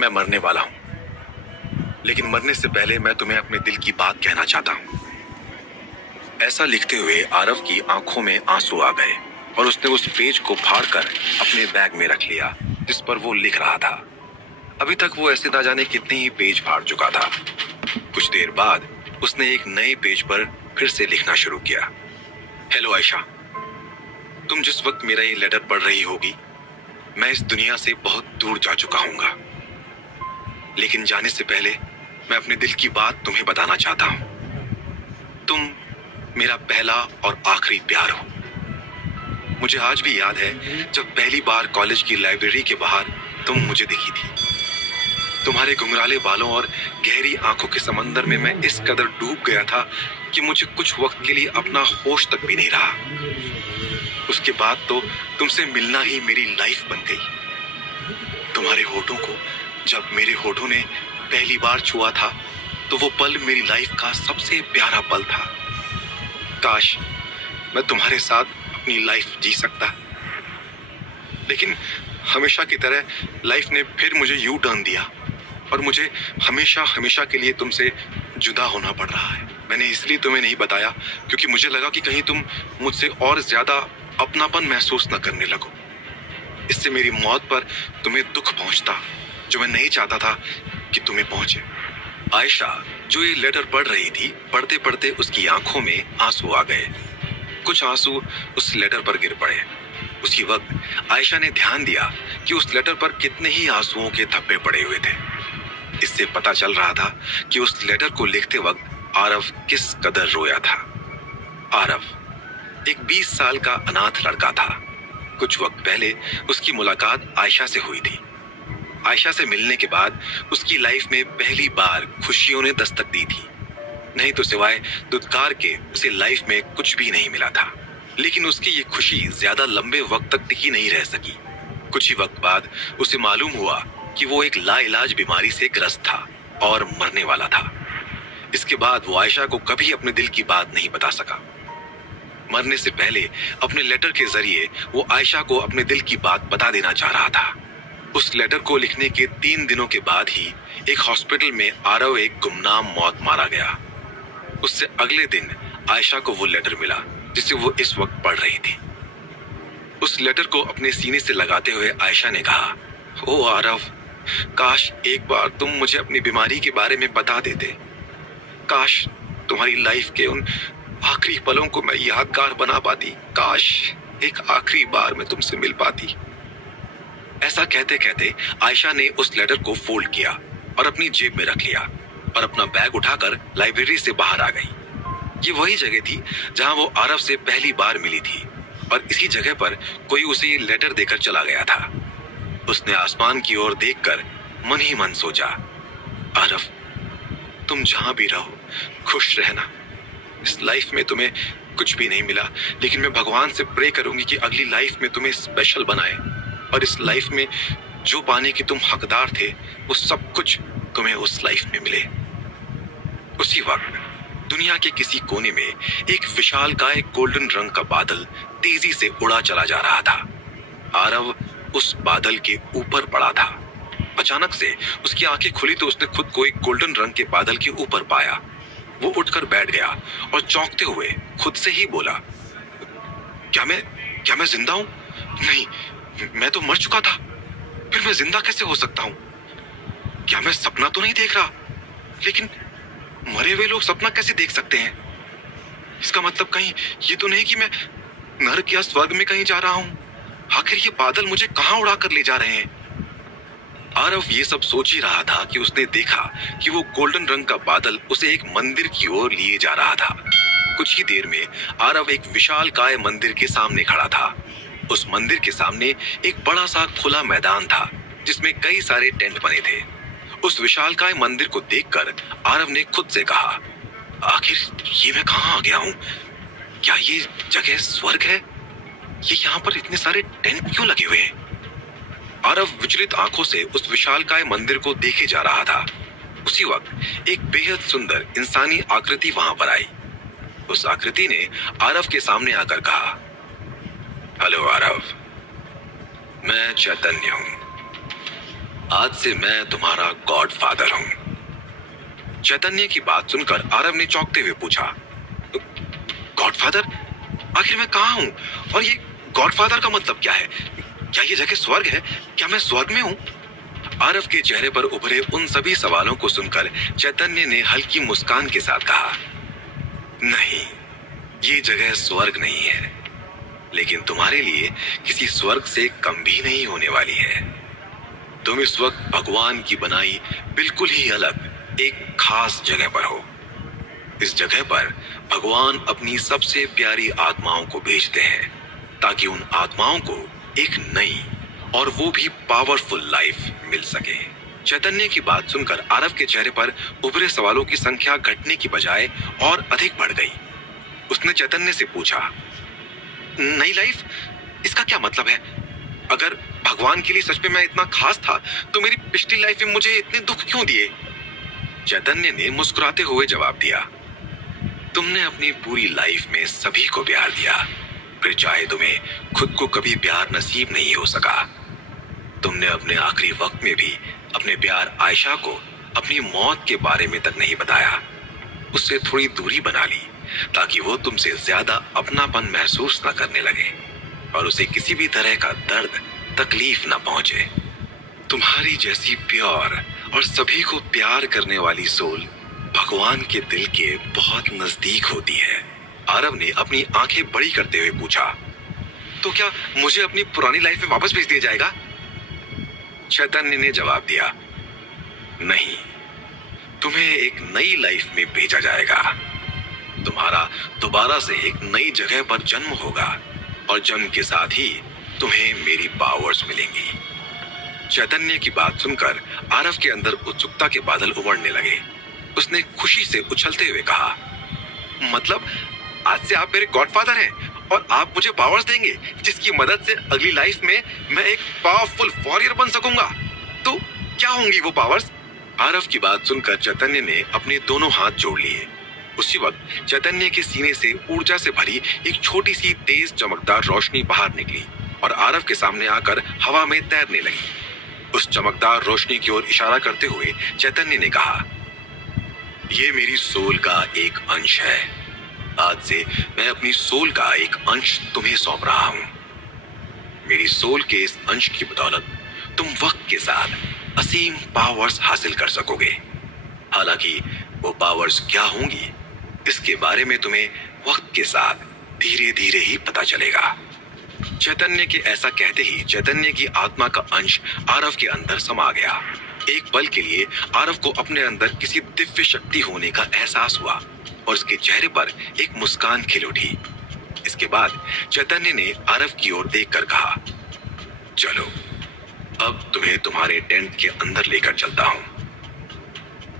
मैं मरने वाला हूं, लेकिन मरने से पहले मैं तुम्हें अपने दिल की बात कहना चाहता हूं। ऐसा लिखते हुए आरव की आंखों में आंसू आ गए और उसने उस पेज को फाड़कर अपने बैग में रख लिया जिस पर वो लिख रहा था। अभी तक वो ऐसे ना जाने कितने ही पेज फाड़ चुका था। कुछ देर बाद उसने एक नए पेज पर फिर से लिखना शुरू किया। हेलो आयशा, तुम जिस वक्त मेरा ये लेटर पढ़ रही होगी, मैं इस दुनिया से बहुत दूर जा चुका हूंगा, लेकिन जाने से पहले मैं अपने दिल की बात तुम्हें बताना चाहता हूं। तुम मेरा पहला और आखिरी प्यार हो। मुझे आज भी याद है जब पहली बार कॉलेज की लाइब्रेरी के बाहर तुम मुझे दिखी थी। तुम्हारे घुंघराले बालों और गहरी आंखों के समंदर में मैं इस कदर डूब गया था कि मुझे कुछ वक्त के लिए अपना होश तक भी नहीं रहा। उसके बाद तो तुमसे मिलना ही मेरी लाइफ बन गई। तुम्हारे होठों को जब मेरे होठों ने पहली बार छुआ था तो वो पल मेरी लाइफ का सबसे प्यारा पल था। काश मैं तुम्हारे साथ अपनी लाइफ जी सकता, लेकिन हमेशा की तरह लाइफ ने फिर मुझे यू टर्न दिया और मुझे हमेशा हमेशा के लिए तुमसे जुदा होना पड़ रहा है। मैंने इसलिए तुम्हें नहीं बताया क्योंकि मुझे लगा कि कहीं तुम मुझसे और ज्यादा अपनापन महसूस न करने लगो। इससे मेरी मौत पर तुम्हें दुख पहुंचता जो मैं नहीं चाहता था कि तुम्हें पहुंचे। आयशा जो ये लेटर पढ़ रही थी, पढ़ते पढ़ते उसकी आंखों में आंसू आ गए। कुछ आंसू उस लेटर पर गिर पड़े। उसी वक्त आयशा ने ध्यान दिया कि उस लेटर पर कितने ही आंसुओं के धब्बे पड़े हुए थे। इससे पता चल रहा था कि उस लेटर को लिखते वक्त आरव किस कदर रोया था। आरव एक 20 साल का अनाथ लड़का था। कुछ वक्त पहले उसकी मुलाकात आयशा से हुई थी। आयशा से मिलने के बाद उसकी लाइफ में पहली बार खुशियों ने दस्तक दी थी। नहीं तो सिवाय दुत्कार के उसे लाइफ में कुछ भी नहीं मिला था। लेकिन उसकी ये खुशी ज्यादा लंबे वक्त तक टिकी नहीं रह सकी। कुछ ही वक्त बाद उसे मालूम हुआ कि वो एक लाइलाज बीमारी से ग्रस्त था और मरने वाला था। इसके बाद वो आयशा को कभी अपने दिल की बात नहीं बता सका। मरने से पहले अपने लेटर के जरिए वो आयशा को अपने दिल की बात बता देना चाह रहा था। उस लेटर को लिखने के 3 दिनों के बाद ही एक हॉस्पिटल में आरव एक गुमनाम मौत मारा गया। उससे अगले दिन आयशा को वो लेटर मिला जिसे वो इस वक्त पढ़ रही थी। उस लेटर को अपने सीने से लगाते हुए आयशा ने कहा, ओ आरव, काश एक बार तुम मुझे अपनी बीमारी के बारे में बता देते। काश तुम्हारी लाइफ के उन आखिरी पलों को मैं यादगार बना पाती। काश एक आखिरी बार मैं तुमसे मिल पाती। ऐसा कहते कहते आयशा ने उस लेटर को फोल्ड किया और अपनी जेब में रख लिया और अपना बैग उठाकर लाइब्रेरी से बाहर आ गई। ये वही जगह थी जहां वो आरव से पहली बार मिली थी और इसी जगह पर कोई उसे ये लेटर देकर चला गया था। उसने आसमान की ओर देखकर मन ही मन सोचा, आरव, तुम जहां भी रहो खुश रहना। इस लाइफ में तुम्हें कुछ भी नहीं मिला, लेकिन मैं भगवान से प्रे करूंगी कि अगली लाइफ में तुम्हें स्पेशल बनाए और इस लाइफ में जो पाने के तुम हकदार थे वो सब कुछ तुम्हें उस लाइफ में मिले। उसी वक्त दुनिया के किसी कोने में एक विशालकाय गोल्डन रंग का बादल तेजी से उड़ा चला जा रहा था। आरव उस बादल के ऊपर पड़ा था। अचानक से उसकी आंखें खुली तो उसने खुद को एक गोल्डन रंग के बादल के ऊपर पाया। वो उठकर बैठ गया और चौंकते हुए खुद से ही बोला, क्या मैं जिंदा हूं? नहीं, मैं तो मर चुका था। फिर मैं जिंदा कैसे हो सकता हूं? क्या मैं सपना तो नहीं देख रहा? लेकिन मरे हुए लोग सपना कैसे देख सकते हैं? इसका मतलब कहीं ये तो नहीं कि मैं नरक या स्वर्ग में कहीं जा रहा हूं? आखिर ये बादल मुझे कहां उड़ा कर ले जा रहे हैं? आरव ये सब सोच ही रहा था कि उसने देखा कि वो गोल्डन रंग का बादल उसे एक मंदिर की ओर लिए जा रहा था। कुछ ही देर में आरव एक विशालकाय मंदिर के सामने खड़ा था। उस मंदिर के सामने एक बड़ा सा खुला मैदान था जिसमें कई सारे टेंट बने थे। उस विशालकाय मंदिर को देखकर आरव ने खुद से कहा, आखिर ये मैं कहां आ गया हूं? क्या ये जगह स्वर्ग है? ये यहाँ पर इतने सारे टेंट क्यों लगे हुए हैं? आरव विचलित आंखों से उस विशालकाय मंदिर को देखे जा रहा था। उसी वक्त एक बेहद सुंदर इंसानी आकृति वहां पर आई। उस आकृति ने आरव के सामने आकर कहा, हेलो आरव, मैं चैतन्य हूं। आज से मैं तुम्हारा गॉडफादर हूं। चैतन्य की बात सुनकर आरव ने चौंकते हुए पूछा, गॉडफादर? आखिर मैं कहाँ हूँ और ये गॉडफादर का मतलब क्या है? क्या ये जगह स्वर्ग है? क्या मैं स्वर्ग में हूँ? आरव के चेहरे पर उभरे उन सभी सवालों को सुनकर चैतन्य ने हल्की मुस्कान के साथ कहा, नहीं, ये जगह स्वर्ग नहीं है, लेकिन तुम्हारे लिए किसी स्वर्ग से कम भी नहीं होने वाली है। तुम इस वक्त भगवान की बनाई बिल्कुल ही अलग एक खास जगह पर हो। इस जगह पर भगवान अपनी सबसे प्यारी आत्माओं को भेजते हैं ताकि उन आत्माओं को एक नई और वो भी पावरफुल लाइफ मिल सके। चैतन्य की बात सुनकर आरव के चेहरे पर उभरे सवालों की संख्या घटने की बजाय और अधिक बढ़ गई। उसने चैतन्य से पूछा, नई लाइफ? इसका क्या मतलब है? अगर भगवान के लिए सच में मैं इतना खास था तो मेरी पिछली लाइफ में मुझे इतने दुख क्यों दिए? चैतन्य ने मुस्कुराते हुए जवाब दिया, तुमने अपनी पूरी लाइफ में सभी को प्यार दिया, फिर चाहे तुम्हें खुद को कभी प्यार नसीब नहीं हो सका। तुमने अपने आखिरी वक्त में भी अपने प्यार आयशा को अपनी मौत के बारे में तक नहीं बताया। उससे थोड़ी दूरी बना ली ताकि वो तुमसे ज्यादा अपनापन महसूस न करने लगे और उसे किसी भी तरह का दर्द तकलीफ न पहुंचे। तुम्हारी जैसी प्योर और सभी को प्यार करने वाली सोल भगवान के दिल के बहुत नजदीक होती है। आरव ने अपनी आंखें बड़ी करते हुए पूछा, तो क्या मुझे अपनी पुरानी लाइफ में वापस भेज दिया जाएगा? चैतन्य ने जवाब दिया, नहीं, तुम्हें एक नई लाइफ में भेजा जाएगा। तुम्हारा दोबारा से एक नई जगह पर जन्म होगा और जन्म के साथ ही तुम्हें मेरी पावर्स मिलेंगी। चैतन्य की बात सुनकर आरव के अंदर उत्सुकता के बादल उमड़ने लगे। उसने खुशी से उछलते हुए कहा, मतलब आज से आप मेरे गॉडफादर हैं और आप मुझे पावर्स देंगे जिसकी मदद से अगली लाइफ में मैं एक पावरफुल वॉरियर बन सकूंगा। तो क्या होंगी वो पावर्स? आरव की बात सुनकर चैतन्य ने अपने दोनों हाथ जोड़ लिए। उसी वक्त चैतन्य के सीने से ऊर्जा से भरी एक छोटी सी तेज चमकदार रोशनी बाहर निकली और आरव के सामने आकर हवा में तैरने लगी। उस चमकदार रोशनी की ओर इशारा करते हुए चैतन्य ने कहा, ये मेरी सोल का एक अंश है। आज से मैं अपनी सोल का एक अंश तुम्हें सौंप रहा हूं। मेरी सोल के इस अंश की बदौलत तुम वक्त के साथ असीम पावर्स हासिल कर सकोगे। हालांकि वो पावर्स क्या होंगी इसके बारे में तुम्हें वक्त के साथ धीरे धीरे ही पता चलेगा। चैतन्य के ऐसा कहते ही चैतन्य की आत्मा का अंश आरव के अंदर समा गया। एक पल के लिए आरव को अपने अंदर किसी दिव्य शक्ति होने का एहसास हुआ और उसके चेहरे पर एक मुस्कान खिल उठी। इसके बाद चैतन्य ने आरव की ओर देखकर कहा, चलो अब तुम्हें तुम्हारे टेंट के अंदर लेकर चलता हूं।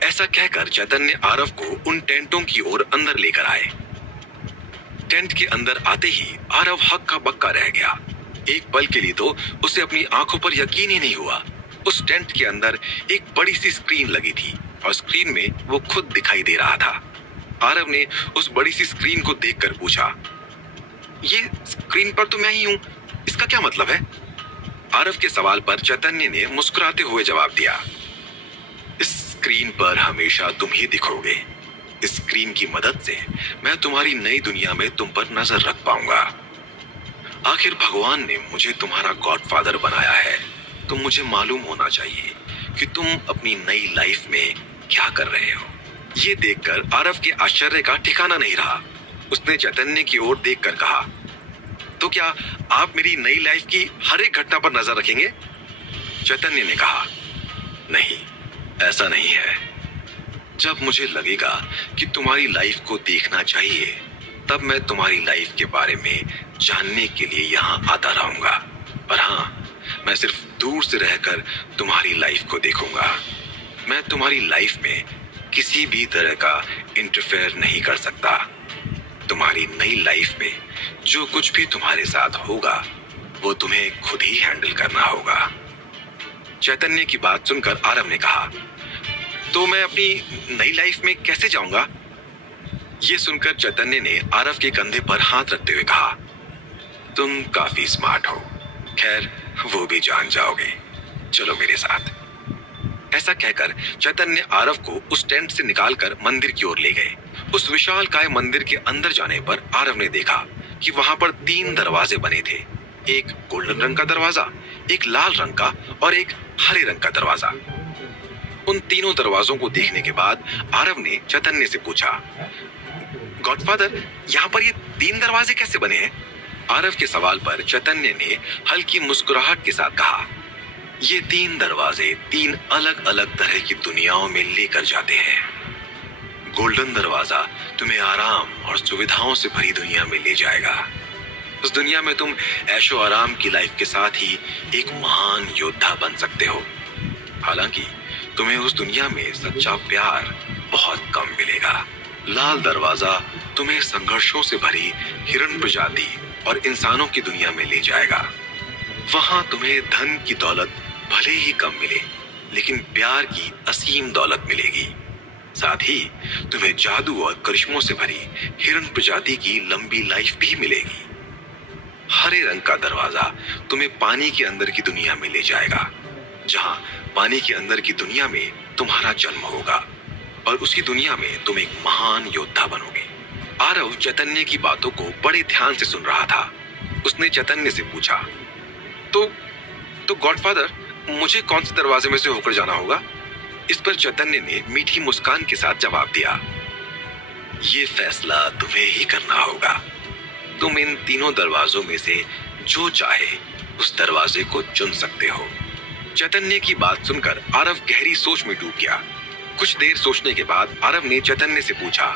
ऐसा कहकर चैतन्य आरव को उन टेंटों की ओर अंदर लेकर आए। टेंट के अंदर आते ही आरव हक्का बक्का रह गया। एक पल के लिए तो उसे अपनी आंखों पर यकीन ही नहीं हुआ। उस टेंट के अंदर एक बड़ी सी स्क्रीन लगी थी और स्क्रीन में वो खुद दिखाई दे रहा था। आरव ने उस बड़ी सी स्क्रीन को देखकर पूछा, ये स्क्रीन पर तो मैं ही हूं, इसका क्या मतलब है? आरव के सवाल पर चैतन्य ने मुस्कुराते हुए जवाब दिया, इस स्क्रीन पर हमेशा तुम ही दिखोगे। इस स्क्रीन की मदद से मैं तुम्हारी नई दुनिया में तुम पर नजर रख पाऊंगा। आखिर भगवान ने मुझे तुम्हारा गॉडफादर बनाया है तो मुझे मालूम होना चाहिए कि तुम अपनी नई लाइफ में क्या कर रहे हो। ये देखकर आरव के आश्चर्य का ठिकाना नहीं रहा। उसने चैतन्य की ओर देखकर कहा, तो क्या आप मेरी नई लाइफ की हर एक घटना पर नजर रखेंगे? चैतन्य ने कहा, नहीं, ऐसा नहीं है। जब मुझे लगेगा कि तुम्हारी लाइफ को देखना चाहिए तब मैं तुम्हारी लाइफ के बारे में जानने के लिए यहाँ आता रहूंगा। पर हाँ, मैं सिर्फ दूर से रहकर तुम्हारी लाइफ को देखूंगा। मैं तुम्हारी लाइफ में किसी भी तरह का इंटरफेयर नहीं कर सकता। तुम्हारी नई लाइफ में जो कुछ भी तुम्हारे साथ होगा वो तुम्हें खुद ही हैंडल करना होगा। चैतन्य की बात सुनकर आरव ने कहा, तो मैं अपनी नई लाइफ में कैसे जाऊंगा? ये सुनकर चैतन्य ने आरव के कंधे पर हाथ रखते हुए कहा, तुम काफी स्मार्ट हो, खैर वो भी जान जाओगे, चलो मेरे साथ। ऐसा कहकर चैतन्य आरव को उस टेंट से निकालकर मंदिर की ओर ले गए। उस विशालकाय मंदिर के अंदर जाने पर आरव ने देखा कि वहां पर 3 दरवाजे बने थे। एक गोल्डन रंग का दरवाजा, एक लाल रंग का और एक हरे रंग का दरवाजा। उन तीनों दरवाजों को देखने के बाद आरव ने चैतन्य से पूछा, गॉडफादर, यहाँ पर ये 3 दरवाजे कैसे बने हैं? आरव के सवाल पर चैतन्य ने हल्की मुस्कुराहट के साथ कहा, ये 3 दरवाजे 3 अलग अलग तरह की दुनियाओं में लेकर जाते हैं। गोल्डन दरवाजा तुम्हें आराम और सुविधाओं से भरी दुनिया में ले जाएगा। उस दुनिया में तुम ऐशो आराम की लाइफ के साथ ही एक महान योद्धा बन सकते हो। हालांकि तुम्हें उस दुनिया में सच्चा प्यार बहुत कम मिलेगा। लाल दरवाजा तुम्हें संघर्षों से भरी हिरण प्रजाति और इंसानों की दुनिया में ले जाएगा। वहां तुम्हें धन की दौलत भले ही कम मिले, लेकिन प्यार की असीम दौलत मिलेगी। साथ ही तुम्हें जादू और करिश्मों से भरी हिरण प्रजाति की लंबी लाइफ भी मिलेगी। हरे रंग का दरवाजा तुम्हें पानी के अंदर की दुनिया में ले जाएगा, जहां पानी के अंदर की दुनिया में तुम्हारा जन्म होगा और उसी दुनिया में तुम एक महान योद्धा बनोगे। आरव चैतन्य की बातों को बड़े ध्यान से सुन रहा था। उसने चैतन्य से पूछा, तो गॉडफादर, मुझे कौन से दरवाजे में से होकर जाना होगा? इस पर चैतन्य ने मीठी मुस्कान के साथ जवाब दिया, ये फैसला तुम्हें ही करना होगा। तुम इन तीनों दरवाजों में से जो चाहे उस दरवाजे को चुन सकते हो। चैतन्य की बात सुनकर आरव गहरी सोच में डूब गया। कुछ देर सोचने के बाद आरव ने चैतन्य से पूछा,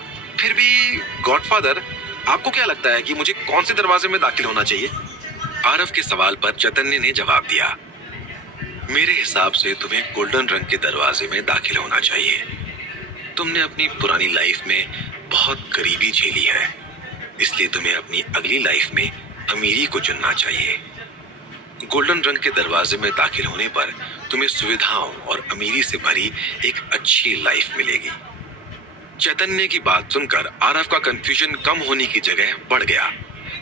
फिर भी गॉडफादर, आपको क्या लगता है कि मुझे कौन से दरवाजे में दाखिल होना चाहिए? आरव के सवाल पर चैतन्य ने जवाब दिया, मेरे हिसाब से तुम्हें गोल्डन रंग के दरवाजे में दाखिल होना चाहिए। तुमने अपनी पुरानी लाइफ में बहुत गरीबी झेली है, इसलिए तुम्हें अपनी अगली लाइफ में अमीरी को चुनना चाहिए। गोल्डन रंग के दरवाजे में दाखिल होने पर तुम्हें सुविधाओं और अमीरी से भरी एक अच्छी लाइफ मिलेगी। चैतन्य की बात सुनकर आरव का कंफ्यूजन कम होने की जगह बढ़ गया।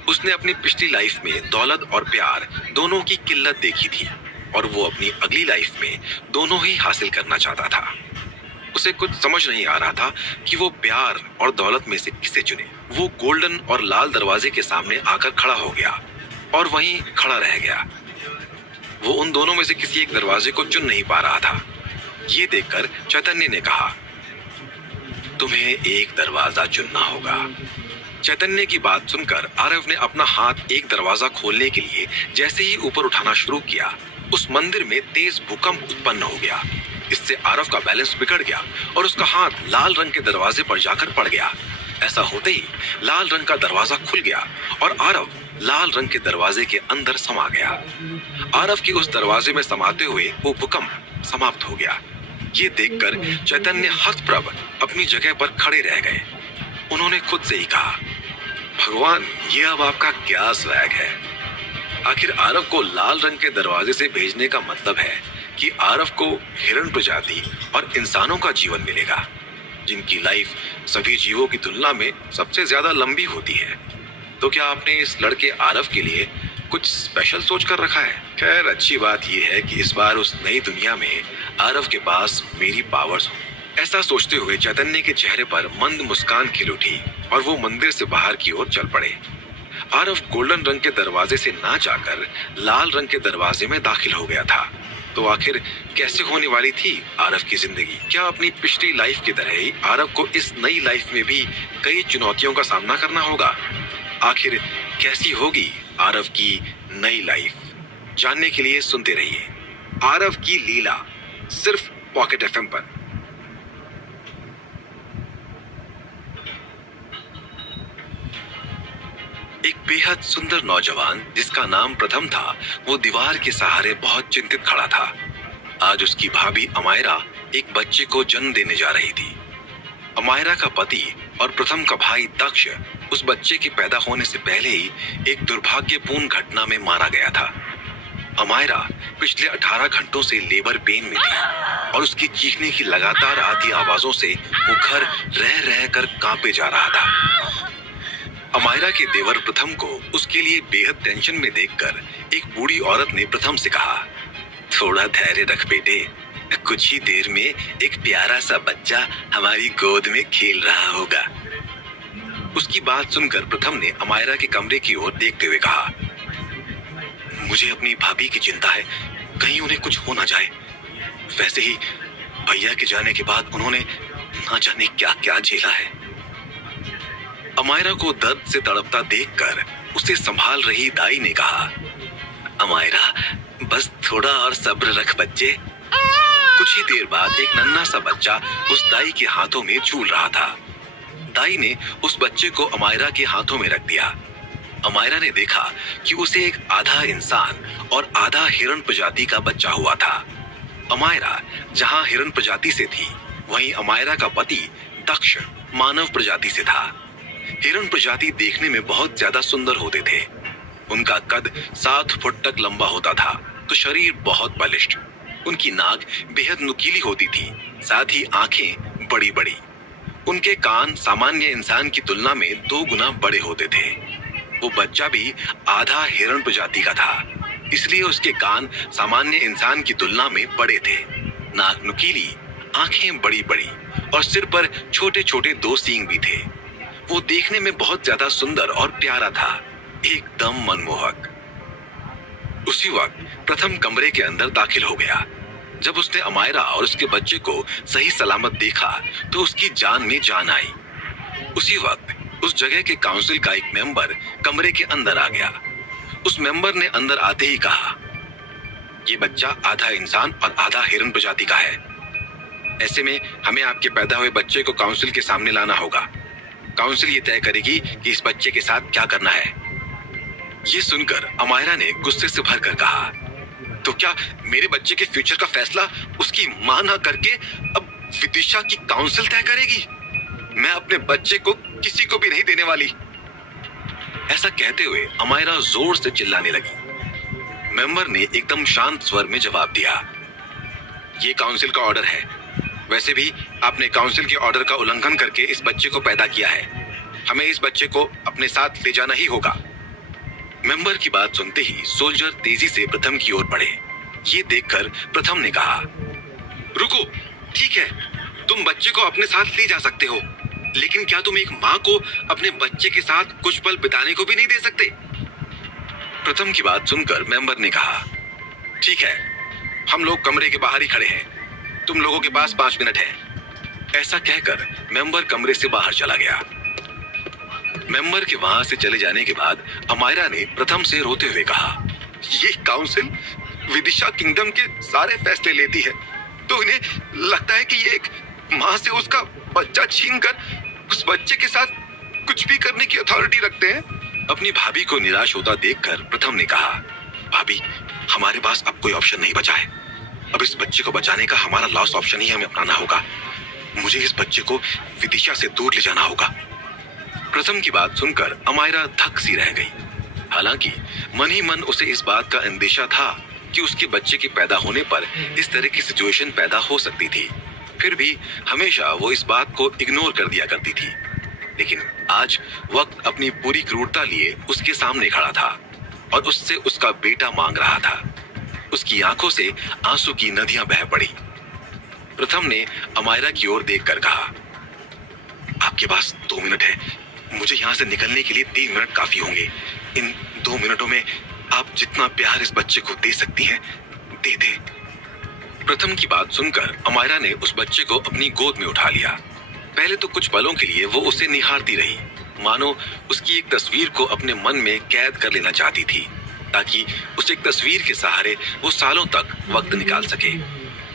उसने अपनी पिछली लाइफ में दौलत और प्यार दोनों की किल्लत देखी थी और वो अपनी अगली लाइफ में दोनों ही हासिल करना चाहता था। उसे कुछ समझ नहीं आ रहा था कि वो प्यार और दौलत में से किसे चुने। वो गोल्डन और लाल दरवाजे के सामने आकर खड़ा हो गया और वहीं खड़ा रह गया। वो उन दोनों में से किसी एक दरवाजे को चुन नहीं पा रहा था। ये देखकर चैतन्य ने कहा, तुम्हें एक दरवाजा चुनना होगा। चैतन्य की बात सुनकर आरव ने अपना हाथ एक दरवाजा खोलने के लिए जैसे ही ऊपर उठाना शुरू किया, उस मंदिर में तेज भूकंप उत्पन्न हो गया। इससे आरव का बैलेंस बिगड़ गया और उसका हाथ लाल रंग के दरवाजे पर जाकर पड़ गया। ऐसा होते ही लाल रंग का दरवाजा खुल गया और आरव लाल रंग के दरवाजे के अंदर समा गया। आरव के उस दरवाजे में समाते हुए वो भूकंप समाप्त हो गया। ये देखकर चैतन्य हतप्रभ अपनी जगह पर खड़े रह गए। उन्होंने खुद से ही कहा, भगवान, ये अब आपका क्या स्वैग है? आखिर आरव को लाल रंग के दरवाजे से भेजने का मतलब है कि आरव को हिरण प्रजाति और इंसानों का जीवन मिलेगा, जिनकी लाइफ सभी जीवों की तुलना में सबसे ज्यादा लंबी होती है। तो क्या आपने इस लड़के आरव के लिए कुछ स्पेशल सोच कर रखा है? खैर, अच्छी बात यह है कि इस बार उस नई दुनिया में आरव के पास मेरी पावर्स हो। ऐसा सोचते हुए चैतन्य के चेहरे पर मंद मुस्कान खिल उठी और वो मंदिर से बाहर की ओर चल पड़े। आरव गोल्डन रंग के दरवाजे से ना जाकर लाल रंग के दरवाजे में दाखिल हो गया था। तो आखिर कैसे होने वाली थी आरव की जिंदगी? क्या अपनी पिछली लाइफ की तरह ही आरव को इस नई लाइफ में भी कई चुनौतियों का सामना करना होगा? आखिर कैसी होगी आरव की नई लाइफ? जानने के लिए सुनते रहिए आरव की लीला, सिर्फ पॉकेट एफएम पर। एक बेहद सुंदर नौजवान जिसका नाम प्रथम था, वो दीवार के सहारे बहुत चिंतित खड़ा था। आज उसकी भाभी अमायरा एक बच्चे को जन्म देने जा रही थी। अमायरा का पति और प्रथम का भाई दक्ष उस बच्चे के पैदा होने से पहले ही एक दुर्भाग्यपूर्ण घटना में मारा गया था। अमायरा पिछले 18 घंटों से लेबर पेन में थी और उसकी चीखने की लगातार आती आवाजों से वो घर रह रह कर कांपे जा रहा था। अमायरा के देवर प्रथम को उसके लिए बेहद टेंशन में देखकर एक बूढ़ी औरत ने प्रथम से कहा, थोड़ा धैर्य रख बेटे, कुछ ही देर में एक प्यारा सा बच्चा हमारी गोद में खेल रहा होगा। उसकी बात सुनकर प्रथम ने अमायरा के कमरे की ओर देखते हुए कहा, मुझे अपनी भाभी की चिंता है, कहीं उन्हें कुछ हो ना जाए। वैसे ही भैया के जाने के बाद उन्होंने ना जाने क्या क्या झेला है। अमायरा को दर्द से तड़पता देखकर उसे संभाल रही दाई ने कहा, अमायरा बस थोड़ा और सब्र रख बच्चे। कुछ ही देर बाद एक नन्हा सा बच्चा उस दाई के हाथों में झूल रहा था। दाई ने उस बच्चे को अमायरा के हाथों में रख दिया। अमायरा ने देखा कि उसे एक आधा इंसान और आधा हिरण प्रजाति का बच्चा हुआ था। अमायरा जहां हिरण प्रजाति से थी, वहीं अमायरा का पति दक्ष मानव प्रजाति से था। हिरण प्रजाति देखने में बहुत ज्यादा सुंदर होते थे। उनका कद 7 फुट तक लंबा होता था, तो शरीर बहुत बलिष्ठ। उनकी नाक बेहद नुकीली होती थी, साथ ही आंखें बड़ी बड़ी। उनके कान सामान्य इंसान की तुलना में 2 गुना बड़े होते थे। वो बच्चा भी आधा हिरण प्रजाति का था, इसलिए उसके कान सामान्य इंसान की तुलना में बड़े थे। नाक नुकीली, आंखें बड़ी बड़ी और सिर पर छोटे छोटे 2 सींग भी थे। वो देखने में बहुत ज्यादा सुंदर और प्यारा था, एकदम मनमोहक। उसी वक्त प्रथम कमरे के अंदर दाखिल हो गया। जब उसने अमायरा और उसके बच्चे को सही सलामत देखा तो उसकी जान में जान आई। उसी वक्त उस जगह के काउंसिल का एक मेंबर कमरे के अंदर आ गया। उस मेंबर ने अंदर आते ही कहा, ये बच्चा आधा इंसान और आधा हिरण प्रजाति का है। ऐसे में हमें आपके पैदा हुए बच्चे को काउंसिल के सामने लाना होगा। काउंसिल ये तय करेगी कि इस बच्चे के साथ क्या करना है। ये सुनकर अमायरा ने गुस्से से भरकर कहा, तो क्या मेरे बच्चे के फ्यूचर का फैसला उसकी मां ना करके अब विदिशा की काउंसिल तय करेगी? मैं अपने बच्चे को किसी को भी नहीं देने वाली। ऐसा कहते हुए अमायरा जोर से चिल्लाने लगी। मेंबर ने एकदम शांत स्वर में जवाब दिया, ये काउंसिल का ऑर्डर है। वैसे भी आपने काउंसिल के ऑर्डर का उल्लंघन करके इस बच्चे को पैदा किया है। हमें इस बच्चे को अपने साथ ले जाना ही होगा। मेंबर की बात सुनते ही सोल्जर तेजी से प्रथम की ओर बढ़े। ये देखकर प्रथम ने कहा, रुको, ठीक है, तुम बच्चे को अपने साथ ले जा सकते हो, लेकिन क्या तुम एक मां को अपने बच्चे के साथ कुछ पल बिताने को भी नहीं दे सकते? प्रथम की बात सुनकर मेंबर ने कहा, ठीक है, हम लोग कमरे के बाहर ही खड़े हैं, तुम लोगों के पास 5 मिनट है। ऐसा कहकर मेंबर कमरे से बाहर चला गया। मेंबर के वहां से चले जाने के बाद अमायरा ने प्रथम से रोते हुए कहा, ये काउंसिल विदिशा किंगडम के सारे फैसले लेती है, तो इन्हें लगता है कि ये एक मां से उसका बच्चा छीनकर उस बच्चे के साथ कुछ भी करने की अथॉरिटी रखते हैं। अपनी भाभी को निराश होता देखकर प्रथम ने कहा, भाभी, हमारे पास अब कोई ऑप्शन नहीं बचा है। अब इस बच्चे को बचाने का हमारा लास्ट ऑप्शन ही हमें अपनाना होगा। मुझे इस बच्चे को विदिशा से दूर ले जाना होगा। प्रथम की बात सुनकर अमायरा धक सी रह गई। हालांकि मन ही मन उसे इस बात का अंदेशा था कि उसके बच्चे के पैदा होने पर इस तरह की सिचुएशन पैदा हो सकती थी। फिर भी हमेशा वो इस बात को इग्नोर कर दिया करती थी। लेकिन आज वक्त अपनी पूरी क्रूरता लिए उसके सामने खड़ा था और उससे उसका बेटा मांग रहा था। उसकी आंखों से आंसू की नदियां बह पड़ी। प्रथम ने अमायरा की ओर देखकर कहा, आपके पास 2 मिनट है। मुझे यहाँ से निकलने के लिए 3 मिनट काफी होंगे। इन 2 मिनटों में आप जितना प्यार इस बच्चे को दे सकती हैं, दे दे। प्रथम की बात सुनकर अमायरा ने उस बच्चे को अपनी गोद में उठा लिया। पहले तो कुछ पलों के लिए वो उसे निहारती रही, मानो उसकी एक तस्वीर को अपने मन में कैद कर लेना चाहती थी, ताकि उस एक तस्वीर के सहारे वो सालों तक वक्त निकाल सके।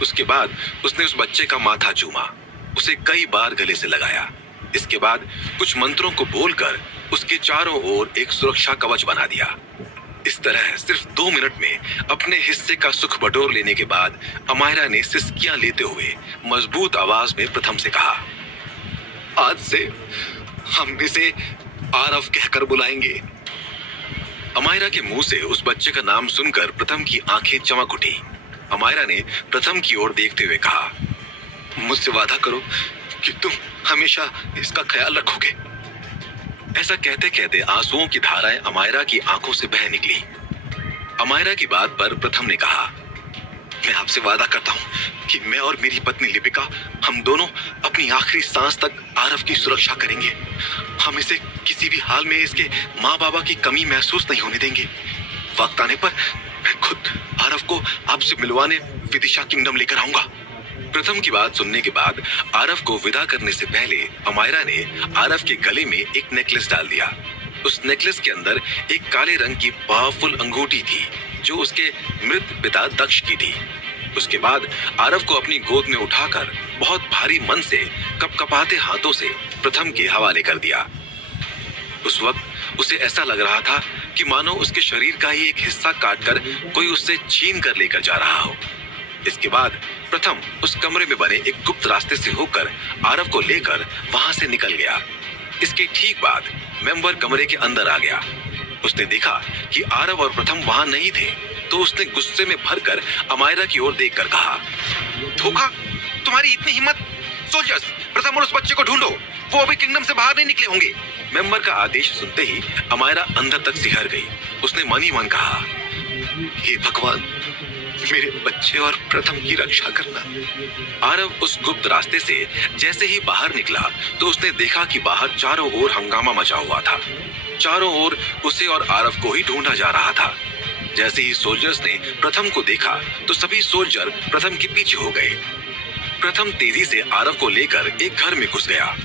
उसके बाद उसने उस बच्चे का माथा चूमा, उसे कई बार गले से लगाया। इसके बाद कुछ मंत्रों को बोलकर उसके चारों ओर एक सुरक्षा कवच बना दिया। इस तरह सिर्फ 2 मिनट में अपने हिस्से का सुख बटोर लेने के बाद अमायरा ने सिसकियां लेते हुए मजबूत आवाज में प्रथम से कहा, आज से हम इसे आरव कहकर बुलाएंगे। अमायरा के मुंह से उस बच्चे का नाम सुनकर प्रथम की आंखें चमक उठी। अमायरा ने प्रथम की ओर देखते हुए कहा, मुझसे वादा करो कि तुम हमेशा इसका ख्याल रखोगे। ऐसा कहते कहते आंसुओं की धाराएं अमायरा की आंखों से बह निकली। अमायरा की बात पर प्रथम ने कहा, मैं आपसे वादा करता हूँ कि मैं और मेरी पत्नी लिपिका, हम दोनों अपनी आखिरी सांस तक आरव की सुरक्षा करेंगे। हम इसे किसी भी हाल में इसके माँ बाबा की कमी महसूस नहीं होने देंगे। वक्त आने पर मैं खुद आरव को आपसे मिलवाने विदिशा किंगडम लेकर आऊंगा। प्रथम की बात सुनने के बाद आरव को विदा करने से पहले अमायरा ने आरव के गले में एक नेकलेस डाल दिया। उस नेकलेस के अंदर एक काले रंग की पावरफुल अंगूठी थी जो उसके मृत पिता दक्ष की थी। उसके बाद आरव को अपनी गोद में उठाकर बहुत भारी मन से कपकपाते हाथों से प्रथम के हवाले कर दिया। उस वक्त उसे ऐसा लग रहा था कि मानो उसके शरीर का ही एक हिस्सा काटकर कोई उससे छीन कर लेकर जा रहा हो। इसके बाद प्रथम उस कमरे में बने एक गुप्त रास्ते से होकर आरव को लेकर वहां से निकल गया। इसके ठीक बाद मेंबर कमरे के अंदर आ गया। उसने देखा कि आरव और प्रथम वहां नहीं थे, तो उसने गुस्से में भरकर अमायरा की ओर देखकर कहा, धोखा, तुम्हारी इतनी हिम्मत! सोल्जर्स, प्रथम और उस बच्चे को ढूंढो, वो अभी किंगडम से बाहर नहीं निकले होंगे। मेंबर का आदेश सुनते ही अमायरा अंदर तक सिहर गई। उसने मन ही मन कहा, हे भगवान, मेरे बच्चे और प्रथम की रक्षा करना। आरव उस गुप्त रास्ते से जैसे ही बाहर निकला तो उसने देखा कि बाहर चारों ओर हंगामा मचा हुआ था। चारों ओर उसे और आरव को ही ढूंढा जा रहा था। जैसे ही सोल्जर्स ने प्रथम को देखा तो सभी सोल्जर प्रथम के पीछे हो गए। प्रथम तेजी से आरव को लेकर एक घर में घुस गया।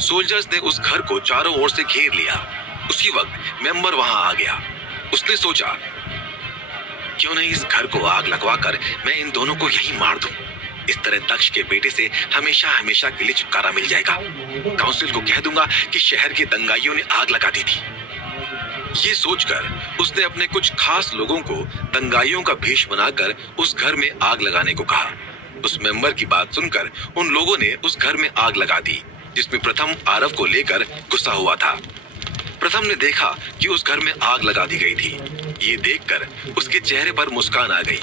सोल्जर्स ने उस घर को चारों ओर से घेर लिया। उसी वक्त मेंबर वहां आ गया। उसने सोचा, क्यों नहीं इस घर को आग लगवाकर मैं इन दोनों को यहीं मार दूं। इस तरह दक्ष के बेटे से हमेशा हमेशा के लिए छुटकारा मिल जाएगा। काउंसिल को कह दूंगा कि शहर के दंगाइयों ने आग लगा दी थी। ये सोचकर उसने अपने कुछ खास लोगों को दंगाइयों का भेष बनाकर उस घर में आग लगाने को कहा। उस मेंबर की बात सुनकर उन लोगों ने उस घर में आग लगा दी, जिसमें प्रथम आरव को लेकर घुसा हुआ था। प्रथम ने देखा कि उस घर में आग लगा दी गई थी। ये देखकर उसके चेहरे पर मुस्कान आ गई।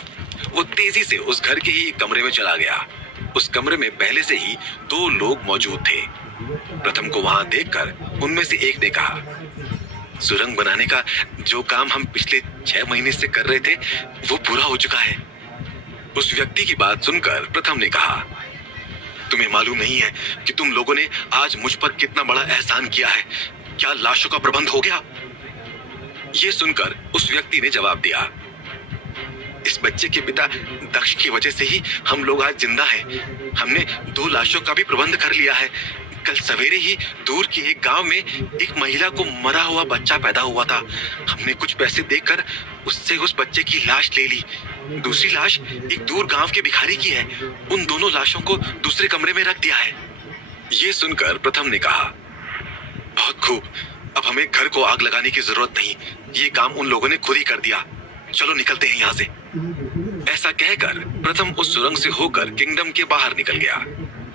वो तेजी से उस घर के ही कमरे में चला गया। उस कमरे में पहले से ही 2 लोग मौजूद थे। प्रथम को वहां देखकर उनमें से एक ने कहा, सुरंग बनाने का जो काम हम पिछले 6 महीने से कर रहे थे वो पूरा हो चुका है। उस व्यक्ति की बात सुनकर प्रथम ने कहा, तुम्हें मालूम नहीं है कि तुम लोगों ने आज मुझ पर कितना बड़ा एहसान किया है। क्या लाशों का प्रबंध हो गया? ये सुनकर उस व्यक्ति ने जवाब दिया, इस बच्चे के पिता दक्ष की वजह से ही हम लोग आज जिंदा हैं। हमने 2 लाशों का भी प्रबंध कर लिया है। कल सवेरे ही दूर के एक गांव में एक महिला को मरा हुआ बच्चा पैदा हुआ था। हमने कुछ पैसे देकर उससे उस बच्चे की लाश ले ली। दूसरी लाश एक दूर गांव के भिखारी की है। उन दोनों लाशों को दूसरे कमरे में रख दिया है। ये सुनकर प्रथम ने कहा, बहुत खूब, अब हमें घर को आग लगाने की जरूरत नहीं। ये काम उन लोगों ने खुद ही कर दिया। चलो निकलते हैं यहाँ से। ऐसा कहकर प्रथम उस सुरंग से होकर किंगडम के बाहर निकल गया।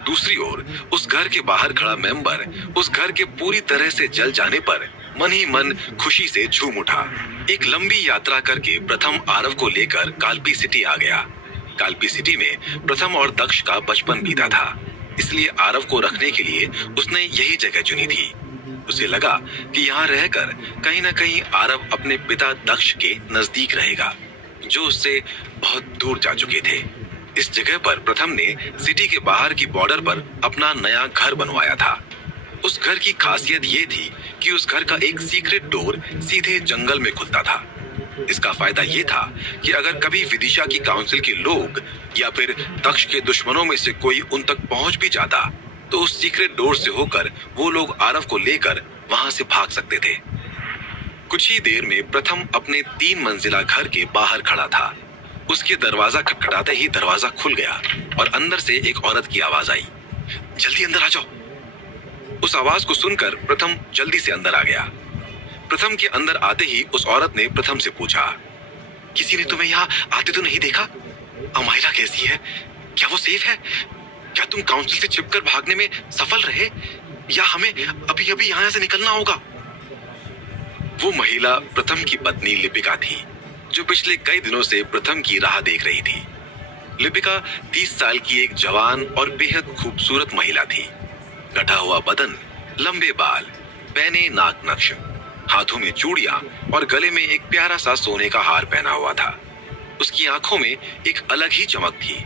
दूसरी ओर उस घर के बाहर खड़ा मेंबर उस घर के पूरी तरह से जल जाने पर मन ही मन खुशी से झूम उठा। एक लंबी यात्रा करके प्रथम आरव को लेकर कालपी सिटी आ गया। कालपी सिटी में प्रथम और दक्ष का बचपन बीता था, इसलिए आरव को रखने के लिए उसने यही जगह चुनी थी। उसे लगा कि यहाँ रहकर कहीं न कहीं आरव अपने पिता दक्ष के नजदीक रहेगा, जो उससे बहुत दूर जा चुके थे। इस जगह पर प्रथम ने सिटी के बाहर की बॉर्डर पर अपना नया घर बनवाया था। उस घर की खासियत ये थी कि उस घर का एक सीक्रेट डोर सीधे जंगल में खुलता था। इसका फायदा ये था कि अगर कभी विदिशा की काउंसिल के लोग या फिर दक्ष के दुश्मनों में से कोई उन तक पहुंच भी जाता तो उस सीक्रेट डोर से होकर वो लोग आरव को लेकर वहां से भाग सकते थे। कुछ ही देर में प्रथम अपने 3 मंजिला घर के बाहर खड़ा था। उसके दरवाजा खटखटाते ही दरवाजा खुल गया और अंदर से एक औरत की आवाज आई, जल्दी अंदर आ जाओ। उस आवाज को सुनकर प्रथम जल्दी से अंदर आ गया। प्रथम के अंदर आते ही उस औरत ने प्रथम से पूछा, किसी ने तुम्हें यहाँ आते तो नहीं देखा? अमायरा कैसी है? क्या वो सेफ है? क्या तुम काउंसिल से छिपकर भागने में सफल रहे या हमें अभी अभी यहाँ से निकलना होगा? वो महिला प्रथम की पत्नी लिपिका थी, जो पिछले कई दिनों से प्रथम की राह देख रही थी। लिपिका 30 साल की एक जवान और बेहद खूबसूरत महिला थी। गठा हुआ बदन, लंबे बाल, पहने नाक नक्श, हाथों में चूड़ियां और गले में एक प्यारा सा सोने का हार पहना हुआ था। उसकी आंखों में एक अलग ही चमक थी।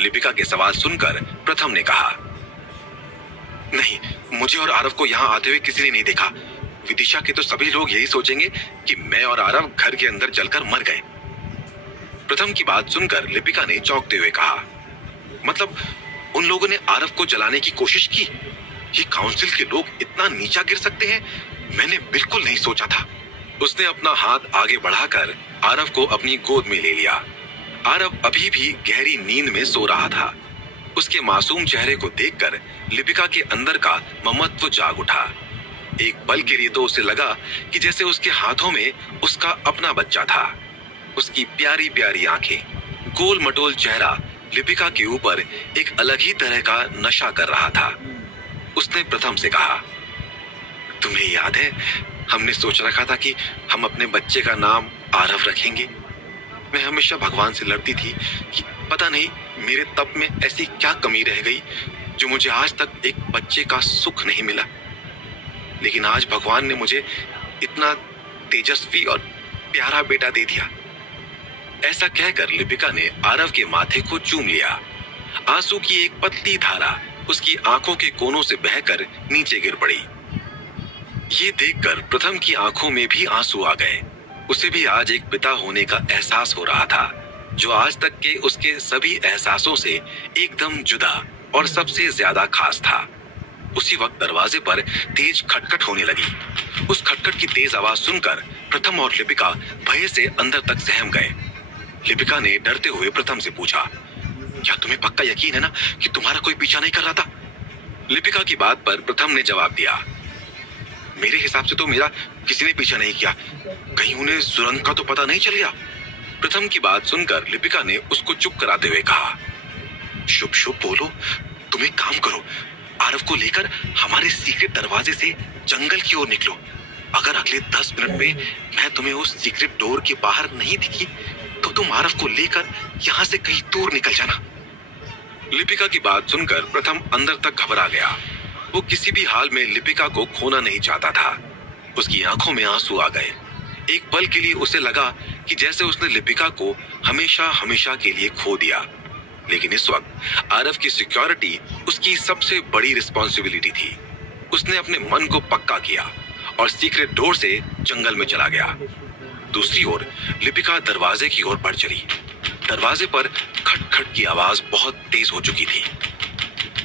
लिपिका के सवाल सुनकर प्रथम ने कहा, नहीं, मुझे और आरव को यहाँ आते हुए किसी ने नहीं देखा। विदिशा के तो सभी लोग यही सोचेंगे कि मैं और आरव घर के अंदर जलकर मर गए। प्रथम की बात सुनकर लिपिका ने चौंकते हुए कहा, मतलब उन लोगों ने आरव को जलाने की कोशिश की? ये काउंसिल के लोग इतना नीचा गिर सकते हैं? मैंने बिल्कुल नहीं सोचा था। उसने अपना हाथ आगे बढ़ाकर आरव को अपनी गोद में ले लिया। आरव अभी भी गहरी नींद में सो रहा था। उसके मासूम चेहरे को देखकर लिपिका के अंदर का ममत्व जाग उठा। एक पल के लिए तो उसे लगा कि जैसे उसके हाथों में उसका अपना बच्चा था। उसकी प्यारी प्यारी आंखें, गोल मटोल चेहरा लिपिका के ऊपर एक अलग ही तरह का नशा कर रहा था। उसने प्रथम से कहा, तुम्हें याद है, हमने सोच रखा था कि हम अपने बच्चे का नाम आरव रखेंगे। मैं हमेशा भगवान से लड़ती थी कि पता नहीं मेरे तप में ऐसी क्या कमी रह गई जो मुझे आज तक एक बच्चे का सुख नहीं मिला। लेकिन आज भगवान ने मुझे इतना तेजस्वी और प्यारा बेटा दे दिया। ऐसा कहकर लिपिका ने आरव के माथे को चूम लिया। आंसू की एक पतली धारा उसकी आंखों के कोनों से बहकर नीचे गिर पड़ी। ये देखकर प्रथम की आंखों में भी आंसू आ गए। उसे भी आज एक पिता होने का एहसास हो रहा था, जो आज तक के उसके सभी एहसासों से एकदम जुदा और सबसे ज्यादा खास था। उसी वक्त दरवाजे पर तेज खटखट होने लगी। उस खटखट की तेज आवाज सुनकर प्रथम और लिपिका भय से अंदर तक सहम गए। लिपिका ने डरते हुए प्रथम से पूछा, क्या तुम्हें पक्का यकीन है ना कि तुम्हारा कोई पीछा नहीं कर रहा था? लिपिका की बात पर प्रथम ने जवाब दिया, मेरे हिसाब से तो मेरा किसी ने पीछा नहीं किया। कहीं उन्हें सुरंग का तो पता नहीं चल गया? प्रथम की बात सुनकर लिपिका ने उसको चुप कराते हुए कहा, शुभ शुभ बोलो, तुम एक काम करो, आरव को लेकर हमारे सीक्रेट दरवाजे से जंगल की ओर निकलो। अगर अगले 10 मिनट में मैं तुम्हें उस सीक्रेट डोर के बाहर नहीं दिखी तो तुम आरव को लेकर यहाँ से कहीं दूर निकल जाना। लिपिका की बात सुनकर प्रथम अंदर तक घबरा गया। वो किसी भी हाल में लिपिका को खोना नहीं चाहता था। उसकी आंखों में आंसू आ गए। एक पल के लिए उसे लगा कि जैसे उसने लिपिका को हमेशा हमेशा के लिए खो दिया। लेकिन इस वक्त आरव की सिक्योरिटी उसकी सबसे बड़ी रिस्पॉन्सिबिलिटी थी। उसने अपने मन को पक्का किया और सीक्रेट डोर से जंगल में चला गया। दूसरी ओर लिपिका दरवाजे की ओर बढ़ चली। दरवाजे पर खटखट की आवाज बहुत तेज हो चुकी थी।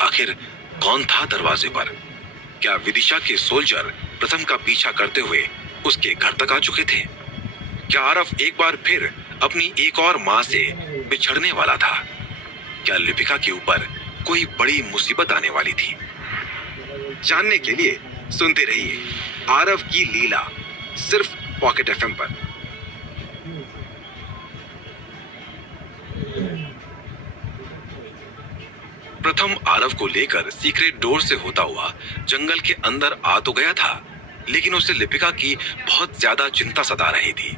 आखिर कौन था दरवाजे पर? क्या विदिशा के सोल्जर प्रथम का पीछा करते हुए उसके घर तक आ चुके थे? क्या आरव एक बार फिर अपनी एक और मां से बिछड़ने वाला था? क्या लिपिका के ऊपर कोई बड़ी मुसीबत आने वाली थी? जानने के लिए सुनते रहिए आरव की लीला, सिर्फ पॉकेट एफएम पर। प्रथम आरव को लेकर सीक्रेट डोर से होता हुआ जंगल के अंदर आ तो गया था, लेकिन उसे लिपिका की बहुत ज्यादा चिंता सता रही थी।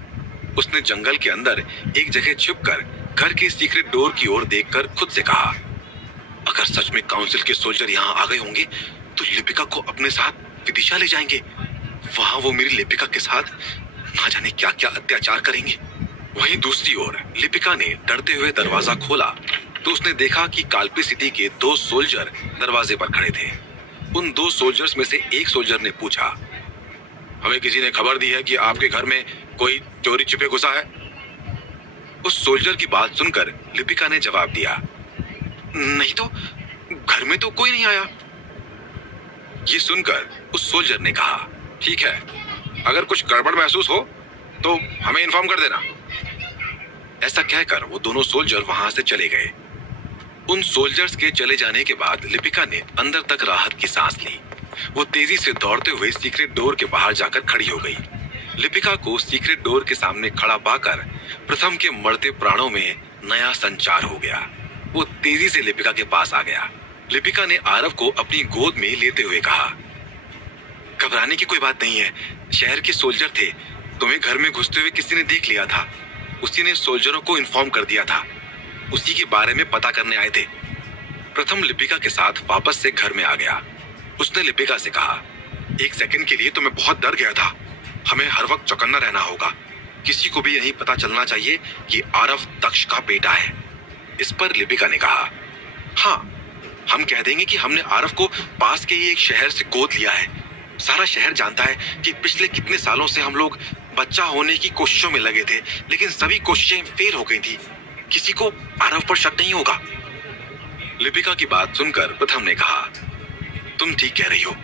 उसने जंगल के अंदर एक जगह छिपकर घर के सीक्रेट डोर की ओर देखकर खुद से कहा, अगर सच में काउंसिल के सोल्जर यहाँ आ गए होंगे तो लिपिका को अपने साथ विदिशा ले जाएंगे। वहां वो मेरी लिपिका के साथ ना जाने क्या क्या अत्याचार करेंगे। वहीं दूसरी ओर लिपिका ने डरते हुए दरवाजा खोला तो उसने देखा कि कालपी सिटी के 2 सोल्जर दरवाजे पर खड़े थे। उन 2 सोल्जर्स में से एक सोल्जर ने पूछा, हमें किसी ने खबर दी है कि आपके घर में कोई चोरी छिपे घुसा है। उस सोल्जर की बात सुनकर लिपिका ने जवाब दिया, नहीं तो घर में तो कोई नहीं आया। ये सुनकर उस सोल्जर ने कहा, ठीक है, अगर कुछ गड़बड़ महसूस हो तो हमें इन्फॉर्म कर देना। ऐसा कहकर वो दोनों सोल्जर वहां से चले गए। उन सोल्जर्स के चले जाने के बाद लिपिका ने अंदर तक राहत की सांस ली। वो तेजी से दौड़ते हुए सीक्रेट डोर के बाहर जाकर खड़ी हो गई। लिपिका को सीक्रेट डोर के सामने खड़ा पाकर प्रथम के मरते प्राणों में नया संचार हो गया। वो तेजी से लिपिका के पास आ गया। लिपिका ने आरव को अपनी गोद में लेते हुए कहा, घबराने की कोई बात नहीं है, शहर के सोल्जर थे, तुम्हें घर में घुसते हुए किसी ने देख लिया था। उसी ने सोल्जरों को इन्फॉर्म कर दिया था, उसी के बारे में पता करने आए थे। प्रथम लिपिका के साथ वापस से घर में आ गया। उसने लिपिका से कहा, एक सेकंड के लिए तो मैं बहुत डर गया था, हमें हर वक्त चौकन्ना रहना होगा, किसी को भी नहीं पता चलना चाहिए कि आरव दक्ष का बेटा है। इस पर लिपिका ने कहा, हाँ, हम कह देंगे कि हमने आरव को पास के ही एक शहर से गोद लिया है। सारा शहर जानता है कि पिछले कितने सालों से हम लोग बच्चा होने की कोशिशों में लगे थे, लेकिन सभी कोशिशें फेल हो गई थी। किसी को आरव पर शक नहीं होगा। लिपिका की बात सुनकर प्रथम ने कहा, तुम ठीक कह रही हो।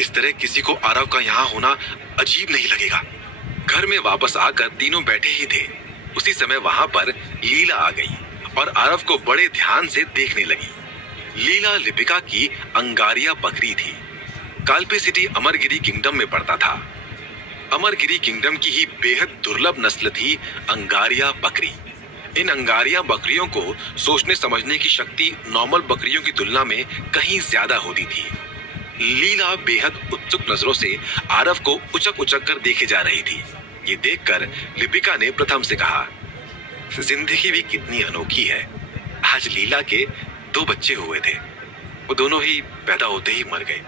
इस तरह किसी को आरव का यहाँ होना अजीब नहीं लगेगा। घर में वापस आकर तीनों बैठे ही थे। उसी समय वहां पर लीला आ गई और आरव को बड़े ध्यान से देखने लगी। लीला लिपिका की अंगारिया बकरी थी। काल्पी सिटी अमरगिरी किंगडम में पड़ता था। अमरगिरी किंगडम की ही बेहद दुर्लभ नस्ल थी अंगारिया बकरी। इन अंगारिया बकरियों को सोचने समझने की शक्ति नॉर्मल बकरियों की तुलना में कहीं ज्यादा होती थी। लीला बेहद उत्सुक नजरों से आरव को उचक उचक कर देखे जा रही थी। ये देखकर लिपिका ने प्रथम से कहा, जिंदगी भी कितनी अनोखी है। आज लीला के 2 बच्चे हुए थे, वो दोनों ही पैदा होते ही मर गए।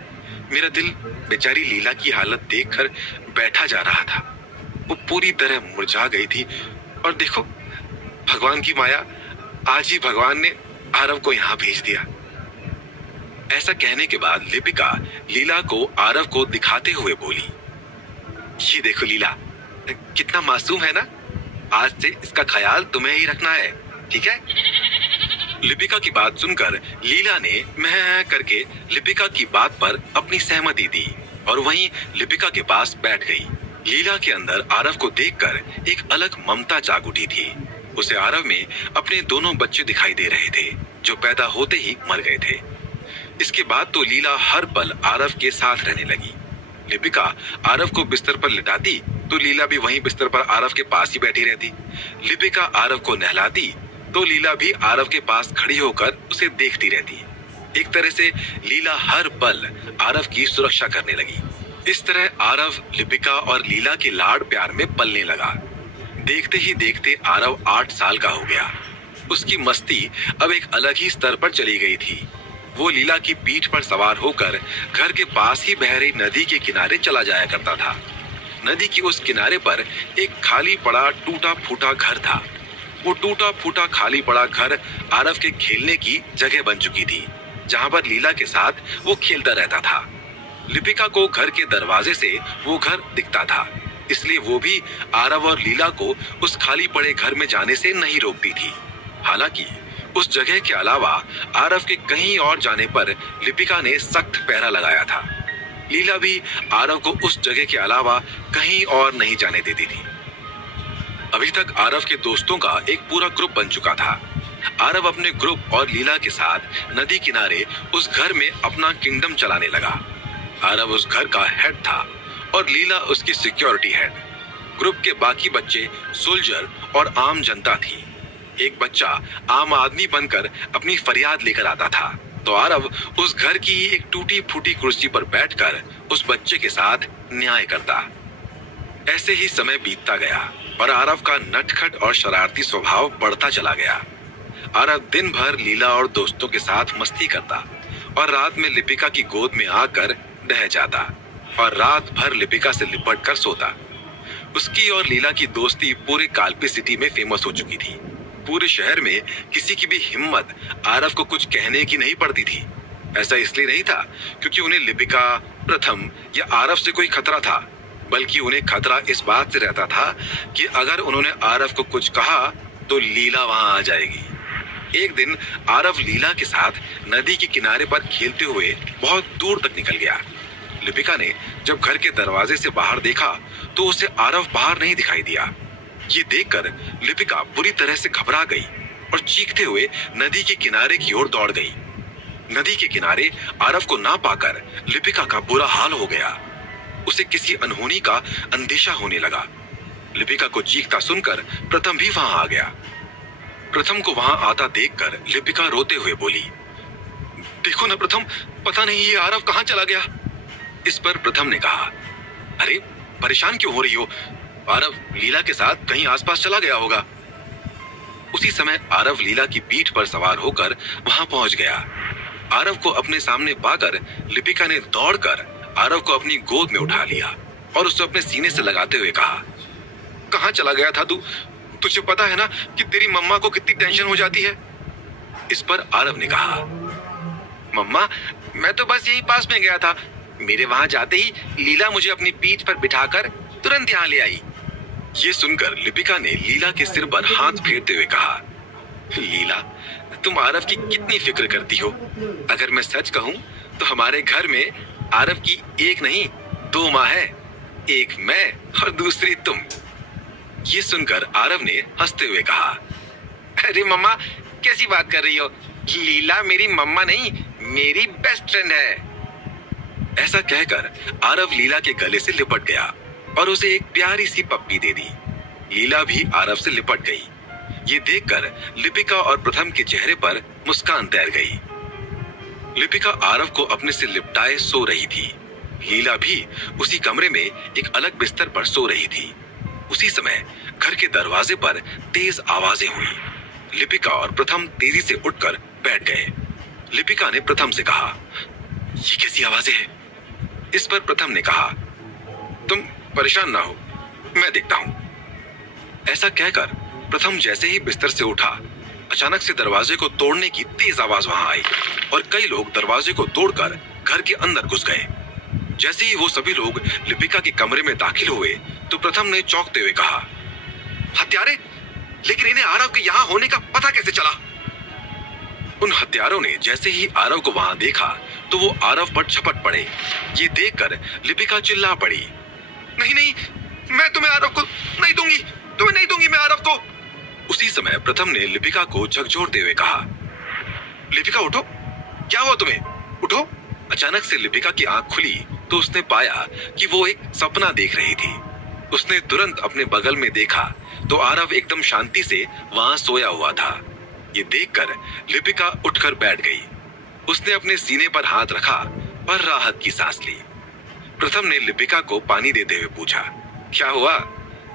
मेरा दिल बेचारी लीला की हालत देखकर बैठा जा रहा था। वो पूरी तरह मुरझा गई थी और देखो, भगवान की माया, आज ही भगवान ने आरव को यहाँ भेज दिया। ऐसा कहने के बाद लिपिका लीला को आरव को दिखाते हुए बोली, ये देखो लीला, कितना मासूम है ना। आज से इसका ख्याल तुम्हें ही रखना है, ठीक है। लिपिका की बात सुनकर लीला ने मैं करके लिपिका की बात पर अपनी सहमति दी और वहीं लिपिका के पास बैठ गई। लीला के अंदर आरव को देखकर एक अलग ममता जाग उठी थी। उसे आरव में अपने दोनों बच्चे दिखाई दे रहे थे जो पैदा होते ही मर गए थे। इसके बाद तो लीला हर पल आरव के साथ रहने लगी। लिपिका आरव को बिस्तर पर लिटाती तो लीला भी वहीं बिस्तर पर आरव के पास ही बैठी रहती। लिपिका आरव को नहलाती तो लीला भी आरव के पास खड़ी होकर उसे देखती रहती। एक तरह से लीला हर पल आरव की सुरक्षा करने लगी। इस तरह आरव लिपिका और लीला के लाड़ प्यार में पलने लगा। देखते ही देखते आरव 8 साल का हो गया। उसकी मस्ती अब एक अलग ही स्तर पर चली गई थी। वो लीला की पीठ पर सवार होकर घर के पास ही बह रही नदी के किनारे चला जाया करता था। नदी की उस किनारे पर एक खाली पड़ा टूटा फूटा घर था। वो टूटा फूटा खाली पड़ा घर आरव के खेलने की जगह बन चुकी थी, जहां पर लीला के साथ वो खेलता रहता था। लिपिका को घर के दरवाजे से वो घर दिखता था, इसलिए वो भी आरव और लीला को उस खाली पड़े घर में जाने से नहीं रोकती थी। हालांकि उस जगह के अलावा आरव के कहीं और जाने पर लिपिका ने सख्त पहरा लगाया था। लीला भी आरव को उस जगह के अलावा कहीं और नहीं जाने देती थी। अभी तक आरव के दोस्तों का एक पूरा ग्रुप बन चुका था। आरव अपने ग्रुप और लीला के साथ नदी किनारे उस घर में अपना किंगडम चलाने लगा। आरव उस घर का हेड था और लीला उसकी सिक्योरिटी हेड। ग्रुप के बाकी बच्चे सोल्जर और आम जनता थी। एक बच्चा आम आदमी बनकर अपनी फरियाद लेकर आता था तो आरव उस घर की एक टूटी फूटी कुर्सी पर बैठकर उस बच्चे के साथ न्याय करता। ऐसे ही समय बीतता गया और आरव का नटखट और शरारती स्वभाव बढ़ता चला गया। आरव दिन भर लीला और दोस्तों के साथ मस्ती करता और रात में लिपिका की गोद में आकर बह जाता और रात भर लिपिका से लिपट कर सोता। उसकी और लीला की दोस्ती पूरे काल्पी सिटी में फेमस हो चुकी थी। पूरे शहर में किसी की भी हिम्मत आरव को कुछ कहने की नहीं पड़ती थी। ऐसा इसलिए नहीं था क्योंकि उन्हें लिपिका, प्रथम या आरव से कोई खतरा था, बल्कि उन्हें खतरा इस बात से रहता था कि अगर उन्होंने आरव को कुछ कहा तो लीला वहां आ जाएगी। एक दिन आरव लीला के साथ नदी के किनारे पर खेलते हुए बहुत दूर तक निकल गया। लिपिका ने जब घर के दरवाजे से बाहर देखा तो उसे आरव बाहर नहीं दिखाई दिया। ये देखकर लिपिका बुरी तरह से घबरा गई और चीखते हुए नदी के किनारे की ओर दौड़ गई। नदी के किनारे आरव को ना पाकर लिपिका का बुरा हाल हो गया। उसे किसी अनहोनी का अंदेशा होने लगा। लिपिका को चीखता सुनकर प्रथम भी वहां आ गया। प्रथम को वहां आता देखकर लिपिका रोते हुए बोली, देखो ना प्रथम, पता नहीं ये आरव कहां चला गया। इस पर प्रथम ने कहा, अरे परेशान क्यों हो रही हो, आरव लीला के साथ कहीं आसपास चला गया होगा। उसी समय आरव लीला की पीठ पर सवार होकर वहां पहुंच गया। आरव को अपने सामने पाकर लिपिका ने दौड़कर आरव को अपनी गोद में उठा लिया और उसे अपने सीने से लगाते हुए कहा, कहाँ चला गया था तू? तुझे पता है ना कि तेरी मम्मा को कितनी टेंशन हो जाती है। इस पर आरव ने कहा, मम्मा मैं तो बस यहीं पास में गया था। मेरे वहां जाते ही लीला मुझे अपनी पीठ पर बिठाकर तुरंत यहाँ ले आई। ये सुनकर लिपिका ने लीला के सिर पर हाथ फेरते हुए कहा, लीला तुम आरव की कितनी फिक्र करती हो। अगर मैं सच कहूं तो हमारे घर में आरव की एक नहीं 2 माँ है, एक मैं और दूसरी तुम। ये सुनकर आरव ने हंसते हुए कहा, अरे मम्मा कैसी बात कर रही हो? लीला मेरी मम्मा नहीं, मेरी बेस्ट फ्रेंड है। ऐसा कहकर आरव लीला के गले से लिपट गया और उसे एक प्यारी सी पप्पी दे दी। लीला भी आरव से लिपट गई। ये देखकर लिपिका और प्रथम के चेहरे पर मुस्कान तैर गई। लिपिका आरव को अपने से लिपटाए सो रही थी। लीला भी उसी कमरे में एक अलग बिस्तर पर सो रही थी। उसी समय घर के दरवाजे पर तेज आवाजें हुई। लिपिका और प्रथम तेजी से उठकर बैठ गए। लिपिका ने प्रथम से कहा, ये कैसी आवाजें हैं? इस पर प्रथम ने कहा, तुम परेशान ना हो, मैं देखता हूं। ऐसा कहकर प्रथम जैसे ही बिस्तर से उठा, अचानक से दरवाजे को तोड़ने की तेज आवाज वहां आई और कई लोग दरवाजे को तोड़कर घर के अंदर घुस गए। जैसे ही वो सभी लोग लिपिका के कमरे में दाखिल हुए तो प्रथम ने चौंकते हुए कहा, हत्यारे? लेकिन इन्हें आरव के यहाँ होने का पता कैसे चला? उन हत्यारों ने जैसे ही आरव को वहां देखा तो वो आरव पर झपट पड़े। ये देखकर लिपिका चिल्ला पड़ी, नहीं नहीं, मैं तुम्हें आरव को नहीं दूंगी, तुम्हें नहीं दूंगी मैं आरव को। उसी समय प्रथम ने लिपिका को झकझोरते हुए कहा, लिपिका उठो, क्या हुआ तुम्हें? उठो। अचानक से लिपिका की आंख खुली तो उसने पाया कि वो एक सपना देख रही थी। उसने तुरंत अपने बगल में देखा तो आरव एकदम शांति से वहां सोया हुआ था। ये देखकर लिपिका उठकर बैठ गई। उसने अपने सीने पर हाथ रखा और राहत की सांस ली। प्रथम ने लिपिका को पानी देते हुए पूछा, क्या हुआ?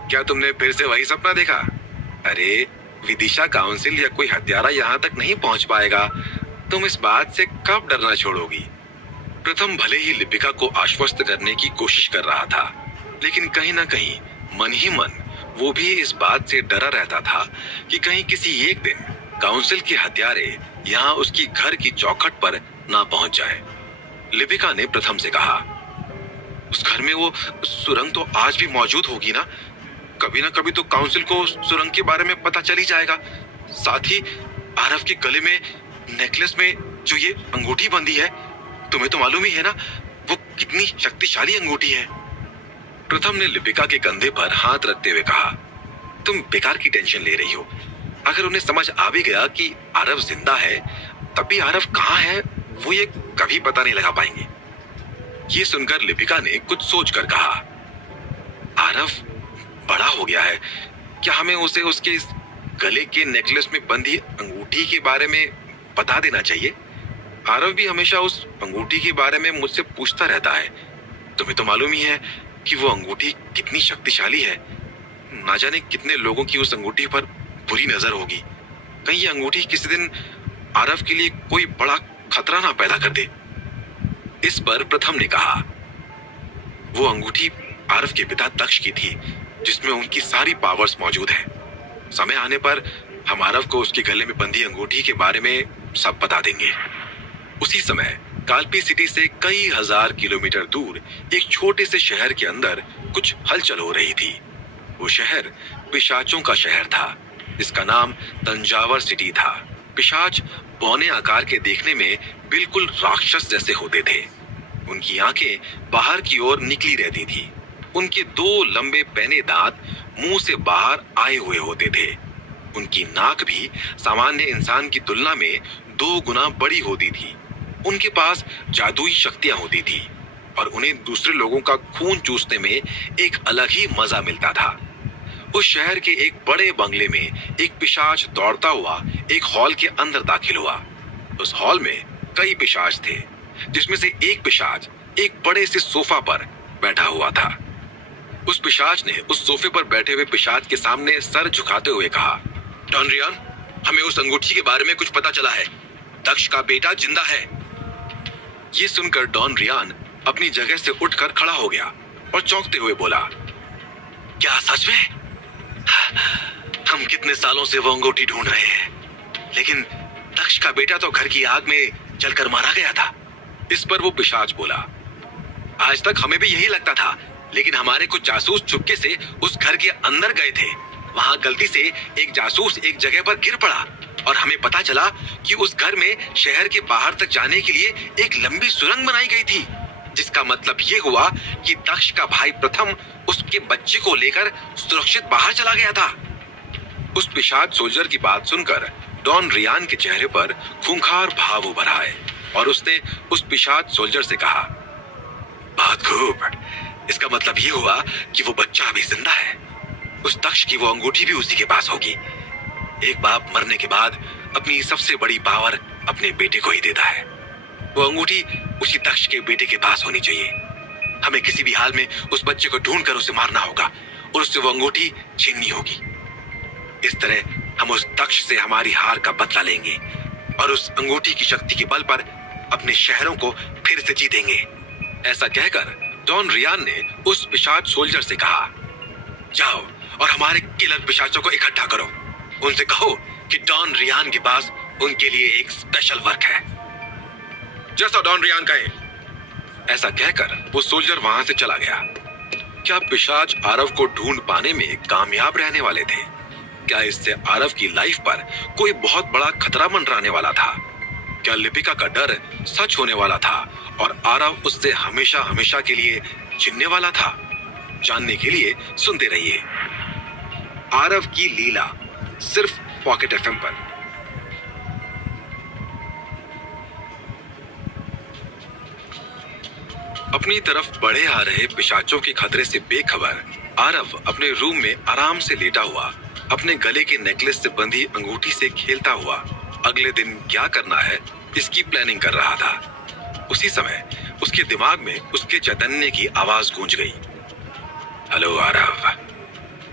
क्या तुमने फिर से वही सपना देखा? अरे विदिशा काउंसिल या कोई हत्यारा यहाँ तक नहीं पहुंच पाएगा, तुम इस बात से कब डरना छोड़ोगी? प्रथम भले ही लिपिका को आश्वस्त करने की कोशिश कर रहा था, लेकिन कहीं ना कहीं मन ही मन वो भी इस बात से डरा रहता था कि कहीं किसी एक दिन काउंसिल के हत्यारे यहाँ उसकी घर की चौखट पर ना पहुंच जाए। लिपिका ने प्रथम से कहा, उस घर में वो सुरंग तो आज भी मौजूद होगी ना? कभी ना कभी तो काउंसिल को सुरंग के बारे में पता चल ही जाएगा। साथ ही आरव के गले में नेकलेस में जो ये अंगूठी बंधी है, तुम्हें तो मालूम ही है ना वो कितनी शक्तिशाली अंगूठी है। प्रथम ने लिपिका के कंधे पर हाथ रखते हुए कहा, तुम बेकार की टेंशन ले रही हो। अगर उन्हें समझ आ भी गया कि आरव जिंदा है, तब भी आरव कहाँ है वो ये कभी पता नहीं लगा पाएंगे। ये सुनकर लिपिका ने कुछ सोचकर कहा, आरव बड़ा हो गया है, क्या हमें उसे उसके इस गले के नेकलेस में बंधी अंगूठी के बारे में बता देना चाहिए? आरव भी हमेशा उस अंगूठी के बारे में मुझसे पूछता रहता है। तुम्हें तो मालूम ही है कि वो अंगूठी कितनी शक्तिशाली है। ना जाने कितने लोगों की उस अंगूठी पर बुरी नजर होगी। कहीं ये अंगूठी किसी दिन आरव के लिए कोई बड़ा खतरा ना पैदा कर दे। इस पर प्रथम ने कहा, वो अंगूठी आरव के पिता दक्ष की थी, जिसमें उनकी सारी पावर्स मौजूद हैं। समय आने पर हम आरव को उसके गले में बंधी अंगूठी के बारे में सब बता देंगे। उसी समय कालपी सिटी से कई हजार किलोमीटर दूर एक छोटे से शहर के अंदर कुछ हलचल हो रही थी। वो शहर पिशाचों का शहर था, जिसका नाम तंजावर सिटी था। पिशाच बौने आकार के देखने में बिल्कुल राक्षस जैसे होते थे। उनकी आंखें बाहर की ओर निकली रहती थी। उनके 2 लंबे पैने दांत मुंह से बाहर आए हुए होते थे। उनकी नाक भी सामान्य इंसान की तुलना में 2 गुना बड़ी होती थी। उनके पास जादुई शक्तियां होती थी और उन्हें दूसरे लोगों का खून चूसने में एक अलग ही मजा मिलता था। उस शहर के एक बड़े बंगले में एक पिशाच दौड़ता हुआ एक हॉल के अंदर दाखिल हुआ। उस हॉल में कई पिशाच थे, जिसमें से एक पिशाच एक बड़े से सोफा पर बैठा हुआ था। उस पिशाच ने उस सोफे पर बैठे हुए पिशाच के सामने सर झुकाते हुए कहा, डॉन रियान, हमें उस अंगूठी के बारे में कुछ पता चला है। दक्ष का बेटा जिंदा है। ये सुनकर डॉन रियान अपनी जगह से उठकर खड़ा हो गया और चौंकते हुए बोला, क्या सच में? हम कितने सालों से वो अंगूठी ढूंढ रहे हैं, लेकिन दक्ष का बेटा तो घर की आग में जलकर मारा गया था। इस पर वो पिशाच बोला, आज तक हमें भी यही लगता था, लेकिन हमारे कुछ जासूस चुपके से उस घर के अंदर गए थे। वहां गलती से एक जासूस एक जगह पर गिर पड़ा और हमें पता चला कि उस घर में शहर के बाहर तक जाने के लिए एक लंबी सुरंग बनाई गई थी, जिसका मतलब ये हुआ कि दक्ष का भाई प्रथम उसके बच्चे को लेकर सुरक्षित बाहर चला गया था। उस पिशाच सोल्जर की बात सुनकर डॉन रियान के चेहरे पर खूंखार भाव उभर आए और उसने उस पिशाच सोल्जर से कहा, बहुत खूब, इसका मतलब ये हुआ कि वो बच्चा अभी जिंदा है। उस दक्ष की वो अंगूठी भी उसी के पास होगी। एक बाप मरने के बाद अपनी सबसे बड़ी पावर अपने बेटे को ही देता है। वो अंगूठी उसी दक्ष के बेटे के पास होनी चाहिए। हमें किसी भी हाल में उस बच्चे को ढूंढकर उसे मारना होगा और उससे वो अंगूठी छीननी होगी। इस तरह हम उस दक्ष से हमारी हार का बदला लेंगे और उस अंगूठी की शक्ति के बल पर अपने शहरों को फिर से जीतेंगे। ऐसा कहकर डॉन रियान ने उस पिशाच सोल्जर से कहा, जाओ और हमारे किलर पिशाचों को इकट्ठा करो। उनसे कहो कि डॉन रियान के पास उनके लिए एक स्पेशल वर्क है। जैसा डॉन रियान कहे। ऐसा कहकर वो सोल्जर वहां से चला गया। क्या पिशाच आरव को ढूंढ पाने में कामयाब रहने वाले थे? क्या इससे आरव की लाइफ पर कोई बहुत बड़ा खतरा मंडराने वाला था? क्या लिपिका का डर सच होने वाला था और आरव उससे हमेशा हमेशा के लिए छिनने वाला था? जानने के लिए सुनते रहिए आरव की लीला, सिर्फ पॉकेट एफएम पर। अपनी तरफ बढ़े आ रहे पिशाचों के खतरे से बेखबर आरव अपने रूम में आराम से लेटा हुआ अपने गले के नेकलेस से बंधी अंगूठी से खेलता हुआ अगले दिन क्या करना है इसकी प्लानिंग कर रहा था। उसी समय उसके दिमाग में उसके चैतन्य की आवाज गूंज गई। हेलो आरव,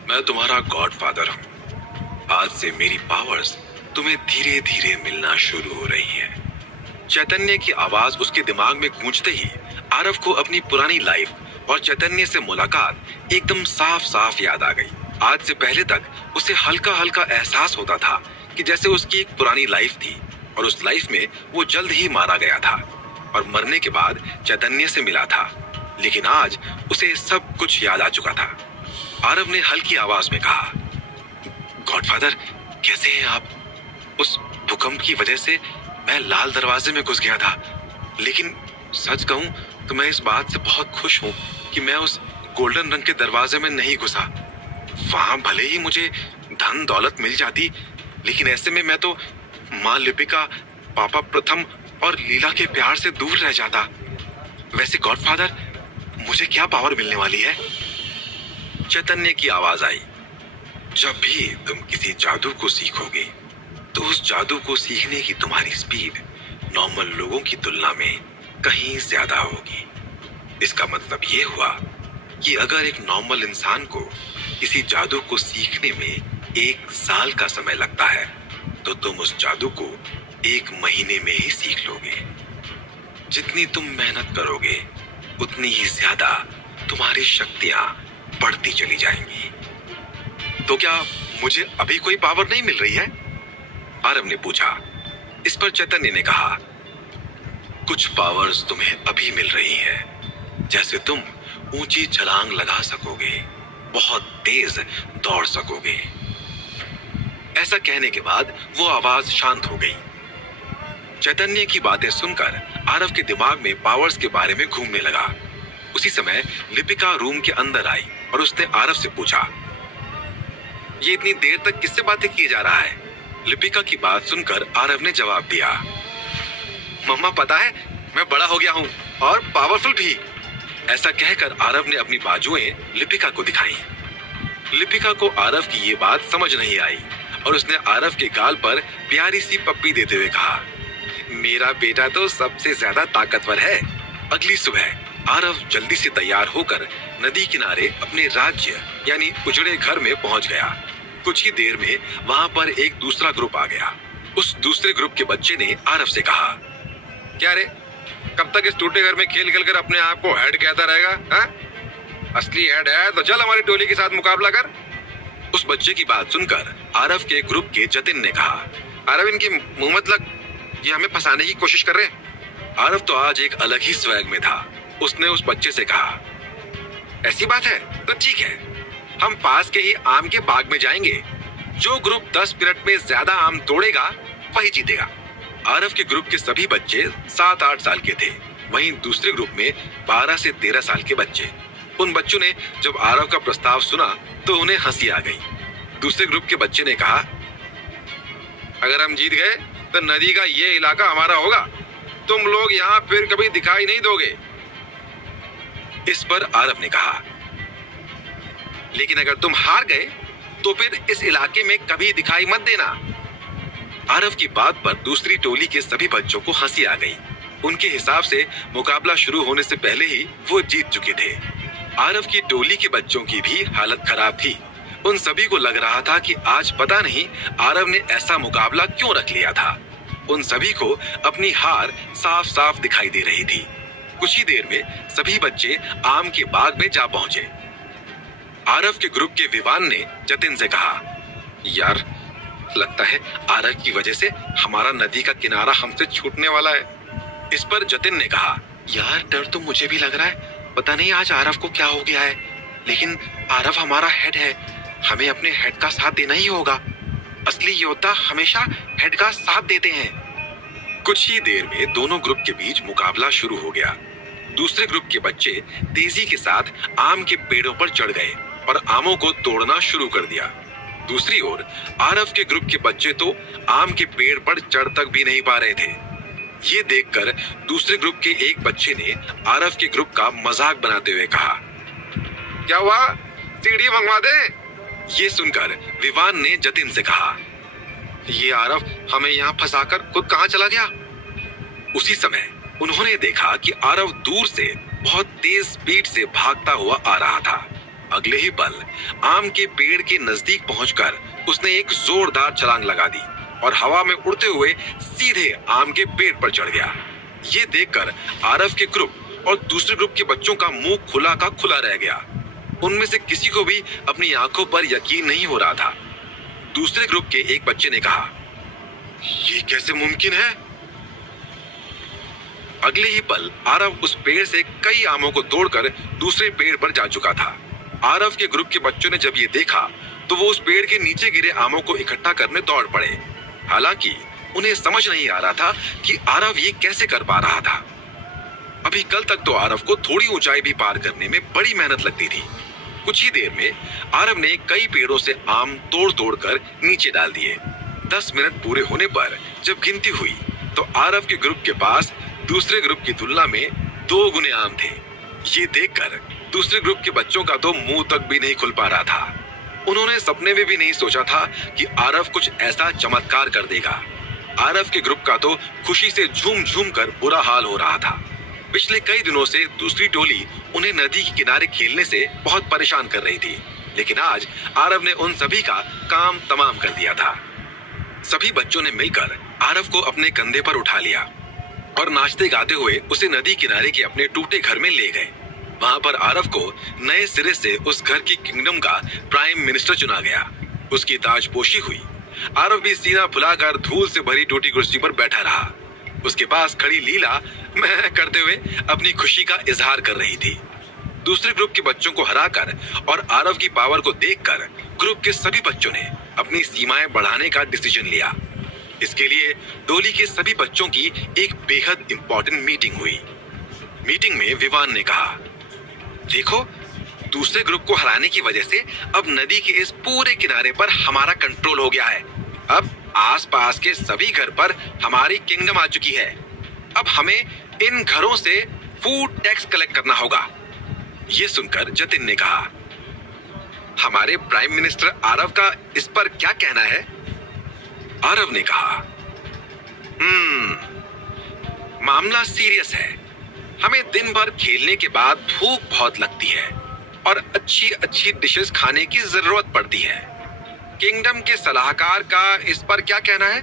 मैं तुम्हारा गॉडफादर हूँ। आज से मेरी पावर्स तुम्हें धीरे धीरे मिलना शुरू हो रही है। चैतन्य की आवाज उसके दिमाग में गूंजते ही आरव को अपनी पुरानी लाइफ और चैतन्य से मुलाकात एकदम साफ साफ याद आ गई। आज से पहले तक उसे हल्का हल्का एहसास होता था कि जैसे उसकी एक पुरानी लाइफ थी और उस लाइफ में वो जल्द ही मारा गया था और मरने के बाद चैतन्य से मिला था, लेकिन आज उसे सब कुछ याद आ चुका था। आरव ने हल्की आवाज में कहा, गॉडफादर कैसे हैं आप? उस भूकंप की वजह से मैं लाल दरवाजे में घुस गया था, लेकिन सच कहूं तो मैं इस बात से बहुत खुश हूं कि मैं उस गोल्डन रंग के दरवाजे में नहीं घुसा। वहां भले ही मुझे धन दौलत मिल जाती, लेकिन ऐसे में मैं तो माँ लिपिका, पापा प्रथम और लीला के प्यार से दूर रह जाता। वैसे गॉडफादर मुझे क्या पावर मिलने वाली है? चैतन्य की आवाज आई, जब भी तुम किसी जादू को सीखोगे तो उस जादू को सीखने की तुम्हारी स्पीड नॉर्मल लोगों की तुलना में कहीं ज्यादा होगी। इसका मतलब ये हुआ कि अगर एक नॉर्मल इंसान को किसी जादू को सीखने में 1 साल का समय लगता है तो तुम उस जादू को 1 महीने में ही सीख लोगे। जितनी तुम मेहनत करोगे उतनी ही ज्यादा तुम्हारी शक्तियां बढ़ती चली जाएंगी। तो क्या मुझे अभी कोई पावर नहीं मिल रही है? आरव ने पूछा। इस पर चैतन्य ने कहा, कुछ पावर्स तुम्हें अभी मिल रही है, जैसे तुम ऊंची छलांग लगा सकोगे, बहुत तेज दौड़ सकोगे। ऐसा कहने के बाद वो आवाज शांत हो गई। चैतन्य की बातें सुनकर आरव के दिमाग में पावर्स के बारे में घूमने लगा। उसी समय लिपिका रूम के अंदर आई और उसने आरव से पूछा, ये इतनी देर तक किससे बातें किए जा रहा है? लिपिका की बात सुनकर आरव ने जवाब दिया, मम्मा पता है मैं बड़ा हो गया हूँ और पावरफुल भी। ऐसा कहकर आरव ने अपनी बाजुएं लिपिका को दिखाई। लिपिका को आरव की ये बात समझ नहीं आई और उसने आरव के गाल पर प्यारी सी पप्पी देते हुए कहा, मेरा बेटा तो सबसे ज्यादा ताकतवर है। अगली सुबह आरव जल्दी से तैयार होकर नदी किनारे अपने राज्य यानी उजड़े घर में पहुंच गया। कुछ ही देर में वहां पर एक दूसरा ग्रुप आ गया। उस दूसरे ग्रुप के बच्चे ने आरव से कहा, क्या रे, कब तक इस टूटे घर में खेल खेल कर अपने आप को हेड कहता रहेगा? हा? असली हेड है तो चल हमारी टोली के साथ मुकाबला कर। उस बच्चे की बात सुनकर आरव के ग्रुप के जतिन ने कहा, आरव इनके मुंह मत लग, ये हमें फंसाने की कोशिश कर रहे हैं। आरव तो आज एक अलग ही स्वैग में था। उसने उस बच्चे से कहा, ऐसी बात है तो ठीक है, हम पास के ही आम के बाग में जाएंगे। जो ग्रुप 10 मिनट में ज्यादा आम तोड़ेगा वही जीतेगा। आरव के ग्रुप के सभी बच्चे 7-8 साल के थे। वहीं दूसरे ग्रुप में 12 से 13 साल के बच्चे। उन बच्चों ने जब आरव का प्रस्ताव सुना तो उन्हें हंसी आ गई। दूसरे ग्रुप के बच्चे ने कहा, अगर हम जीत गए तो नदी का ये इलाका हमारा होगा, तुम लोग यहाँ फिर कभी दिखाई नहीं दोगे। इस पर आरव ने कहा, लेकिन अगर तुम हार गए तो फिर इस इलाके में कभी दिखाई मत देना। आरव की बात पर दूसरी टोली के सभी बच्चों को हंसी आ गई। उनके हिसाब से मुकाबला शुरू होने से पहले ही वो जीत चुके थे। आरव की टोली के बच्चों की भी हालत खराब थी। उन सभी को लग रहा था कि आज पता नहीं आरव ने ऐसा मुकाबला क्यों रख लिया था। उन सभी को अपनी हार साफ साफ दिखाई दे रही थी। कुछ ही देर में सभी बच्चे आम के बाग में जा पहुंचे। आरव के ग्रुप के विवान ने जतिन से कहा, यार लगता है आरव की वजह से हमारा नदी का किनारा हमसे छूटने वाला है। इस पर जतिन ने कहा, यार डर तो मुझे भी लग रहा है, पता नहीं आज आरव को क्या हो गया है। लेकिन आरव हमारा हेड है, हमें अपने हेड का साथ देना ही होगा। असली योद्धा हमेशा हेड का साथ देते हैं। कुछ ही देर में दोनों ग्रुप के बीच मुकाबला शुरू हो गया। दूसरे ग्रुप के बच्चे तेजी के साथ आम के पेड़ों पर चढ़ गए और आमों को तोड़ना शुरू कर दिया। दूसरी ओर आरव के ग्रुप के बच्चे तो आम के पेड़ पर चढ़ तक भी नहीं पा रहे थे। ये देखकर दूसरे ग्रुप के एक बच्चे ने आरव के ग्रुप का मजाक बनाते हुए कहा, क्या हुआ, सीढ़ी मंगवा दे। ये सुनकर विवान ने जतिन से कहा, ये आरव हमें यहाँ फंसाकर खुद कहाँ चला गया। उसी समय उन्होंने देखा कि आरव दूर से बहुत तेज स्पीड से भागता हुआ आ रहा था। अगले ही पल आम के पेड़ के नजदीक पहुंचकर उसने एक जोरदार छलांग लगा दी और हवा में उड़ते हुए सीधे आम के पेड़ पर चढ़ गया। ये देखकर आरव के ग्रुप और दूसरे ग्रुप के बच्चों का मुंह खुला का खुला रह गया। उनमें से किसी को भी अपनी आंखों पर यकीन नहीं हो रहा था। दूसरे ग्रुप के एक बच्चे ने कहा, ये कैसे मुमकिन है। अगले ही पल आरव उस पेड़ से कई आमों को तोड़कर दूसरे पेड़ पर जा चुका था। आरव के ग्रुप के बच्चों ने जब ये देखा तो वो उस पेड़ के नीचे गिरे आमों को इकट्ठा करने दौड़ पड़े। हालांकि उन्हें समझ नहीं आ रहा था कि आरव ये कैसे कर पा रहा था। अभी कल तक तो आरव को थोड़ी ऊंचाई भी पार करने में बड़ी मेहनत लगती थी। कुछ ही देर में आरव ने कई पेड़ों से आम तोड़ तोड़ कर नीचे डाल दिए। 10 मिनट पूरे होने पर जब गिनती हुई तो आरव के ग्रुप के पास दूसरे ग्रुप की तुलना में 2 गुने आम थे। ये देखकर दूसरे ग्रुप के बच्चों का तो मुंह तक भी नहीं खुल पा रहा था। उन्होंने सपने में भी नहीं सोचा था कि आरव कुछ ऐसा चमत्कार कर देगा। आरव के ग्रुप का तो खुशी से झूम झूम कर बुरा हाल हो रहा था। पिछले कई दिनों से दूसरी टोली उन्हें नदी के किनारे खेलने से बहुत परेशान कर रही थी, लेकिन आज आरव ने उन सभी का काम तमाम कर दिया था। सभी बच्चों ने मिलकर आरव को अपने कंधे पर उठा लिया और नाचते गाते हुए उसे नदी किनारे के अपने टूटे घर में ले गए। वहां पर आरव को नए सिरे से उस घर की किंगडम का प्राइम मिनिस्टर चुना गया। उसकी ताजपोशी हुई। आरव भी सीना फुलाकर धूल से भरी टूटी कुर्सी पर बैठा रहा। उसके पास खड़ी लीला मैं करते हुए अपनी खुशी का इजहार कर रही थी। दूसरे ग्रुप के बच्चों को हराकर और आरव की पावर को देखकर ग्रुप के सभी बच्चों ने अपनी सीमाएं बढ़ाने का डिसीजन लिया। इसके लिए टोली के सभी बच्चों की एक बेहद इंपॉर्टेंट मीटिंग हुई। मीटिंग में विवान ने कहा, देखो, दूसरे ग्रुप को हराने की वजह से अब नदी के इस पूरे किनारे पर हमारा कंट्रोल हो गया है। अब आसपास के सभी घर पर हमारी किंगडम आ चुकी है। अब हमें इन घरों से फूड टैक्स कलेक्ट करना होगा। ये सुनकर जतिन ने कहा, हमारे प्राइम मिनिस्टर आरव का इस पर क्या कहना है? आरव ने कहा, मामला सीरियस है। हमें दिन भर खेलने के बाद भूख बहुत लगती है और अच्छी अच्छी डिशेस खाने की जरूरत पड़ती है। किंगडम के सलाहकार का इस पर क्या कहना है?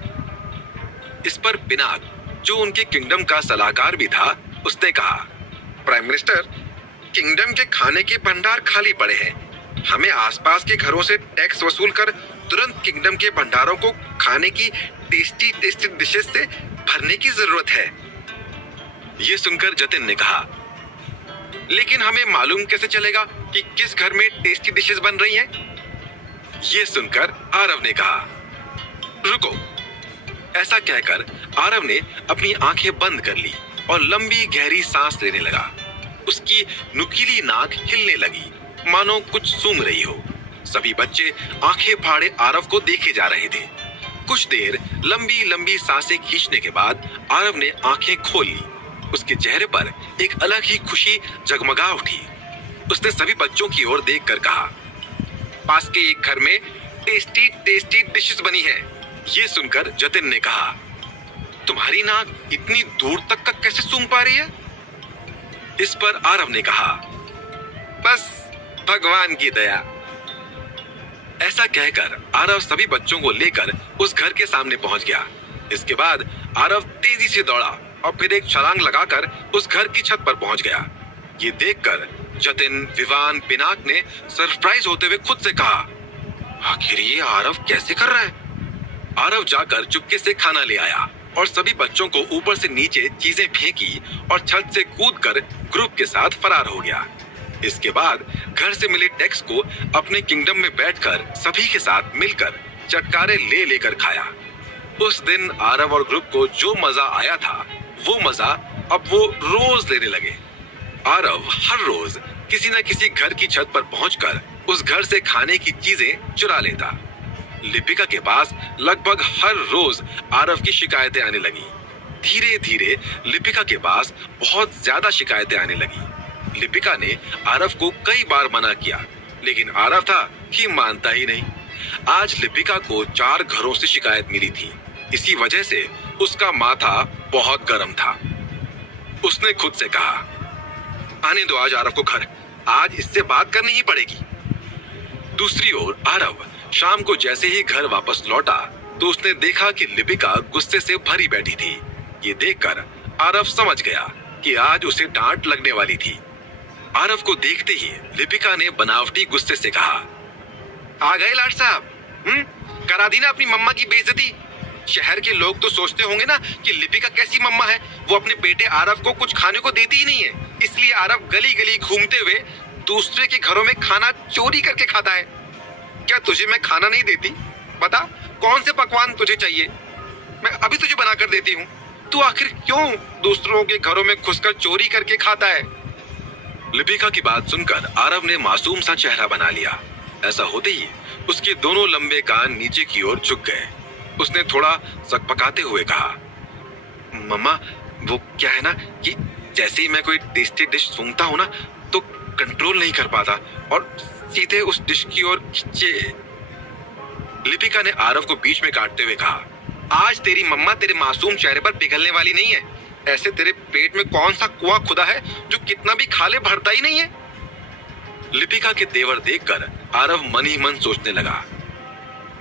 इस पर पिनाक, जो उनके किंगडम का सलाहकार भी था, उसने कहा, प्राइम मिनिस्टर, किंगडम के खाने के भंडार खाली पड़े हैं। हमें आसपास के घरों से टैक्स वसूल कर तुरंत किंगडम के भंडारों को खाने की टेस्टी टेस्टी डिशेस से भरने की जरूरत है। ये सुनकर जतिन ने कहा, लेकिन हमें मालूम कैसे चलेगा कि किस घर में टेस्टी डिशेस बन रही हैं? ये सुनकर आरव ने कहा, रुको। ऐसा कहकर आरव ने अपनी आंखें बंद कर ली और लंबी गहरी सांस लेने लगा। उसकी नुकीली नाक हिलने लगी, मानो कुछ सूंघ रही हो। सभी बच्चे आंखें फाड़े आरव को देखे जा रहे थे। कुछ देर लंबी लंबी सांसें खींचने के बाद आरव ने आंखें खोल ली। उसके चेहरे पर एक अलग ही खुशी जगमगा उठी। उसने सभी बच्चों की ओर देखकर कहा, पास के एक घर में टेस्टी टेस्टी डिशेस बनी है। ये सुनकर जतिन ने कहा, तुम्हारी नाक इतनी दूर तक का कैसे सूंघ पा रही है? इस पर आरव ने कहा, बस भगवान की दया। ऐसा कहकर आरव सभी बच्चों को लेकर उस घर के सामने पहुंच गया। इसके बाद आरव तेजी से दौड़ा और फिर एक छलांग लगाकर उस घर की छत पर पहुंच गया। ये देखकर जतिन, विवान, पिनाक ने सरप्राइज होते हुए खुद से कहा, आखिर ये आरव कैसे कर रहा है? आरव जाकर चुपके से खाना ले आया और सभी बच्चों को ऊपर से नीचे चीजें फेंकी और छत से कूदकर ग्रुप के साथ फरार हो गया। इसके बाद घर से मिले टैक्स को अपने किंगडम में बैठकर सभी के साथ मिलकर चटकारे ले लेकर खाया। उस दिन आरव और ग्रुप को जो मजा आया था वो मजा अब वो रोज लेने लगे। आरव हर रोज किसी न किसी घर की छत पर पहुंचकर उस घर से खाने की चीजें चुरा लेता। लिपिका के पास लगभग हर रोज आरव की शिकायतें आने लगी। धीरे धीरे लिपिका के पास बहुत ज्यादा शिकायतें आने लगी। लिपिका ने आरव को कई बार मना किया, लेकिन आरव था कि मानता ही नहीं। आज लिपिका को 4 घरों से शिकायत मिली थी। इसी वजह से उसका माथा बहुत गर्म था। उसने खुद से कहा, आने दो आज आरव को घर, आज इससे बात करनी ही पड़ेगी। दूसरी ओर आरव शाम को जैसे ही घर वापस लौटा तो उसने देखा कि लिपिका गुस्से से भरी बैठी थी। ये देखकर आरव समझ गया कि आज उसे डांट लगने वाली थी। आरव को देखते ही लिपिका ने बनावटी गुस्से से कहा, आ गए लाट साहब, करा दी ना अपनी मम्मा की बेइज्जती। शहर के लोग तो सोचते होंगे ना कि लिपिका कैसी मम्मा है, वो अपने बेटे आरव को कुछ खाने को देती ही नहीं है, इसलिए आरव गली गली घूमते हुए दूसरे के घरों में खाना चोरी करके खाता है। क्या तुझे मैं खाना नहीं देती? बता कौन से पकवान तुझे चाहिए, मैं अभी तुझे बना कर देती हूँ। तू आखिर क्यों दूसरों के घरों में घुसकर चोरी करके खाता है? लिपिका की बात सुनकर आरव ने मासूम सा चेहरा बना लिया। ऐसा होते ही उसके दोनों लंबे कान नीचे की ओर झुक गए। उसने थोड़ा सकपकाते हुए कहा, मम्मा वो क्या है ना कि जैसे ही मैं कोई टेस्टी डिश सूंघता हूँ ना तो कंट्रोल नहीं कर पाता और सीधे उस डिश की ओर खींचे। लिपिका ने आरव को बीच में काटते हुए कहा, आज तेरी मम्मा तेरे मासूम चेहरे पर पिघलने वाली नहीं है। ऐसे तेरे पेट में कौन सा कुआं खुदा है जो कितना भी खा ले भरता ही नहीं है। लिपिका के तेवर देखकर आरव मन ही मन सोचने लगा,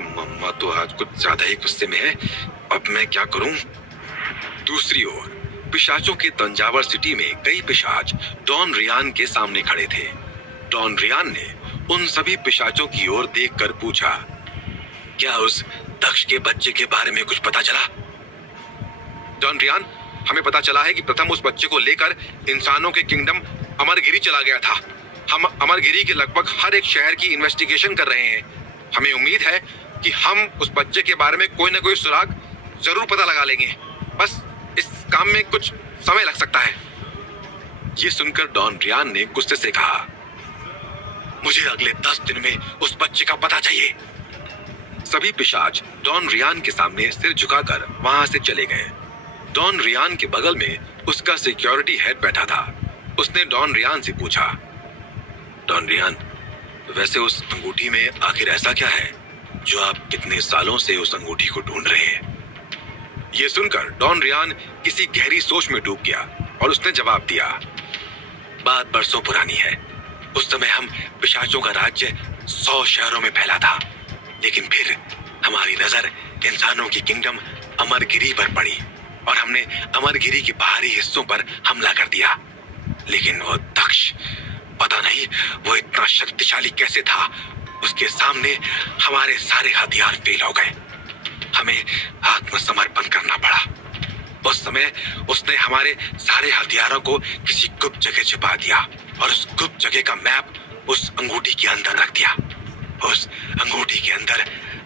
मम्मा तो आज कुछ ज्यादा ही गुस्से में है, अब मैं क्या करूं? दूसरी ओर पिशाचों के तंजावर सिटी में कई पिशाच डॉन रियान के सामने खड़े थे। डॉन रियान ने उन सभी पिशाचों की ओर देखकर पूछा, क्या उस दक्ष के बच्चे के बारे में कुछ पता चला? डॉन रियान, हमें पता चला है कि प्रथम उस बच्चे को लेकर इंसानों के किंगडम अमरगिरी चला गया था। हम अमरगिरी के लगभग हर एक शहर की इन्वेस्टिगेशन कर रहे हैं। हमें उम्मीद है कि हम उस बच्चे के बारे में कोई ना कोई सुराग जरूर पता लगा लेंगे। बस इस काम में कुछ समय लग सकता है। ये सुनकर डॉन रियान ने गुस्से से कहा, मुझे अगले 10 दिन में उस बच्चे का पता चाहिए। सभी पिशाच डॉन रियान के सामने सिर झुकाकर वहां से चले गए। डॉन रियान के बगल में उसका सिक्योरिटी हेड बैठा था। उसने डॉन रियान से पूछा, डॉन रियान, वैसे उस अंगूठी में आखिर ऐसा क्या है जो आप कितने सालों से उस अंगूठी को ढूंढ रहे हैं? ये सुनकर डॉन रियान किसी गहरी सोच में डूब गया और उसने जवाब दिया, बात बरसों पुरानी है। उस समय हम पिशाचों का राज्य 100 शहरों में फैला था, लेकिन फिर हमारी नजर इंसानों की किंगडम अमरगिरी पर पड़ी और हमने अमरगिरी के बाहरी हिस्सों पर हमला कर दिया। लेकिन वो दक्ष पता नहीं वो इतना शक्तिशाली कैसे था, उसके सामने हमारे सारे हथियार फेल हो गए। हमें आत्मसमर्पण करना पड़ा। उस समय उसने हमारे सारे हथियारों को किसी गुप्त जगह छिपा दिया और उस गुप्त जगह का मैप उस अंगूठी के अंदर रख दिया। उस अंगूठी के अंदर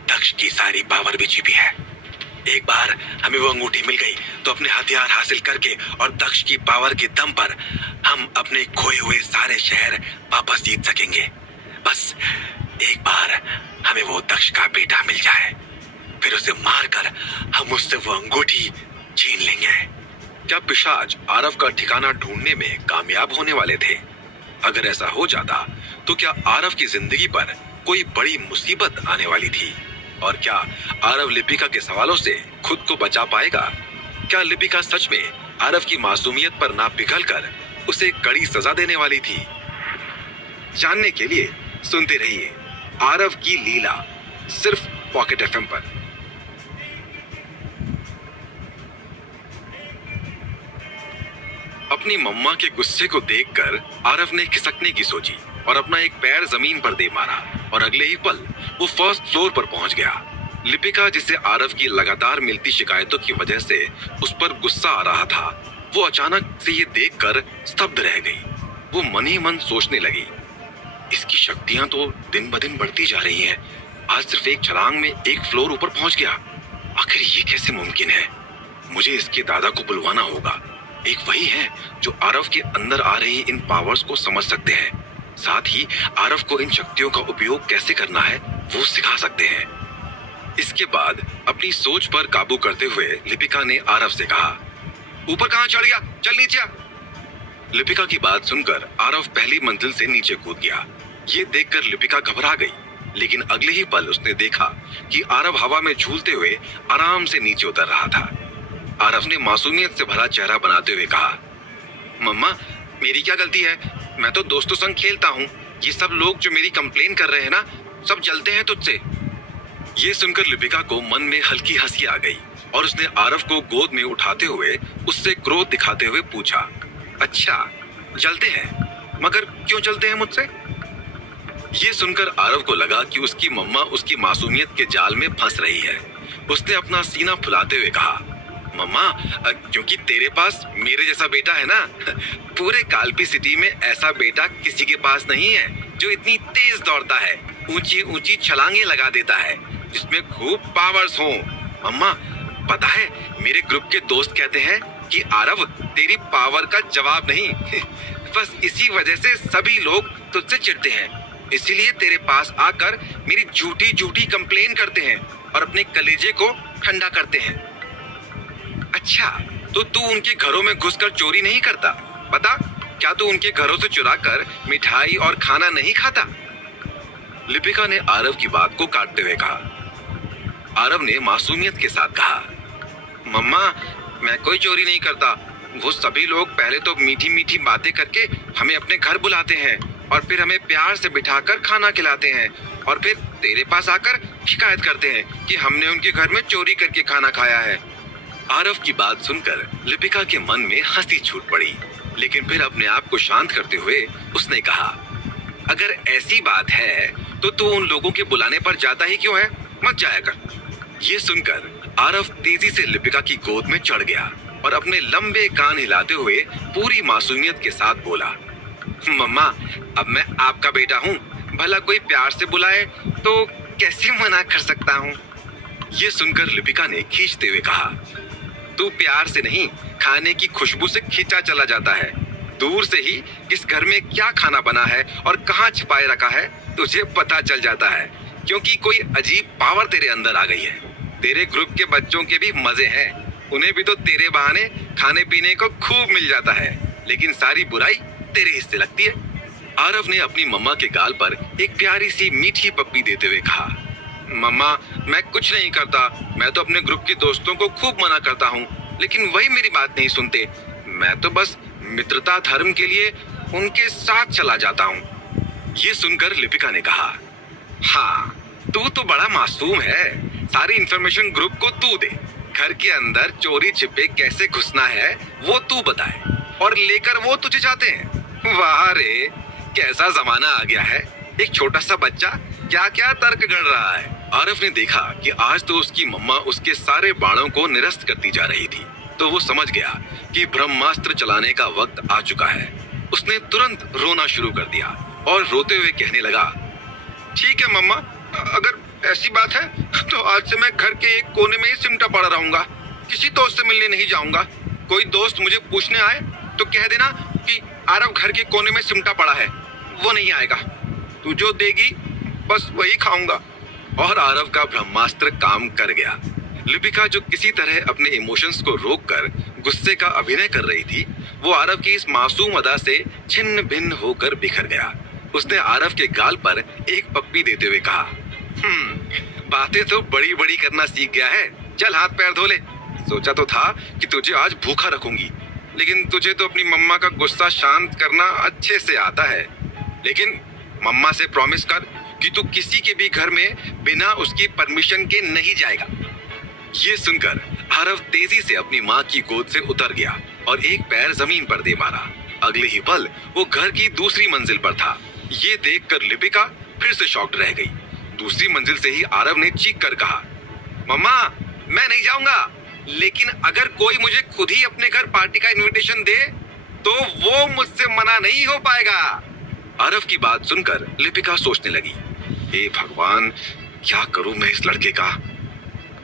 दक्ष की सारी पावर भी छिपी है। एक बार हमें वो अंगूठी मिल गई तो अपने हथियार हासिल करके और दक्ष की पावर के दम पर हम अपने खोए हुए सारे शहर वापस जीत सकेंगे। बस एक बार हमें वो दक्ष का बेटा मिल जाए, फिर उसे मारकर हम उससे वो अंगूठी छीन लेंगे। क्या पिशाच आरव का ठिकाना ढूंढने में कामयाब होने वाले थे? अगर ऐसा हो जाता तो क्या आरव की जिंदगी पर कोई बड़ी मुसीबत आने वाली थी? और क्या आरव लिपिका के सवालों से खुद को बचा पाएगा? क्या लिपिका सच में आरव की मासूमियत पर ना पिघलकर उसे कड़ी सजा देने वाली थी? जानने के लिए सुनते रहिए आरव की लीला, सिर्फ पॉकेट एफएम पर। अपनी मम्मा के गुस्से को देखकर आरव ने खिसकने की सोची और अपना एक पैर जमीन पर दे मारा और अगले ही पल वो फर्स्ट फ्लोर पर पहुंच गया। लिपिका, जिसे आरव की लगातार मिलती शिकायतों की वजह से उस पर गुस्सा आ रहा था, वो अचानक से ये देखकर स्तब्ध रह गई। वो मन ही मन सोचने लगी, इसकी शक्तियां तो दिन ब दिन बढ़ती जा रही हैं। आज सिर्फ एक छलांग में एक फ्लोर ऊपर पहुंच गया। आखिर ये कैसे मुमकिन है? मुझे इसके दादा को बुलवाना होगा। एक वही है जो आरव के अंदर आ रही इन पावर्स को समझ सकते हैं, साथ ही आरव को इन शक्तियों का उपयोग कैसे करना है वो सिखा सकते हैं। इसके बाद अपनी सोच पर काबू करते हुए लिपिका ने आरव से कहा, ऊपर कहां चढ़ गया, चल नीचे आ। लिपिका की बात सुनकर आरव पहली मंजिल से नीचे कूद गया। ये देखकर लिपिका घबरा गई, लेकिन अगले ही पल उसने देखा कि आरव हवा में झूलते हुए आराम से नीचे उतर रहा था। आरव ने मासूमियत से भरा चेहरा बनाते हुए कहा, मम्मा मेरी क्या गलती है? मैं तो दोस्तों संग खेलता हूँ। ये सब लोग जो मेरी कंप्लेन कर रहे हैं ना, सब जलते हैं तुझसे। ये सुनकर लिपिका को मन में हल्की हंसी आ गई और उसने आरव को गोद में उठाते हुए उससे क्रोध दिखाते हुए पूछा, अच्छा जलते हैं, मगर क्यों जलते हैं मुझसे? ये सुनकर आरव को लगा कि उसकी मम्मा उसकी मासूमियत के जाल में फंस रही है। उसने अपना सीना फुलाते हुए कहा, मम्मा क्योंकि तेरे पास मेरे जैसा बेटा है ना। पूरे कालपी सिटी में ऐसा बेटा किसी के पास नहीं है जो इतनी तेज दौड़ता है, ऊंची ऊंची छलांगे लगा देता है, जिसमें खूब पावर्स हो। मम्मा पता है, मेरे ग्रुप के दोस्त कहते हैं कि आरव तेरी पावर का जवाब नहीं। बस इसी वजह से सभी लोग तुझसे चिढ़ते हैं, इसीलिए तेरे पास आकर मेरी झूठी झूठी कंप्लेन करते हैं और अपने कलेजे को ठंडा करते हैं। अच्छा, तो तू उनके घरों में घुसकर चोरी नहीं करता? बता, क्या तू उनके घरों से चुराकर मिठाई और खाना नहीं खाता? लिपिका ने आरव की बात को काटते हुए कहा। आरव ने मासूमियत के साथ कहा, मम्मा मैं कोई चोरी नहीं करता। वो सभी लोग पहले तो मीठी मीठी बातें करके हमें अपने घर बुलाते हैं और फिर हमें प्यार से बिठाकर खाना खिलाते हैं और फिर तेरे पास आकर शिकायत करते हैं कि हमने उनके घर में चोरी करके खाना खाया है। आरव की बात सुनकर लिपिका के मन में हंसी छूट पड़ी, लेकिन फिर अपने आप को शांत करते हुए उसने कहा, अगर ऐसी बात है तो तू उन लोगों के बुलाने पर जाता ही क्यों है? मत जाया कर। ये सुनकर आरव तेजी से लिपिका की गोद में चढ़ गया और अपने लंबे कान हिलाते हुए पूरी मासूमियत के साथ बोला, मम्मा अब मैं आपका बेटा हूँ, भला कोई प्यार से बुलाए तो कैसे मना कर सकता हूँ? ये सुनकर लिपिका ने खींचते हुए कहा, तू प्यार से नहीं, खाने की खुशबू से खींचा चला जाता है। दूर से ही किस घर में क्या खाना बना है और कहाँ छिपाए रखा है तुझे पता चल जाता है, क्योंकि कोई अजीब पावर तेरे अंदर आ गई है। तेरे ग्रुप के बच्चों के भी मजे हैं, उन्हें भी तो तेरे बहाने खाने पीने को खूब मिल जाता है, लेकिन सारी बुराई तेरे हिस्से लगती है। आरव ने अपनी मम्मा के गाल पर एक प्यारी सी मीठी पप्पी देते हुए कहा, मम्मा मैं कुछ नहीं करता, मैं तो अपने ग्रुप के दोस्तों को खूब मना करता हूँ, लेकिन वही मेरी बात नहीं सुनते। मैं तो बस मित्रता धर्म के लिए उनके साथ चला जाता हूँ। ये सुनकर लिपिका ने कहा, हाँ तू तो बड़ा मासूम है, सारी इंफॉर्मेशन ग्रुप को तू दे। घर के अंदर चोरी छिपे कैसे घुसना है वो तू बताए और लेकर वो तुझे जाते हैं। वाह रे, कैसा जमाना आ गया है, एक छोटा सा बच्चा क्या क्या तर्क गढ़ रहा है। आरव ने देखा कि आज तो उसकी मम्मा उसके सारे बाणों को निरस्त करती जा रही थी, तो वो समझ गया कि ब्रह्मास्त्र चलाने का वक्त आ चुका है। उसने तुरंत रोना शुरू कर दिया और रोते हुए कहने लगा, ठीक है मम्मा, अगर ऐसी बात है तो आज से मैं घर के एक कोने में ही सिमटा पड़ा रहूंगा, किसी दोस्त से मिलने नहीं जाऊंगा। कोई दोस्त मुझे पूछने आए तो कह देना कि आरव घर के कोने में सिमटा पड़ा है, वो नहीं आएगा। तू जो देगी बस वही खाऊंगा। और आरव का ब्रह्मास्त्र काम कर गया। लिपिका जो किसी तरह अपने इमोशंस को रोककर गुस्से का अभिनय कर रही थी, वो आरव की इस मासूम अदा से छिन्न भिन्न होकर बिखर गया। उसने आरव के गाल पर एक पप्पी देते हुए कहा, बातें तो बड़ी बड़ी करना सीख गया है, चल हाथ पैर धो ले। सोचा तो था कि तुझे आज भूखा रखूंगी, लेकिन तुझे तो अपनी मम्मा का गुस्सा शांत करना अच्छे से आता है। लेकिन मम्मा से प्रॉमिस कर कि तू किसी के भी घर में बिना उसकी परमिशन के नहीं जाएगा। ये सुनकर आरव तेजी से अपनी माँ की गोद से उतर गया और एक पैर जमीन पर दे मारा। अगले ही पल वो घर की दूसरी मंजिल पर था। ये देखकर लिपिका फिर से शॉक्ड रह गई। दूसरी मंजिल से ही आरव ने चीख कर कहा, मम्मा मैं नहीं जाऊंगा, लेकिन अगर कोई मुझे खुद ही अपने घर पार्टी का इनविटेशन दे तो वो मुझसे मना नहीं हो पाएगा। आरव की बात सुनकर लिपिका सोचने लगी, हे भगवान, क्या करूं मैं इस लड़के का।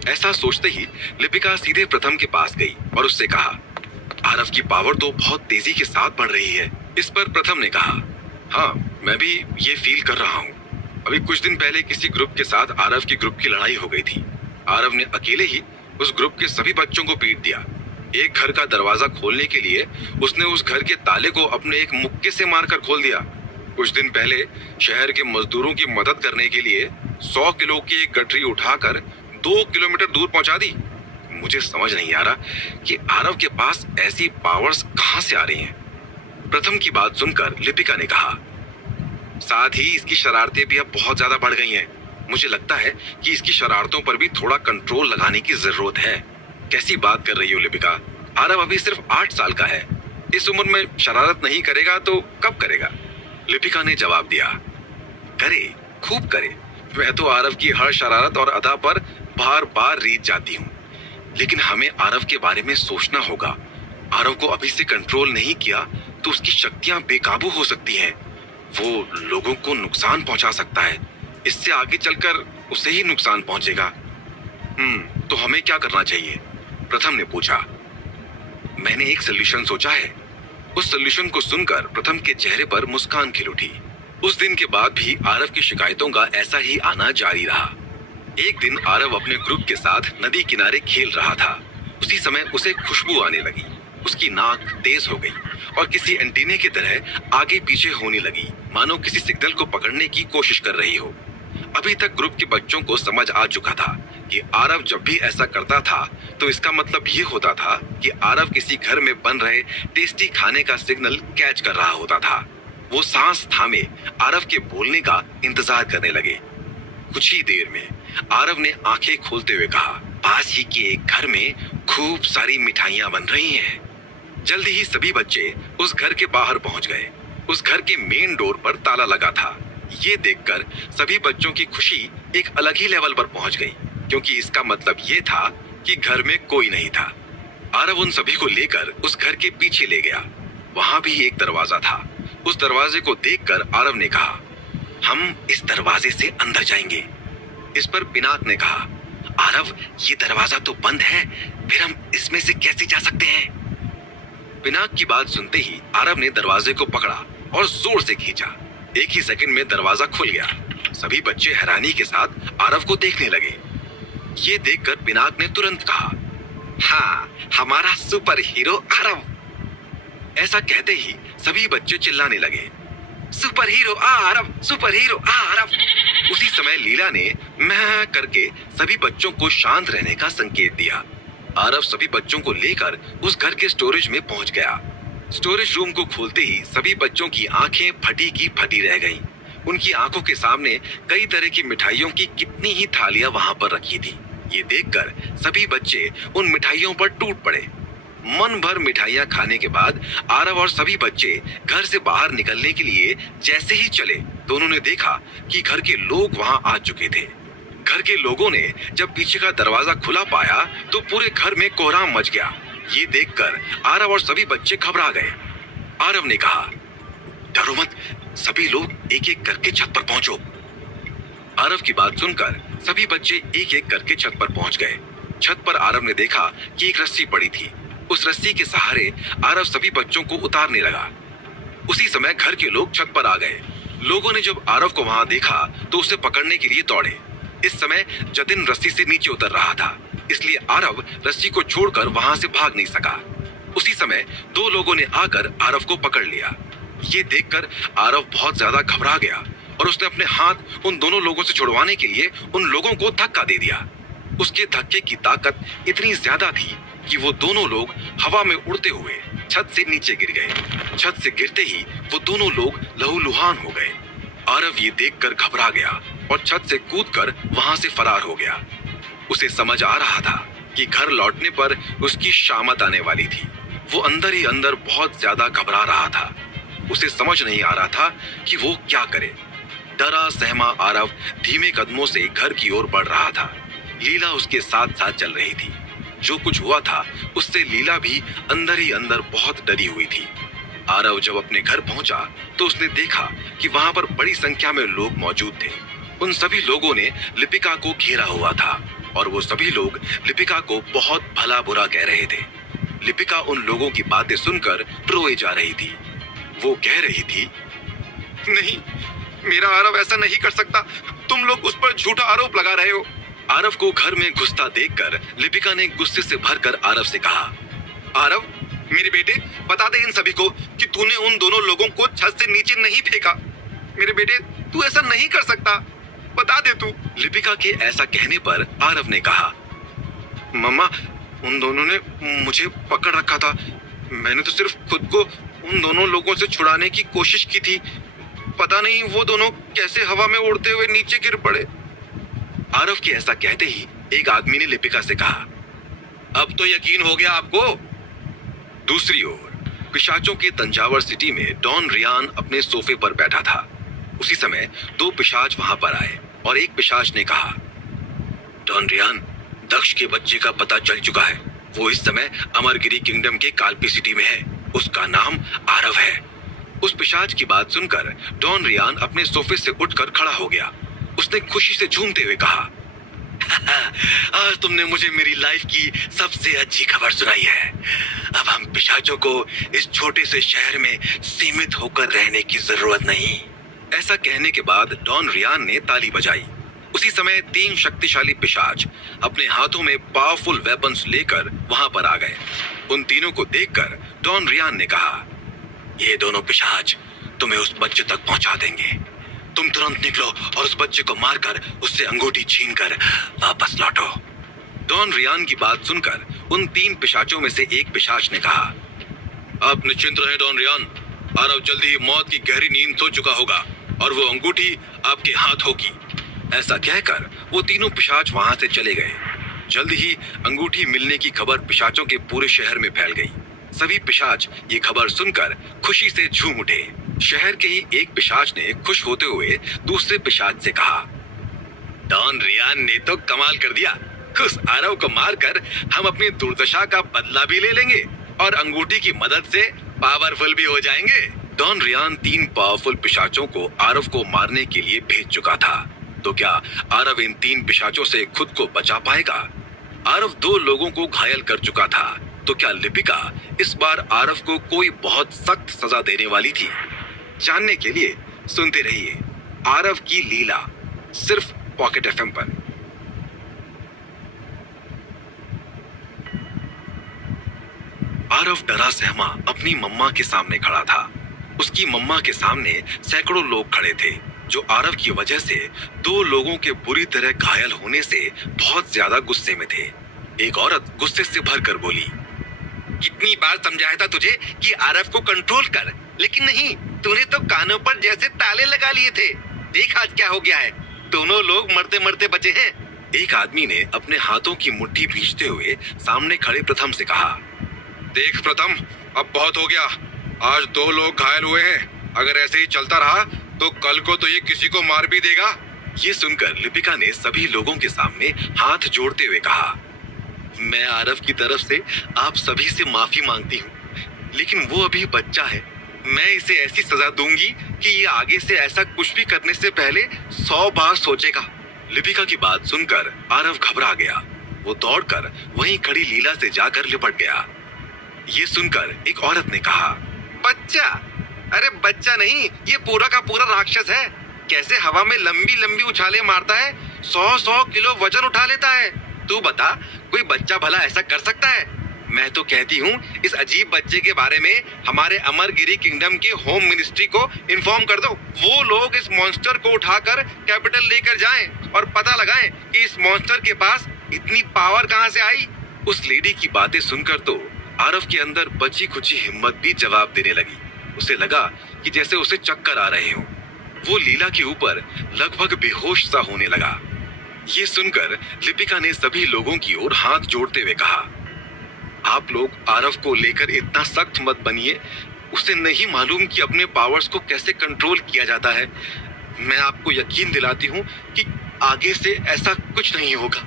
ऐसा सोचते ही लिपिका सीधे प्रथम के पास गई और उससे कहा, आरव की पावर तो बहुत तेजी के साथ बढ़ रही है। इस पर प्रथम ने कहा, हाँ मैं भी ये फील कर रहा हूँ। अभी कुछ दिन पहले किसी ग्रुप के साथ आरव की ग्रुप की लड़ाई हो गई थी। आरव ने अकेले ही उस ग्रुप के सभी बच्चों को पीट दिया। एक घर का दरवाजा खोलने के लिए उसने उस घर के ताले को अपने एक मुक्के से मारकर खोल दिया। कुछ दिन पहले शहर के मजदूरों की मदद करने के लिए 100 किलो की एक गठरी उठाकर 2 किलोमीटर दूर पहुंचा दी। मुझे समझ नहीं आ रहा कि आरव के पास ऐसी पावर्स कहां से आ रही हैं। प्रथम की बात सुनकर लिपिका ने कहा, साथ ही इसकी शरारतें भी अब बहुत ज्यादा बढ़ गई हैं। मुझे लगता है कि इसकी शरारतों पर भी थोड़ा कंट्रोल लगाने की जरूरत है। कैसी बात कर रही हो लिपिका, आरव अभी सिर्फ 8 साल का है। इस उम्र में शरारत नहीं करेगा तो कब करेगा। लिपिका ने जवाब दिया, करे, खूब करे। मैं तो आरव की हर शरारत और अदा पर बार बार रीझ जाती हूँ, लेकिन हमें आरव के बारे में सोचना होगा। आरव को अभी से कंट्रोल नहीं किया तो उसकी शक्तियां बेकाबू हो सकती हैं। वो लोगों को नुकसान पहुंचा सकता है। इससे आगे चलकर उसे ही नुकसान पहुंचेगा। तो हमें क्या करना चाहिए? प्रथम ने पूछा। मैंने एक सोल्यूशन सोचा है। उस सोल्यूशन को सुनकर प्रथम के चेहरे पर मुस्कान खिल उठी। उस दिन के बाद भी आरव की शिकायतों का ऐसा ही आना जारी रहा। एक दिन आरव अपने ग्रुप के साथ नदी किनारे खेल रहा था। उसी समय उसे खुशबू आने लगी। उसकी नाक तेज हो गई और किसी एंटीने की तरह आगे पीछे होने लगी, मानो किसी सिग्नल को पकड़ने की कोशिश कर रही हो। अभी तक ग्रुप के बच्चों को समझ आ चुका था कि आरव जब भी ऐसा करता था तो इसका मतलब ये होता था कि आरव किसी घर में बन रहे टेस्टी खाने का सिग्नल कैच कर रहा होता था। वो सांस थामे आरव के बोलने का इंतजार करने लगे। कुछ ही देर में आरव ने आंखें खोलते हुए कहा, पास ही के एक घर में खूब सारी मिठाइयां बन रही हैं। जल्दी ही सभी बच्चे उस घर के बाहर पहुंच गए। उस घर के मेन डोर पर ताला लगा था। ये देखकर सभी बच्चों की खुशी एक अलग ही लेवल पर पहुंच गई, क्योंकि इसका मतलब ये था कि घर में कोई नहीं था। आरव उन सभी को लेकर उस घर के पीछे ले गया। वहां भी एक दरवाजा था। उस दरवाजे को देखकर आरव ने कहा, हम इस दरवाजे से अंदर जाएंगे। इस पर पिनाक ने कहा, आरव ये दरवाजा तो बंद है, फिर हम इसमें से कैसे जा सकते हैं? पिनाक की बात सुनते ही आरव ने दरवाजे को पकड़ा और जोर से खींचा। एक ही सेकंड में दरवाजा खुल गया। सभी बच्चे हैरानी के साथ आरव को देखने लगे। ये देखकर पिनाक ने तुरंत कहा, हाँ, हमारा सुपर हीरो आरव। ऐसा कहते ही सभी बच्चे चिल्लाने लगे, super hero Aarav, super hero Aarav. उसी समय लीला ने मैं करके सभी बच्चों को शांत रहने का संकेत दिया। आरव सभी बच्चों को लेकर उस घर के स्टोरेज में पहुंच गया। स्टोरेज रूम को खोलते ही सभी बच्चों की आंखें फटी की फटी रह गईं। उनकी आंखों के सामने कई तरह की मिठाइयों की कितनी ही थालियां वहां पर रखी थी। ये देखकर सभी बच्चे उन मिठाइयों पर टूट पड़े। मन भर मिठाइयाँ खाने के बाद आरव और सभी बच्चे घर से बाहर निकलने के लिए जैसे ही चले तो उन्होंने देखा कि घर के लोग वहां आ चुके थे। घर के लोगों ने जब पीछे का दरवाजा खुला पाया तो पूरे घर में कोहराम मच गया। ये देखकर आरव और सभी बच्चे घबरा गए। आरव ने कहा, डरो मत, सभी लोग एक एक करके छत पर पहुंचो। आरव की बात सुनकर सभी बच्चे एक एक करके छत पर पहुंच गए। छत पर आरव ने देखा कि एक रस्सी पड़ी थी। उस रस्सी के सहारे आरव सभी बच्चों को उतारने लगा। उसी समय घर के लोग छत पर आ गए। लोगों ने जब आरव को वहां देखा तो उसे पकड़ने के लिए दौड़े। इस समय जतिन रस्सी से नीचे उतर रहा था, इसलिए आरव रस्सी को छोड़कर वहां से भाग नहीं सका। उसी समय दो लोगों ने आकर आरव को पकड़ लिया। ये देखकर आरव बहुत ज्यादा घबरा गया और उसने अपने हाथ उन दोनों लोगों से छुड़वाने के लिए उन लोगों को धक्का दे दिया। उसके धक्के की ताकत इतनी ज्यादा थी कि वो दोनों लोग हवा में उड़ते हुए छत से नीचे गिर गए। छत से गिरते ही वो दोनों लोग लहूलुहान हो गए। आरव ये देखकर घबरा गया और छत से कूदकर वहां से फरार हो गया। उसे समझ आ रहा था कि घर लौटने पर उसकी शामत आने वाली थी। वो अंदर ही अंदर बहुत ज्यादा घबरा रहा था। उसे समझ नहीं आ रहा था कि वो क्या करे। डरा सहमा आरव धीमे कदमों से घर की ओर बढ़ रहा था। लीला उसके साथ साथ चल रही थी। जो कुछ हुआ था उससे लीला भी अंदर ही अंदर बहुत डरी हुई थी। आरव जब अपने घर पहुंचा तो उसने देखा कि वहां पर बड़ी संख्या में लोग मौजूद थे। उन सभी लोगों ने लिपिका को घेरा हुआ था और वो सभी लोग लिपिका को बहुत भला बुरा कह रहे थे। लिपिका उन लोगों की बातें सुनकर रोए जा रही थी। वो कह रही थी, नहीं, मेरा आरव ऐसा नहीं कर सकता। तुम लोग उस पर झूठा आरोप लगा रहे हो। आरव को घर में घुसता देखकर लिपिका ने गुस्से से भरकर आरव से कहा, आरव, मेरे बेटे, बता दे इन सभी को कि तूने उन दोनों लोगों को छत से नीचे नहीं फेंका। मेरे बेटे, तू ऐसा नहीं कर सकता, बता दे तू। लिपिका के ऐसा कहने पर आरव ने कहा, मम्मा, उन दोनों ने मुझे पकड़ रखा था। मैंने तो सिर्फ खुद को उन दोनों लोगों से छुड़ाने की कोशिश की थी। पता नहीं वो दोनों कैसे हवा में उड़ते हुए नीचे गिर पड़े। आरव के ऐसा कहते ही एक आदमी ने लिपिका से कहा, अब तो यकीन हो गया आपको। दूसरी ओर पिशाचों के तंजावर सिटी में डॉन रियान अपने सोफे पर बैठा था। उसी समय दो पिशाच वहां पर आए और एक पिशाच ने कहा, डॉन रियान, दक्ष के बच्चे का पता चल चुका है। वो इस समय अमरगिरी किंगडम के काल्पी सिटी में है। उसका नाम आरव है। उस पिशाच की बात सुनकर डॉन रियान अपने सोफे से उठकर खड़ा हो गया। उसने खुशी से झूमते हुए कहा, आज तुमने मुझे मेरी लाइफ की सबसे अच्छी खबर सुनाई है। अब हम पिशाचों को इस छोटे से शहर में सीमित होकर रहने की जरूरत नहीं। ऐसा कहने के बाद डॉन रियान ने ताली बजाई। उसी समय तीन शक्तिशाली पिशाच अपने हाथों में पावरफुल वेपन्स लेकर वहां पर आ गए। उन तीनों को देखकर डॉन रियान ने कहा, ये दोनों पिशाच तुम्हें उस बच्चे तक पहुंचा देंगे। तुम तुरंत निकलो और उस बच्चे को मारकर उससे अंगूठी छीनकर वापस लौटो। डॉन रियान की बात सुनकर उन तीन पिशाचों में से एक पिशाच ने कहा, आप निश्चिंत रहे डॉन रियान, आरव जल्दी ही मौत की गहरी नींद सो चुका होगा और वो अंगूठी आपके हाथ होगी। ऐसा कहकर वो तीनों पिशाच वहां से चले गए। जल्द ही अंगूठी मिलने की खबर पिशाचों के पूरे शहर में फैल गई। सभी पिशाच ये खबर सुनकर खुशी से झूम उठे। शहर के ही एक पिशाच ने खुश होते हुए दूसरे पिशाच से कहा, डॉन रियान ने तो कमाल कर दिया। उस आरव को मारकर हम अपनी दुर्दशा का बदला भी ले लेंगे और अंगूठी की मदद से पावरफुल भी हो जाएंगे। डॉन रियान तीन पावरफुल पिशाचों को आरव को मारने के लिए भेज चुका था। तो क्या आरव इन तीन पिशाचों से खुद को बचा पाएगा? आरव दो लोगों को घायल कर चुका था। तो क्या लिपिका इस बार आरव को कोई बहुत सख्त सजा देने वाली थी? जानने के लिए सुनते रहिए आरव की लीला, सिर्फ पॉकेट एफएम पर। आरव डरा सहमा अपनी मम्मा के सामने खड़ा था। उसकी मम्मा के सामने सैकड़ों लोग खड़े थे जो आरव की वजह से दो लोगों के बुरी तरह घायल होने से बहुत ज्यादा गुस्से में थे। एक औरत गुस्से से भरकर बोली, कितनी बार समझाया था तुझे कि आरव को कंट्रोल कर, लेकिन नहीं, तूने तो कानों पर जैसे ताले लगा लिए थे। देख आज क्या हो गया है, दोनों लोग मरते मरते बचे हैं। एक आदमी ने अपने हाथों की मुट्ठी भींचते हुए सामने खड़े प्रथम से कहा, देख प्रथम, अब बहुत हो गया। आज 2 लोग घायल हुए हैं। अगर ऐसे ही चलता रहा तो कल को तो ये किसी को मार भी देगा। ये सुनकर लिपिका ने सभी लोगों के सामने हाथ जोड़ते हुए कहा, मैं आरव की तरफ से आप सभी से माफी मांगती हूँ, लेकिन वो अभी बच्चा है। मैं इसे ऐसी सजा दूंगी कि ये आगे से ऐसा कुछ भी करने से पहले 100 बार सोचेगा। लिपिका की बात सुनकर आरव घबरा गया। वो दौड़कर वहीं खड़ी लीला से जाकर लिपट गया। ये सुनकर एक औरत ने कहा, बच्चा? अरे बच्चा नहीं, ये पूरा का पूरा राक्षस है। कैसे हवा में लंबी लंबी उछाले मारता है, 100-100 किलो वजन उठा लेता है। तू बता, कोई बच्चा भला ऐसा कर सकता है? मैं तो कहती हूँ इस अजीब बच्चे के बारे में हमारे अमरगिरी किंगडम के होम मिनिस्ट्री को इन्फॉर्म कर दो। वो लोग इस मॉन्स्टर को उठाकर कैपिटल लेकर जाएं और पता लगाएं कि इस मॉन्स्टर के पास इतनी पावर कहाँ से आई। उस लेडी की बातें सुनकर तो आरव के अंदर बची खुची हिम्मत भी जवाब देने लगी। उसे लगा कि जैसे उसे चक्कर आ रहे हों। वो लीला के ऊपर लगभग बेहोश सा होने लगा। ये सुनकर लिपिका ने सभी लोगों की ओर हाथ जोड़ते हुए कहा, आप लोग आरव को लेकर इतना सख्त मत बनिए। उसे नहीं मालूम कि अपने पावर्स को कैसे कंट्रोल किया जाता है। मैं आपको यकीन दिलाती हूँ कि आगे से ऐसा कुछ नहीं होगा।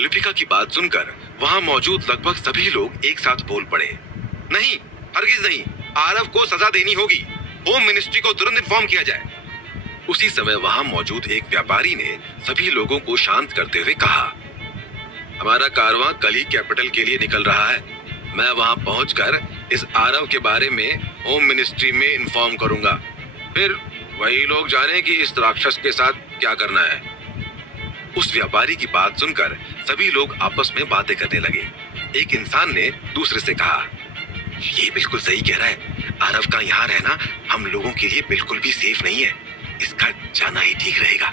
लिपिका की बात सुनकर वहां मौजूद लगभग सभी लोग एक साथ बोल पड़े, नहीं, हरगिज नहीं, आरव को सजा देनी होगी। होम मिनिस्ट्री को तुरंत इन्फॉर्म किया जाए। उसी समय वहां मौजूद एक व्यापारी ने सभी लोगों को शांत करते हुए कहा, हमारा कारवां कल ही कैपिटल के लिए निकल रहा है। मैं वहां पहुंचकर इस आरव के बारे में होम मिनिस्ट्री में इन्फॉर्म करूंगा। फिर वही लोग जाने कि इस राक्षस के साथ क्या करना है। उस व्यापारी की बात सुनकर सभी लोग आपस में बातें करने लगे। एक इंसान ने दूसरे से कहा, ये बिल्कुल सही कह रहा है। आरव का यहाँ रहना हम लोगों के लिए बिल्कुल भी सेफ नहीं है। इसका जाना ही ठीक रहेगा।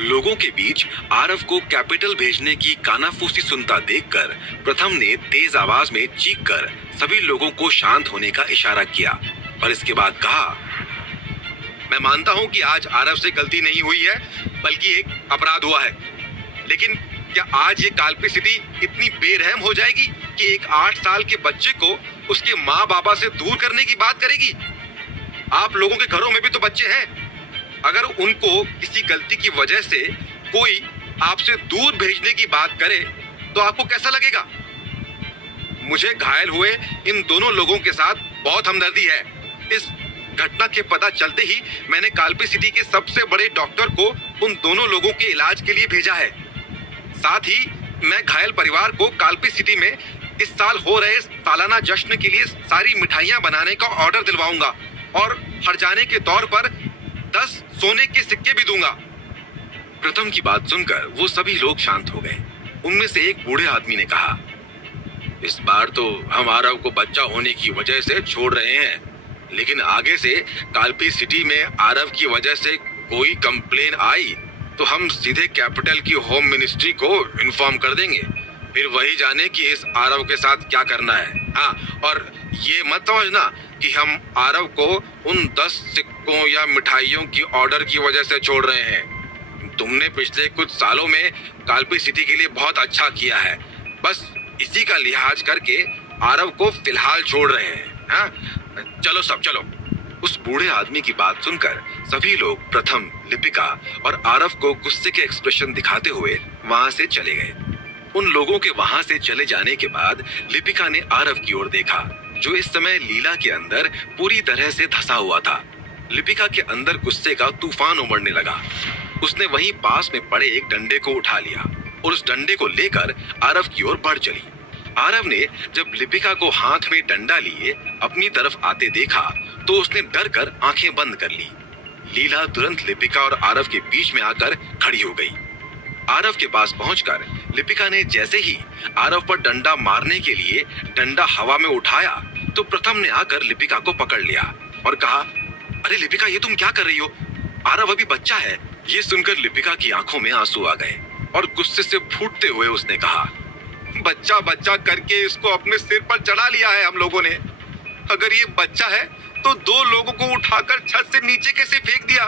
लोगों के बीच आरव को कैपिटल भेजने की कानाफूसी सुनता देखकर प्रथम ने तेज आवाज में चीखकर सभी लोगों को शांत होने का इशारा किया और इसके बाद कहा, मैं मानता हूं कि आज आरव से गलती नहीं हुई है, बल्कि एक अपराध हुआ है। लेकिन क्या आज ये काल्पनिक स्थिति इतनी बेरहम हो जाएगी कि एक 8 साल के बच्चे को उसके माँ बाबा से दूर करने की बात करेगी? आप लोगों के घरों में भी तो बच्चे हैं। अगर उनको किसी गलती की वजह से कोई आपसे दूर भेजने की बात करे तो आपको कैसा लगेगा? मुझे घायल हुए इन दोनों लोगों के साथ बहुत हमदर्दी है। इस घटना के पता चलते ही मैंने काल्पी सिटी के सबसे बड़े डॉक्टर को उन दोनों लोगों के इलाज के लिए भेजा है। साथ ही मैं घायल परिवार को काल्पी सिटी में इस साल हो रहे सालाना जश्न के लिए सारी मिठाइयां बनाने का ऑर्डर दिलवाऊंगा और हर्जाने के तौर पर 10 सोने के सिक्के भी दूंगा। प्रथम की बात सुनकर वो सभी लोग शांत हो गए। उनमें से एक बूढ़े आदमी ने कहा, इस बार तो हम आरव को बच्चा होने की वजह से छोड़ रहे हैं, लेकिन आगे से काल्पी सिटी में आरव की वजह से कोई कंप्लेन आई तो हम सीधे कैपिटल की होम मिनिस्ट्री को इन्फॉर्म कर देंगे। फिर वही जाने कि इस आरव के साथ क्या करना है। हाँ, और ये मत समझना कि हम आरव को उन 10 सिक्कों या मिठाइयों की ऑर्डर की वजह से छोड़ रहे हैं। तुमने पिछले कुछ सालों में काल्पी सिटी के लिए बहुत अच्छा किया है। बस इसी का लिहाज करके आरव को फिलहाल छोड़ रहे हैं। हाँ, चलो सब चलो। उस बूढ़े आदमी की बात सुनकर सभी लोग प्रथम, लिपिका और आरव को गुस्से के एक्सप्रेशन दिखाते हुए वहां से चले गए। उन लोगों के वहां से चले जाने के बाद लिपिका ने आरव की ओर देखा, जो इस समय लीला के अंदर पूरी तरह से धंसा हुआ था। लिपिका के अंदर गुस्से का तूफान उमड़ने लगा। उसने वहीं पास में पड़े एक डंडे को उठा लिया और उस डंडे को लेकर आरव की ओर बढ़ चली। आरव ने जब लिपिका को हाथ में डंडा लिए अपनी तरफ आते देखा तो उसने डर कर आंखें बंद कर ली। लीला तुरंत लिपिका और आरव के बीच में आकर खड़ी हो गई। आरव के पास पहुंचकर लिपिका ने जैसे ही आरव पर डंडा मारने के लिए डंडा हवा में उठाया तो प्रथम ने आकर लिपिका को पकड़ लिया और कहा, अरे लिपिका, ये तुम क्या कर रही हो? आरव अभी बच्चा है। ये सुनकर लिपिका की आंखों में आंसू आ गए और गुस्से से फूटते हुए उसने कहा, बच्चा बच्चा करके इसको अपने सिर पर चढ़ा लिया है हम लोगों ने। अगर ये बच्चा है तो 2 लोगों को उठाकर छत से नीचे कैसे फेंक दिया?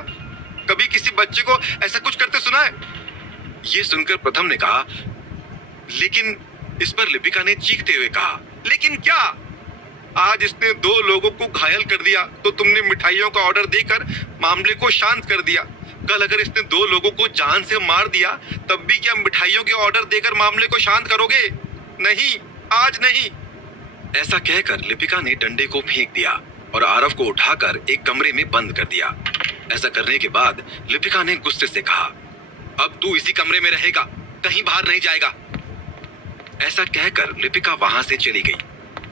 कभी किसी बच्चे को ऐसा कुछ करते सुना है? ये सुनकर प्रथम ने कहा, लेकिन इस पर लिपिका ने चीखते हुए कहा, लेकिन क्या? आज इसने 2 लोगों को घायल कर दिया तो तुमने मिठाइयों का ऑर्डर देकर मामले को शांत कर दिया। कल अगर इसने 2 लोगों को जान से मार दिया तब भी क्या मिठाइयों के ऑर्डर देकर मामले को शांत करोगे? नहीं, आज नहीं। ऐसा कहकर लिपिका ने डंडे को फेंक दिया और आरव को उठाकर एक कमरे में बंद कर दिया। ऐसा करने के बाद लिपिका ने गुस्से से कहा, अब तू इसी कमरे में रहेगा, कहीं बाहर नहीं जाएगा। ऐसा कहकर लिपिका वहां से चली गई।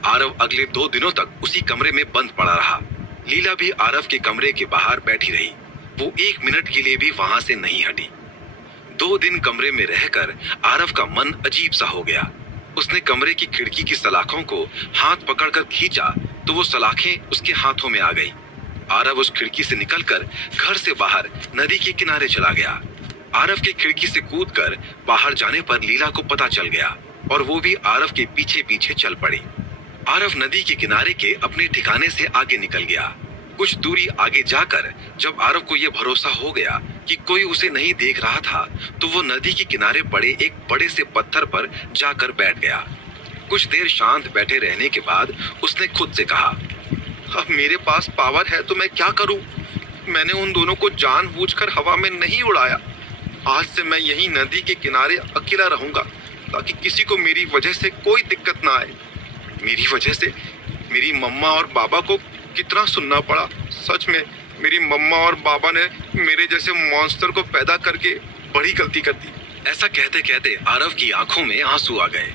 आरव अगले 2 दिनों तक उसी कमरे में बंद पड़ा रहा। लीला भी आरव के कमरे के बाहर बैठी रही। वो 1 मिनट के लिए भी वहां से नहीं हटी। 2 दिन कमरे में रहकर आरव का मन अजीब सा हो गया। उसने कमरे की खिड़की की सलाखों को हाथ पकड़कर खींचा तो वो सलाखें उसके हाथों में आ गई। आरव उस खिड़की से निकलकर घर से बाहर नदी के किनारे चला गया। आरव के खिड़की से कूदकर बाहर जाने पर लीला को पता चल गया और वो भी आरव के पीछे पीछे चल पड़ी। आरव नदी के किनारे के अपने ठिकाने से आगे निकल गया। कुछ दूरी आगे जाकर जब आरव को यह भरोसा हो गया कि कोई उसे नहीं देख रहा था तो वो नदी के किनारे पड़े एक बड़े से पत्थर पर जाकर बैठ गया। कुछ देर शांत बैठे रहने के बाद उसने खुद से कहा, अब मेरे पास पावर है तो मैं क्या करूं? मैंने उन दोनों को जानबूझकर हवा में नहीं उड़ाया। आज से मैं यहीं नदी के किनारे अकेला रहूंगा ताकि किसी को मेरी वजह से कोई दिक्कत ना आए। मेरी वजह से मेरी मम्मा और बाबा को कितना सुनना पड़ा। सच में मेरी मम्मा और बाबा ने मेरे जैसे मॉन्स्टर को पैदा करके बड़ी गलती कर दी। ऐसा कहते कहते आरव की आंखों में आंसू आ गए।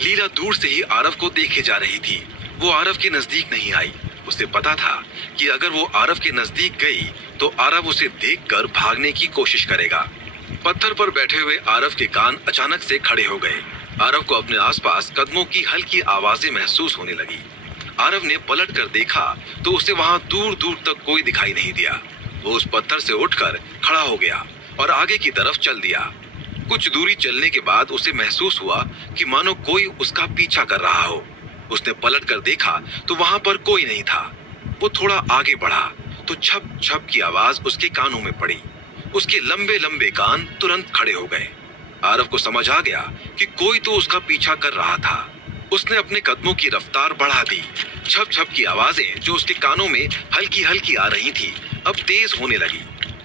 लीला दूर से ही आरव को देखे जा रही थी। वो आरव के नजदीक नहीं आई। उसे पता था कि अगर वो आरव के नजदीक गई तो आरव उसे देखकर भागने की कोशिश करेगा। पत्थर पर बैठे हुए आरव के कान अचानक से खड़े हो गए। आरव को अपने आसपास कदमों की हल्की आवाजें महसूस होने लगी। आरव ने पलट कर देखा तो उसे वहां दूर दूर तक कोई दिखाई नहीं दिया। वो उस पत्थर से उठकर खड़ा हो गया और आगे की तरफ चल दिया। कुछ दूरी चलने के बाद उसे महसूस हुआ कि मानो कोई उसका पीछा कर रहा हो। उसने पलट कर देखा तो वहां पर कोई नहीं था। वो थोड़ा आगे बढ़ा तो छप छप की आवाज उसके कानों में पड़ी। उसके लंबे लंबे कान तुरंत खड़े हो गए। आरव को समझ आ गया कि कोई तो उसका पीछा कर रहा था। उसने अपने कदमों की रफ्तार बढ़ा दी। छप छप की आवाजें जो उसके कानों में हल्की हल्की आ रही थी अब तेज होने लगी।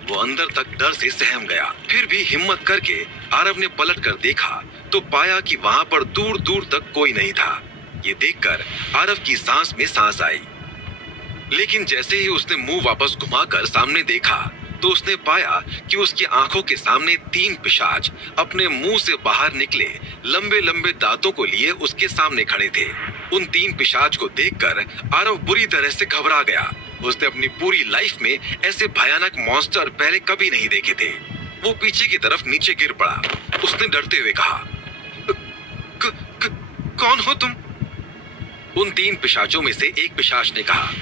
वो अंदर तक डर से सहम गया। फिर भी हिम्मत करके आरव ने पलट कर देखा तो पाया कि वहां पर दूर दूर तक कोई नहीं था। ये देखकर आरव की सांस में सांस आई। लेकिन जैसे ही उसने मुंह वापस घुमाकर सामने देखा तो उसने पाया कि उसकी आंखों के सामने 3 पिशाच अपने मुंह से बाहर निकले लंबे लंबे दांतों को लिए उसके सामने खड़े थे। उन 3 पिशाच को देखकर आरव बुरी तरह से घबरा गया। उसने अपनी पूरी लाइफ में ऐसे भयानक मॉन्स्टर पहले कभी नहीं देखे थे। वो पीछे की तरफ नीचे गिर पड़ा। उसने डरते हुए कहा, कौन हो तुम? उन 3 पिशाचों में से एक पिशाच ने कहा,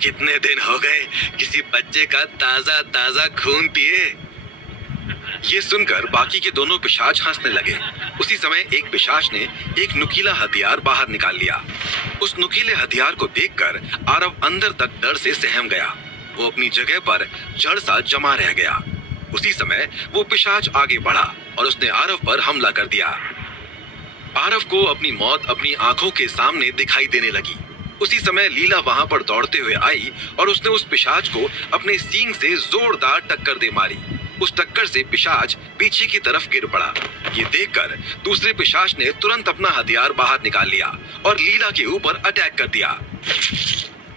कितने दिन हो गए किसी बच्चे का ताजा ताजा खून पिए। ये सुनकर बाकी के दोनों पिशाच हंसने लगे। उसी समय एक पिशाच ने एक नुकीला हथियार बाहर निकाल लिया। उस नुकीले हथियार को देखकर आरव अंदर तक डर से सहम गया। वो अपनी जगह पर जड़ सा जमा रह गया। उसी समय वो पिशाच आगे बढ़ा और उसने आरव पर हमला कर दिया। आरव को अपनी मौत अपनी आंखों के सामने दिखाई देने लगी। उसी समय लीला वहां पर दौड़ते हुए आई और उसने उस पिशाच को अपने सींग से जोरदार टक्कर दे मारी। उस टक्कर से पिशाच पीछे की तरफ गिर पड़ा। ये देखकर दूसरे पिशाच ने तुरंत अपना हथियार बाहर निकाल लिया और लीला के ऊपर अटैक कर दिया।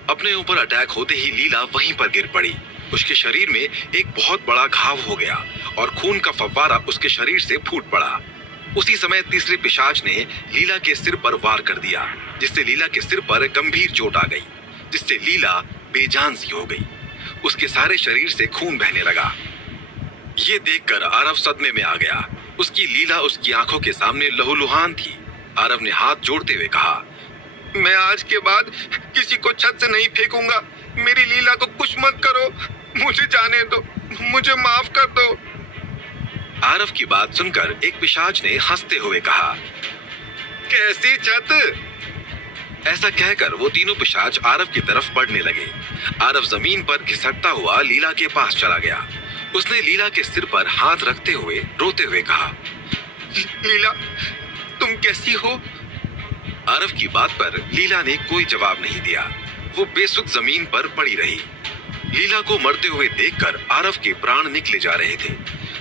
अपने ऊपर अटैक होते ही लीला वहीं पर गिर पड़ी। उसके शरीर में एक बहुत बड़ा घाव हो गया और खून का फव्वारा उसके शरीर से फूट पड़ा। उसी समय तीसरे पिशाच ने लीला के सिर पर वार कर दिया, जिससे लीला के सिर पर गंभीर चोट आ गई, जिससे लीला बेजान सी हो गई। उसके सारे शरीर से खून बहने लगा। ये देखकर आरव सदमे में आ गया। उसकी लीला उसकी आंखों के सामने लहूलुहान थी। आरव ने हाथ जोड़ते हुए कहा, मैं आज के बाद किसी को छत से नहीं फेंकूंगा। मेरी लीला को कुछ मत करो, मुझे जाने दो, मुझे माफ कर दो। आरव की बात सुनकर एक पिशाच ने हंसते हुए कहा, कैसी छत? ऐसा कहकर वो तीनों पिशाच आरव की तरफ बढ़ने लगे। आरव जमीन पर घिसटता हुआ लीला के पास चला गया। उसने लीला के सिर पर हाथ रखते हुए रोते हुए कहा, लीला तुम कैसी हो? आरव की बात पर लीला ने कोई जवाब नहीं दिया। वो बेसुध जमीन पर पड़ी रही। लीला को मरते हुए देखकर आरव के प्राण निकले जा रहे थे।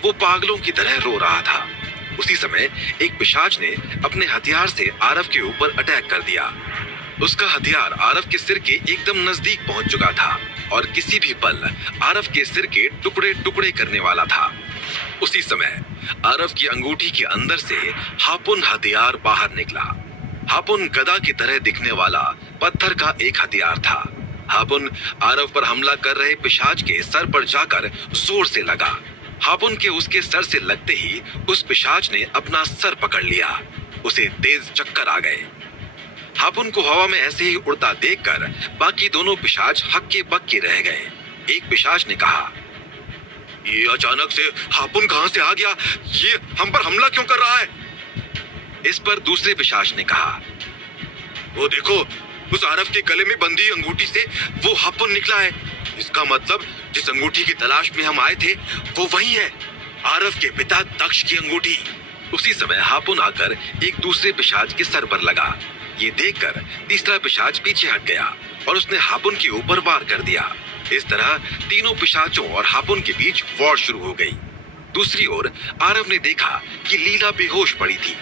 वो पागलों की तरह रो रहा था। उसी समय एक पिशाच ने अपने हथियार से आरव के ऊपर अटैक कर दिया। उसका हथियार आरव के सिर के एकदम नजदीक पहुंच चुका था और किसी भी पल आरव के सिर के टुकड़े टुकड़े करने वाला था। उसी समय आरव की अंगूठी के अंदर से हापुन हथियार बाहर निकला। हापुन गदा की तरह दिखने वाला पत्थर का एक हथियार था। हापुन आरव पर हमला कर रहे पिशाच के सर पर जाकर जोर से लगा। हापुन के उसके सर से लगते ही उस पिशाच ने अपना सर पकड़ लिया। उसे तेज चक्कर आ गए। हापुन को हवा में ऐसे ही उड़ता देखकर बाकी दोनों पिशाच हक्के बक्के रह गए। एक पिशाच ने कहा, ये अचानक से हापुन कहां से आ गया? ये हम पर हमला क्यों कर रहा है? इस पर दूसरे पिशाच ने कहा, वो देखो, उस आरव के गले में बंधी अंगूठी से वो हापुन निकला है। इसका मतलब जिस अंगूठी की तलाश में हम आए थे वो वही है, आरव के पिता दक्ष की अंगूठी। उसी समय हापुन आकर एक दूसरे पिशाच के सर पर लगा। ये देखकर तीसरा पिशाच पीछे हट गया और उसने हापुन के ऊपर वार कर दिया। इस तरह तीनों पिशाचों और हापुन के बीच वॉर शुरू हो गई। दूसरी ओर आरव ने देखा कि लीला बेहोश पड़ी थी।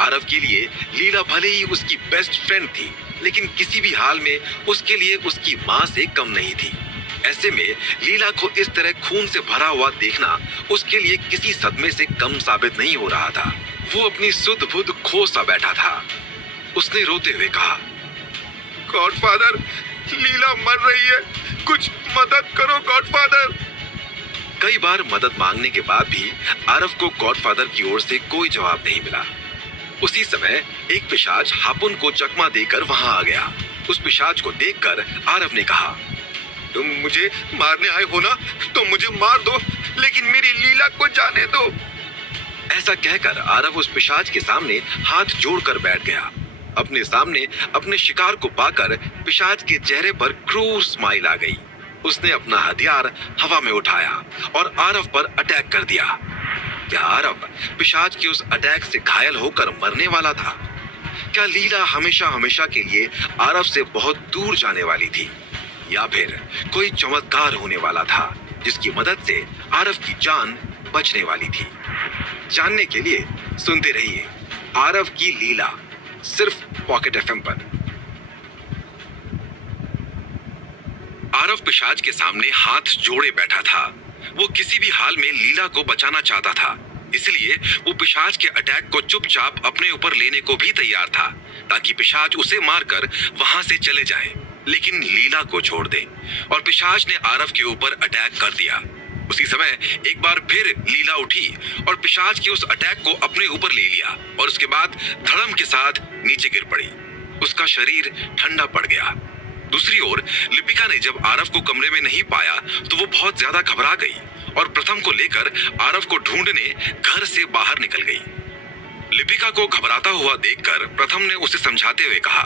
आरव के लिए लीला भले ही उसकी बेस्ट फ्रेंड थी, लेकिन किसी भी हाल में उसके लिए उसकी माँ से कम नहीं थी। ऐसे में लीला को इस तरह खून से भरा हुआ देखना उसके लिए किसी सदमे से कम साबित नहीं हो रहा था। वो अपनी सुध बुध खो सा बैठा था। उसने रोते हुए कहा, गॉडफादर, लीला मर रही है, कुछ मदद करो गॉडफादर। कई बार मदद मांगने के बाद भी आरव को गॉडफादर की ओर से कोई जवाब नहीं मिला। उसी समय एक पिशाच हापुन को चकमा देकर वहां आ गया। उस पिशाच को देखकर आरव ने कहा, तुम मुझे मारने आए हो ना, तो मुझे मार दो, लेकिन मेरी लीला को जाने दो। ऐसा कहकर आरव उस पिशाच के सामने हाथ जोड़कर बैठ गया। अपने सामने अपने शिकार को पाकर पिशाच के चेहरे पर क्रूर स्माइल आ गई। उसने अपना हथियार हवा में उठाया और आरव पर अटैक कर दिया। क्या आरव पिशाच के उस अटैक से घायल होकर मरने वाला था? क्या लीला हमेशा हमेशा के लिए आरव से बहुत दूर जाने वाली थी, या फिर कोई चमत्कार होने वाला था जिसकी मदद से आरव की जान बचने वाली थी? जानने के लिए सुनते रहिए आरव की लीला, सिर्फ पॉकेट एफएम पर। आरव पिशाच के सामने हाथ जोड़े बैठा था। वो किसी भी हाल में लीला को बचाना चाहता था, इसलिए वो पिशाच के अटैक को चुपचाप अपने ऊपर लेने को भी तैयार था, ताकि पिशाच उसे मारकर वहां से चले जाए, लेकिन लीला को छोड़ दे। और पिशाच ने आरव के ऊपर अटैक कर दिया। उसी समय एक बार फिर लीला उठी और पिशाच के उस अटैक को अपने ऊपर ले लिया और उसके बाद धड़म के साथ नीचे गिर पड़ी। उसका शरीर ठंडा पड़ गया। दूसरी ओर लिपिका ने जब आरव को कमरे में नहीं पाया तो वो बहुत ज्यादा घबरा गई और प्रथम को लेकर आरव को ढूंढने घर से बाहर निकल गई। लिपिका को घबराता हुआ देखकर प्रथम ने उसे समझाते हुए कहा,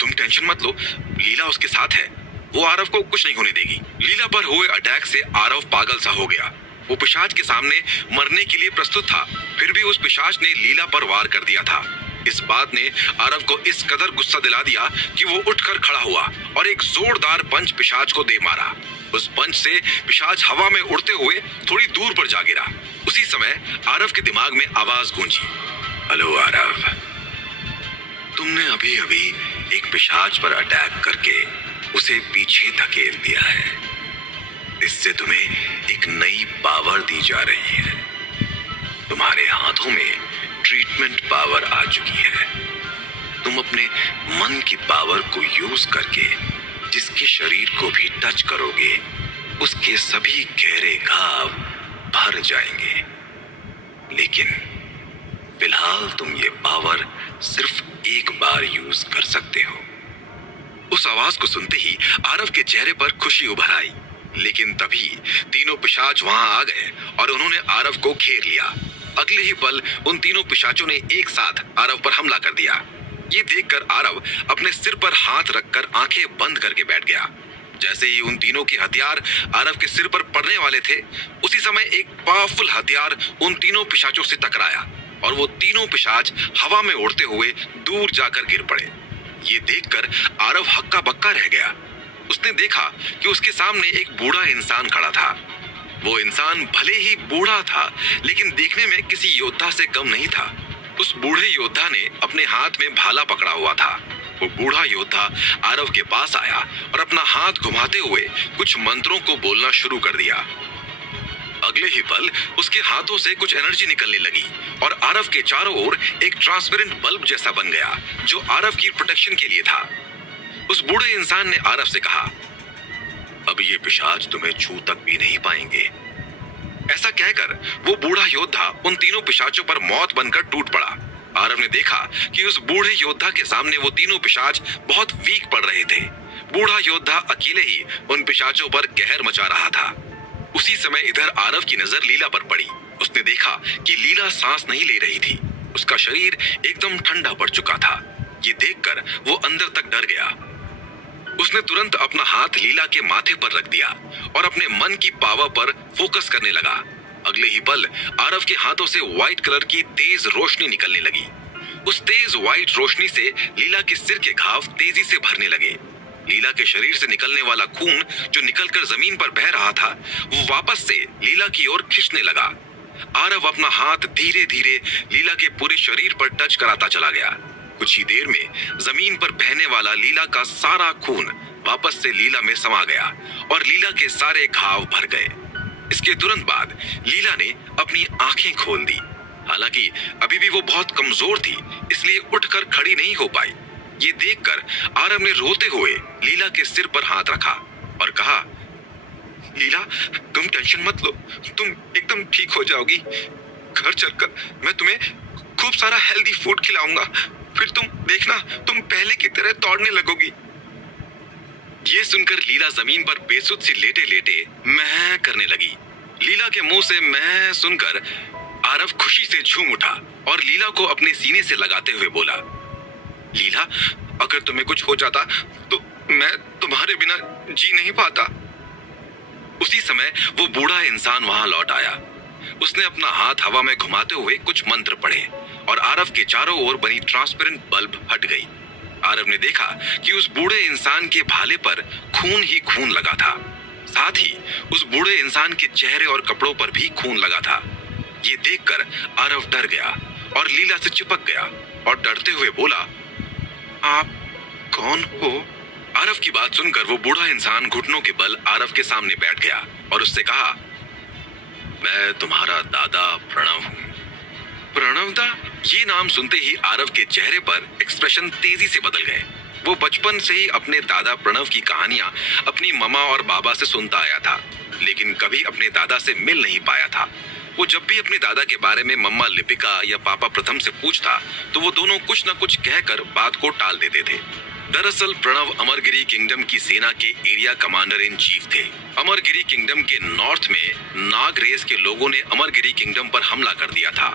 तुम टेंशन मत लो, लीला उसके साथ है, वो आरव को कुछ नहीं होने देगी। लीला पर हुए अटैक से आरव पागल सा हो गया। वो पिशाच के सामने मरने के लिए प्रस्तुत था, फिर भी उस पिशाच ने लीला पर वार कर दिया था। इस बात ने आरव को इस कदर गुस्सा दिला दिया कि वो उठकर खड़ा हुआ और एक जोरदार पंच पिशाच को दे मारा। उस पंच से पिशाच हवा में उड़ते हुए थोड़ी दूर पर जा गिरा। उसी समय आरव के दिमाग में आवाज गूंजी, हेलो आरव, तुमने अभी अभी एक पिशाच पर अटैक करके उसे पीछे धकेल दिया है। इससे तुम्हें एक नई पावर दी जा रही है। तुम्हारे हाथों में ट्रीटमेंट पावर आ चुकी है। तुम अपने मन की पावर को यूज करके जिसके शरीर को भी टच करोगे उसके सभी गहरे घाव भर जाएंगे। लेकिन फिलहाल तुम ये पावर सिर्फ एक बार यूज कर सकते हो। उस आवाज को सुनते ही आरव के चेहरे पर खुशी उभर आई, लेकिन तभी तीनों पिशाच वहां आ गए और उन्होंने आरव को घेर लिया। अगले ही पल उन तीनों पिशाचों ने एक साथ आरव पर हमला कर दिया। ये देखकर आरव अपने सिर पर हाथ रखकर आंखें बंद करके बैठ गया। जैसे ही उन तीनों के हथियार आरव के सिर पर पड़ने वाले थे, उसी समय एक पावरफुल हथियार उन तीनों पिशाचों से टकराया और वो तीनों पिशाच हवा में उड़ते हुए दूर जाकर गिर पड़े। ये देखकर आरव हक्का बक्का रह गया। उसने देखा कि उसके सामने एक बूढ़ा इंसान खड़ा था। वो इंसान भले ही बूढ़ा था, लेकिन देखने में किसी योद्धा से कम नहीं था। उस बूढ़े योद्धा ने अपने हाथ में भाला पकड़ा हुआ था। वो बूढ़ा योद्धा आरव के पास आया और अपना हाथ घुमाते हुए कुछ मंत्रों को बोलना शुरू कर दिया। अगले ही पल उसके हाथों से कुछ एनर्जी निकलने लगी और आरव के चारों ओर एक ट्रांसपेरेंट बल्ब जैसा बन गया, जो आरव की प्रोटेक्शन के लिए था। उस बूढ़े इंसान ने आरव से कहा, अब ये पिशाच तुम्हें छू तक भी नहीं पाएंगे। ऐसा कहकर वो बूढ़ा योद्धा उन तीनों पिशाचों पर मौत बनकर टूट पड़ा। आरव ने देखा कि उस बूढ़े योद्धा के सामने वो तीनों पिशाच बहुत वीक पड़ रहे थे। बूढ़ा योद्धा अकेले ही उन पिशाचों पर कहर मचा रहा था। उसी समय इधर आरव की नजर लीला पर पड़ी। उसने देखा कि लीला सांस नहीं ले रही थी। उसका शरीर एकदम ठंडा पड़ चुका था। ये देखकर वो अंदर तक डर गया। उसने तुरंत अपना हाथ लीला के माथे पर रख दिया और अपने मन की पावर पर फोकस करने लगा। अगले ही पल आरव के हाथों से व्हाइट कलर की तेज रोशनी निकलने लगी। उस तेज व्हाइट रोशनी से लीला के सिर के घाव तेजी से भरने लगे। लीला के शरीर से निकलने वाला खून जो निकलकर जमीन पर बह रहा था, वो वापस से लीला की ओर खींचने लगा। आरव अपना हाथ धीरे धीरे लीला के पूरे शरीर पर टच कराता चला गया। कुछ ही देर में जमीन पर बहने वाला लीला का सारा खून वापस से लीला में समा गया और लीला के सारे घाव भर गए। इसके तुरंत बाद लीला ने अपनी आंखें खोल दी। हालांकि अभी भी वो बहुत कमजोर थी, इसलिए उठकर खड़ी नहीं हो पाई। ये देखकर आरव ने रोते हुए लीला के सिर पर हाथ रखा और कहा, लीला तुम टेंशन मत लो, तुम एकदम ठीक हो जाओगी। घर चलकर मैं तुम्हें खूब सारा हेल्दी फूड खिलाऊंगा, फिर तुम देखना तुम पहले की तरह दौड़ने लगोगी। ये सुनकर लीला जमीन पर बेसुध सी लेटे लेटे मैं करने लगी। लीला के मुंह से मैं सुनकर आरव खुशी से झूम उठा और लीला को अपने सीने से लगाते हुए बोला, लीला अगर तुम्हें कुछ हो जाता तो मैं तुम्हारे बिना जी नहीं पाता। उसी समय वो बूढ़ा इंसान वहां लौट आया। उसने अपना हाथ हवा में घुमाते हुए कुछ मंत्र पढ़े और आरव के चारों ओर बनी ट्रांसपेरेंट बल्ब हट गई। आरव ने देखा कि उस बूढ़े इंसान के भाले पर खून ही खून लगा था। साथ ही उस बूढ़े इंसान के चेहरे और कपड़ों पर भी खून लगा था। ये देखकर आरव डर गया और लीला से चिपक गया और डरते हुए बोला, आप कौन हो? आरव की बात सुनकर वो बूढ़ा इंसान घुटनों के बल आरव के सामने बैठ गया और उससे कहा, मैं तुम्हारा दादा प्रणव हूं। प्रणवदा? ये नाम सुनते ही आरव के चेहरे पर एक्सप्रेशन तेजी से बदल गए। वो बचपन से ही अपने दादा प्रणव की कहानियां अपनी मम्मा और बाबा से सुनता आया था, लेकिन कभी अपने दादा से मिल नहीं पाया था। वो जब भी अपने दादा के बारे में मम्मा लिपिका या पापा प्रथम से पूछता तो वो दोनों कुछ न कुछ कहकर बात को टाल देते थे। दरअसल प्रणव अमरगिरी किंगडम की सेना के एरिया कमांडर इन चीफ थे। अमरगिरी किंगडम के नॉर्थ में नाग रेस के लोगों ने अमरगिरी किंगडम पर हमला कर दिया था।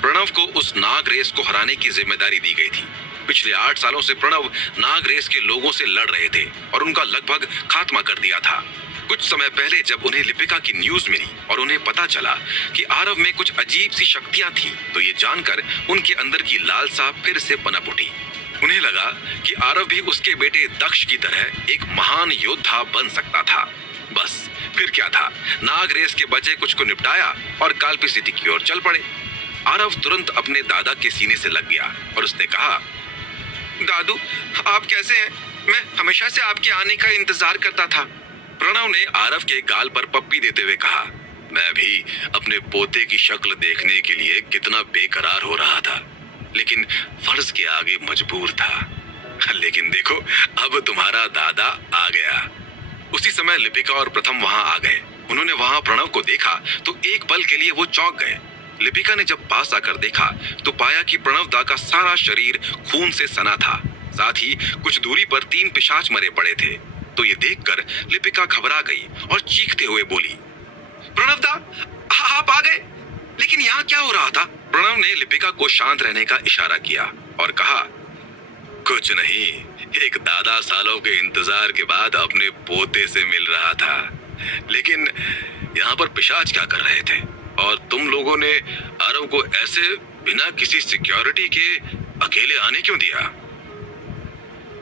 प्रणव को उस नाग रेस को हराने की जिम्मेदारी दी गई थी। पिछले 8 सालों से प्रणव नाग रेस के लोगों से लड़ रहे थे और उनका लगभग खात्मा कर दिया था। कुछ समय पहले जब उन्हें लिपिका की न्यूज मिली और उन्हें पता चला कि आरव में कुछ अजीब सी शक्तियां थी, तो ये जानकर उनके अंदर की लालसा फिर से पनप उठी। उन्हें लगा कि आरव भी उसके बेटे दक्ष की तरह एक महान योद्धा बन सकता था। बस फिर क्या था, नाग रेस के बचे कुछ को निपटाया और कालपी सिटी की ओर चल पड़े। आरव तुरंत अपने दादा के सीने से लग गया और उसने कहा, दादू आप कैसे हैं? मैं हमेशा से आपके आने का इंतजार करता था। प्रणव ने आरव के गाल पर पप्पी देते हुए कहा, मैं भी अपने पोते की शक्ल देखने के लिए कितना बेकरार हो रहा था, लेकिन फर्ज के आगे मजबूर था। लेकिन देखो अब तुम्हारा दादा आ गया। उसी समय लिपिका और प्रथम वहां आ गए। उन्होंने वहां प्रणव को देखा तो एक पल के लिए वो चौंक गए। लिपिका ने जब पास आकर देखा तो पाया कि प्रणव दा का सारा शरीर खून से सना था। साथ ही कुछ दूरी पर 3 पिशाच मरे पड़े थे। तो ये देखकर लिपिका घबरा गई और चीखते हुए बोली, प्रणव दा आप आ गए, लेकिन यहाँ क्या हो रहा था? प्रणव ने लिपिका को शांत रहने का इशारा किया और कहा, कुछ नहीं, एक दादा सालों के इंतजार के बाद अपने पोते से मिल रहा था। लेकिन यहाँ पर पिशाच क्या कर रहे थे और तुम लोगों ने आरव को ऐसे बिना किसी सिक्योरिटी के अकेले आने क्यों दिया?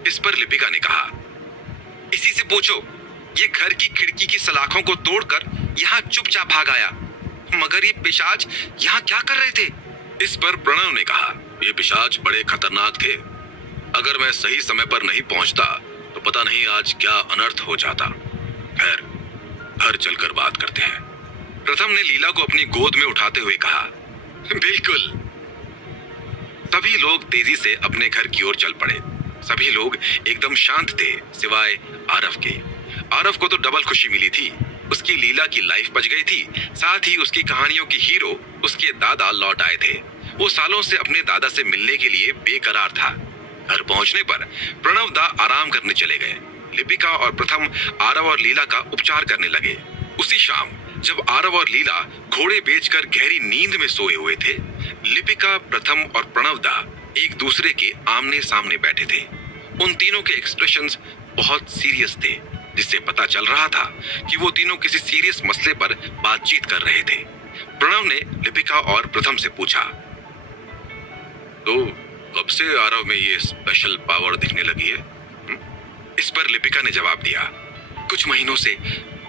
इस पर लिपिका ने कहा, इसी से पूछो। ये घर की खिड़की की सलाखों को तोड़कर यहाँ चुपचाप भाग आया। मगर ये पिशाच यहाँ क्या कर रहे थे? इस पर प्रणव ने कहा, ये पिशाच बड़े खतरनाक थे। अगर मैं सही समय पर नहीं पहुंचता तो पता नहीं आज क्या अनर्थ हो जाता। खैर, घर चलकर बात करते हैं। प्रथम ने लीला को अपनी गोद में उठाते हुए कहा, बिल्कुल। सभी लोग तेजी से अपने घर की ओर चल पड़े। सभी लोग एकदम शांत थे सिवाय आरव के। आरव को तो डबल खुशी मिली थी। उसकी लीला की लाइफ बच गई थी, साथ ही उसकी कहानियों की हीरो उसके दादा लौट आए थे। वो सालों से अपने दादा से मिलने के लिए बेकरार था। घर पहुंचने पर प्रणव दा आराम करने चले गए। लिपिका और प्रथम आरव और लीला का उपचार करने लगे। उसी शाम जब आरव और लीला घोड़े बेचकर गहरी नींद में सोए हुए थे, लिपिका, प्रथम और प्रणव दा एक दूसरे के आमने सामने बैठे थे। उन तीनों के एक्सप्रेशंस बहुत सीरियस थे, जिससे पता चल रहा था कि वो तीनों किसी सीरियस मसले पर बातचीत कर रहे थे। प्रणव ने लिपिका और प्रथम से पूछा, तो कब से आरव में ये स्पेशल पावर दिखने लगी है? इस पर लिपिका ने जवाब दिया, कुछ महीनों से।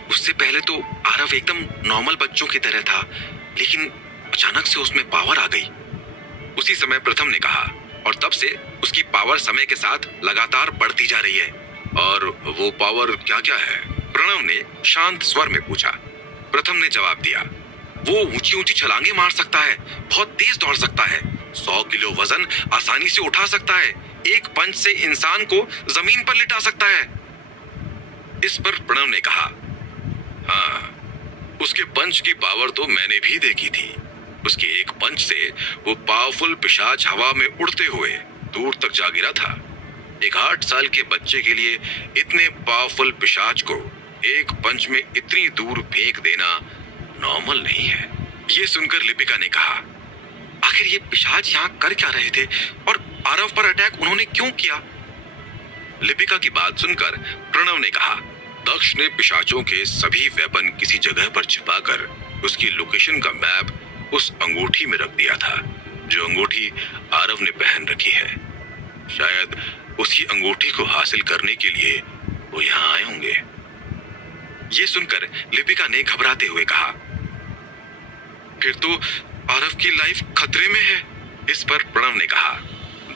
उससे पहले तो आरव एकदम नॉर्मल बच्चों की तरह था, लेकिन अचानक से उसमें पावर आ गई। उसी समय प्रथम ने कहा, और तब से उसकी पावर समय के साथ लगातार बढ़ती जा रही है। और वो पावर क्या क्या है? प्रणव ने शांत स्वर में पूछा। प्रथम ने जवाब दिया, वो ऊंची ऊंची छलांगे मार सकता है, बहुत तेज दौड़ सकता है, 100 किलो वजन आसानी से उठा सकता है, एक पंच से इंसान को जमीन पर लिटा सकता है। इस पर प्रणव ने कहा, हाँ, उसके पंच की पावर तो मैंने भी देखी थी। उसके एक पंच से वो पावरफुल पिशाच हवा में उड़ते हुए दूर तक जा गिरा था। एक 8 साल के बच्चे के लिए इतने पावरफुल पिशाच को एक पंच में इतनी दूर फेंक देना नॉर्मल नहीं है। ये सुनकर लिपिका ने कहा, आखिर ये पिशाच यहाँ कर क्या रहे थे और आरव पर अटैक उन्होंने क्यों किया? लिपिका की बात सुनकर प्रणव ने कहा, दक्ष ने पिशाचों के सभी वेपन किसी जगह पर छिपाकर उसकी लोकेशन का मैप उस अंगूठी में रख दिया था, जो अंगूठी आरव ने पहन रखी है। शायद उसी अंगूठी को हासिल करने के लिए वो यहाँ आए होंगे। ये सुनकर लिपिका ने घबराते हुए कहा, फिर तो आरव की लाइफ खतरे में है। इस पर प्रणव ने कहा,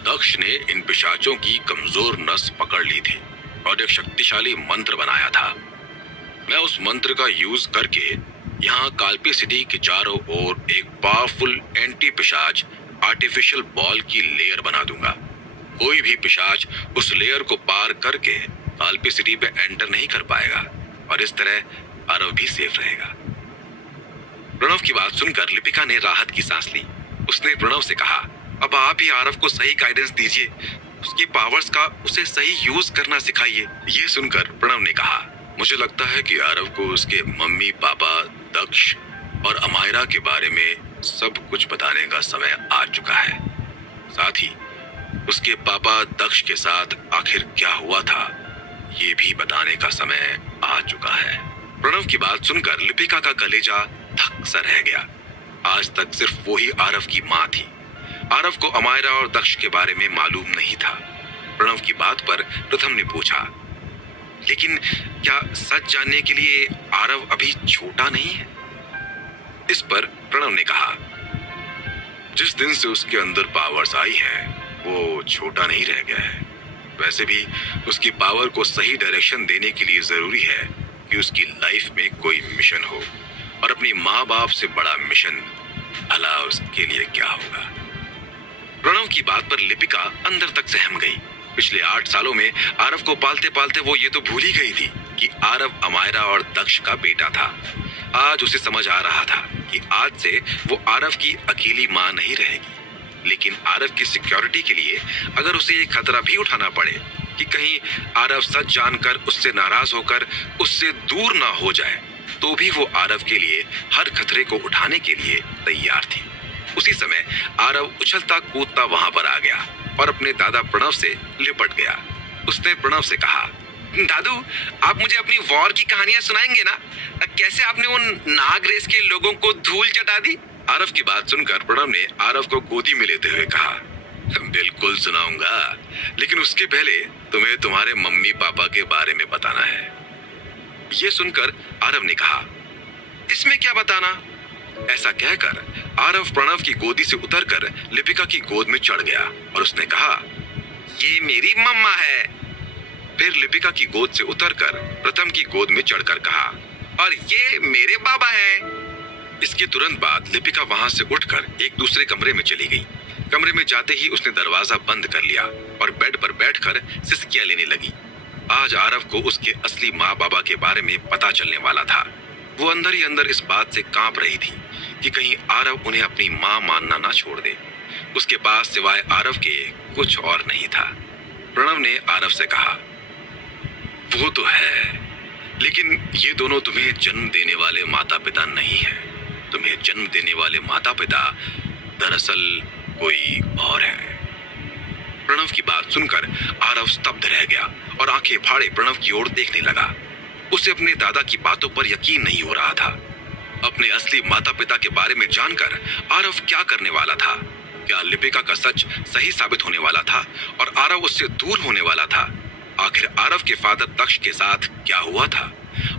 दक्ष ने इन पिशाचों की कमजोर नस पकड़ ली थी और एक शक्तिशाली मंत्र बनाया था। मैं उस मंत्र का यूज करके यहाँ काल्पी सिटी के चारों ओर एक पावरफुल एंटी पिशाच आर्टिफिशियल बॉल की लेयर बना दूंगा। कोई भी पिशाच उस लेयर को पार करके काल्पी सिटी पे एंटर नहीं कर पाएगा और इस तरह आरव भी सेफ रहेगा। प्रणव की बात सुनकर लिपिका ने राहत की सांस ली। उसने प्रणव से कहा, अब आप ही आरव को सही गाइडेंस दीजिए, उसकी पावर्स का उसे सही यूज करना सिखाइए। ये सुनकर प्रणव ने कहा, मुझे लगता है कि आरव को उसके मम्मी पापा दक्ष और अमायरा के बारे में सब कुछ बताने का समय आ चुका है। साथ ही उसके पापा दक्ष के साथ आखिर क्या हुआ था ये भी बताने का समय आ चुका है। प्रणव की बात सुनकर लिपिका का कलेजा धक सा रह गया। आज तक सिर्फ वो ही आरव की माँ थी। आरव को अमायरा और दक्ष के बारे में मालूम नहीं था। प्रणव की बात पर प्रथम ने पूछा, लेकिन क्या सच जानने के लिए आरव अभी छोटा नहीं है? इस पर प्रणव ने कहा, जिस दिन से उसके अंदर पावर्स आई है वो छोटा नहीं रह गया है। वैसे भी उसकी पावर को सही डायरेक्शन देने के लिए जरूरी है कि उसकी लाइफ में कोई मिशन हो, और अपनी माँ बाप से बड़ा मिशन भला उसके लिए क्या होगा। प्रणव की बात पर लिपिका अंदर तक सहम गई। पिछले 8 सालों में आरव को पालते पालते वो ये तो भूल ही गई थी कि आरव अमायरा और दक्ष का बेटा था। आज उसे समझ आ रहा था कि आज से वो आरव की अकेली माँ नहीं रहेगी, लेकिन आरव की सिक्योरिटी के लिए अगर उसे ये खतरा भी उठाना पड़े कि कहीं आरव सच जानकर उससे नाराज होकर उससे दूर ना हो जाए, तो भी वो आरव के लिए हर खतरे को उठाने के लिए तैयार थी। उसी समय आरव उछलता कूदता वहां पर आ गया और अपने दादा प्रणव से लिपट गया। उसने प्रणव से कहा, दादू, आप मुझे अपनी वॉर की कहानियां सुनाएंगे ना? कैसे आपने उन नाग रेस के लोगों को धूल चटा दी? आरव की बात सुनकर प्रणव ने आरव को गोदी में लेते हुए कहा, बिल्कुल सुनाऊंगा, लेकिन उसके पहले तुम्हें तुम्हारे मम्मी पापा के बारे में बताना है। यह सुनकर आरव ने कहा, इसमें क्या बताना? ऐसा कहकर आरव प्रणव की गोदी से उतरकर लिपिका की गोद में चढ़ गया और उसने कहा, ये मेरी मम्मा है। फिर लिपिका की गोद से उतरकर प्रथम की गोद में चढ़कर कहा, और ये मेरे बाबा हैं। इसके तुरंत बाद लिपिका वहां से उठकर एक दूसरे कमरे में चली गई। कमरे में जाते ही उसने दरवाजा बंद कर लिया और बेड पर बैठकर सिसकियां लेने लगी। आज आरव को उसके असली माँ बाबा के बारे में पता चलने वाला था। वो अंदर ही अंदर इस बात से कांप रही थी कि कहीं आरव उन्हें अपनी माँ मानना ना छोड़ दे। उसके पास सिवाय आरव के कुछ और नहीं था। प्रणव ने आरव से कहा, वो तो है, लेकिन ये दोनों तुम्हें जन्म देने वाले माता पिता नहीं है। तुम्हें जन्म देने वाले माता पिता दरअसल कोई और है। प्रणव की बात सुनकर आरव स्तब्ध रह गया और आंखें फाड़े प्रणव की ओर देखने लगा। उसे अपने दादा की बातों पर यकीन नहीं हो रहा था। अपने असली माता पिता के बारे में जानकर आरव क्या करने वाला था? क्या लिपिका का सच सही साबित होने वाला था और आरव उससे दूर होने वाला था? आखिर आरव के फादर दक्ष के साथ क्या हुआ था?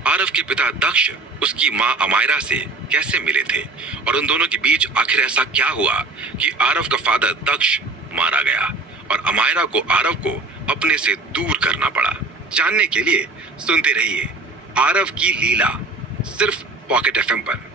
आरव के पिता दक्ष उसकी माँ अमायरा से कैसे मिले थे और उन दोनों के बीच आखिर ऐसा क्या हुआ कि आरव का फादर दक्ष मारा गया और अमायरा को आरव को अपने से दूर करना पड़ा? जानने के लिए सुनते रहिए आरव की लीला, सिर्फ पॉकेट एफएम पर।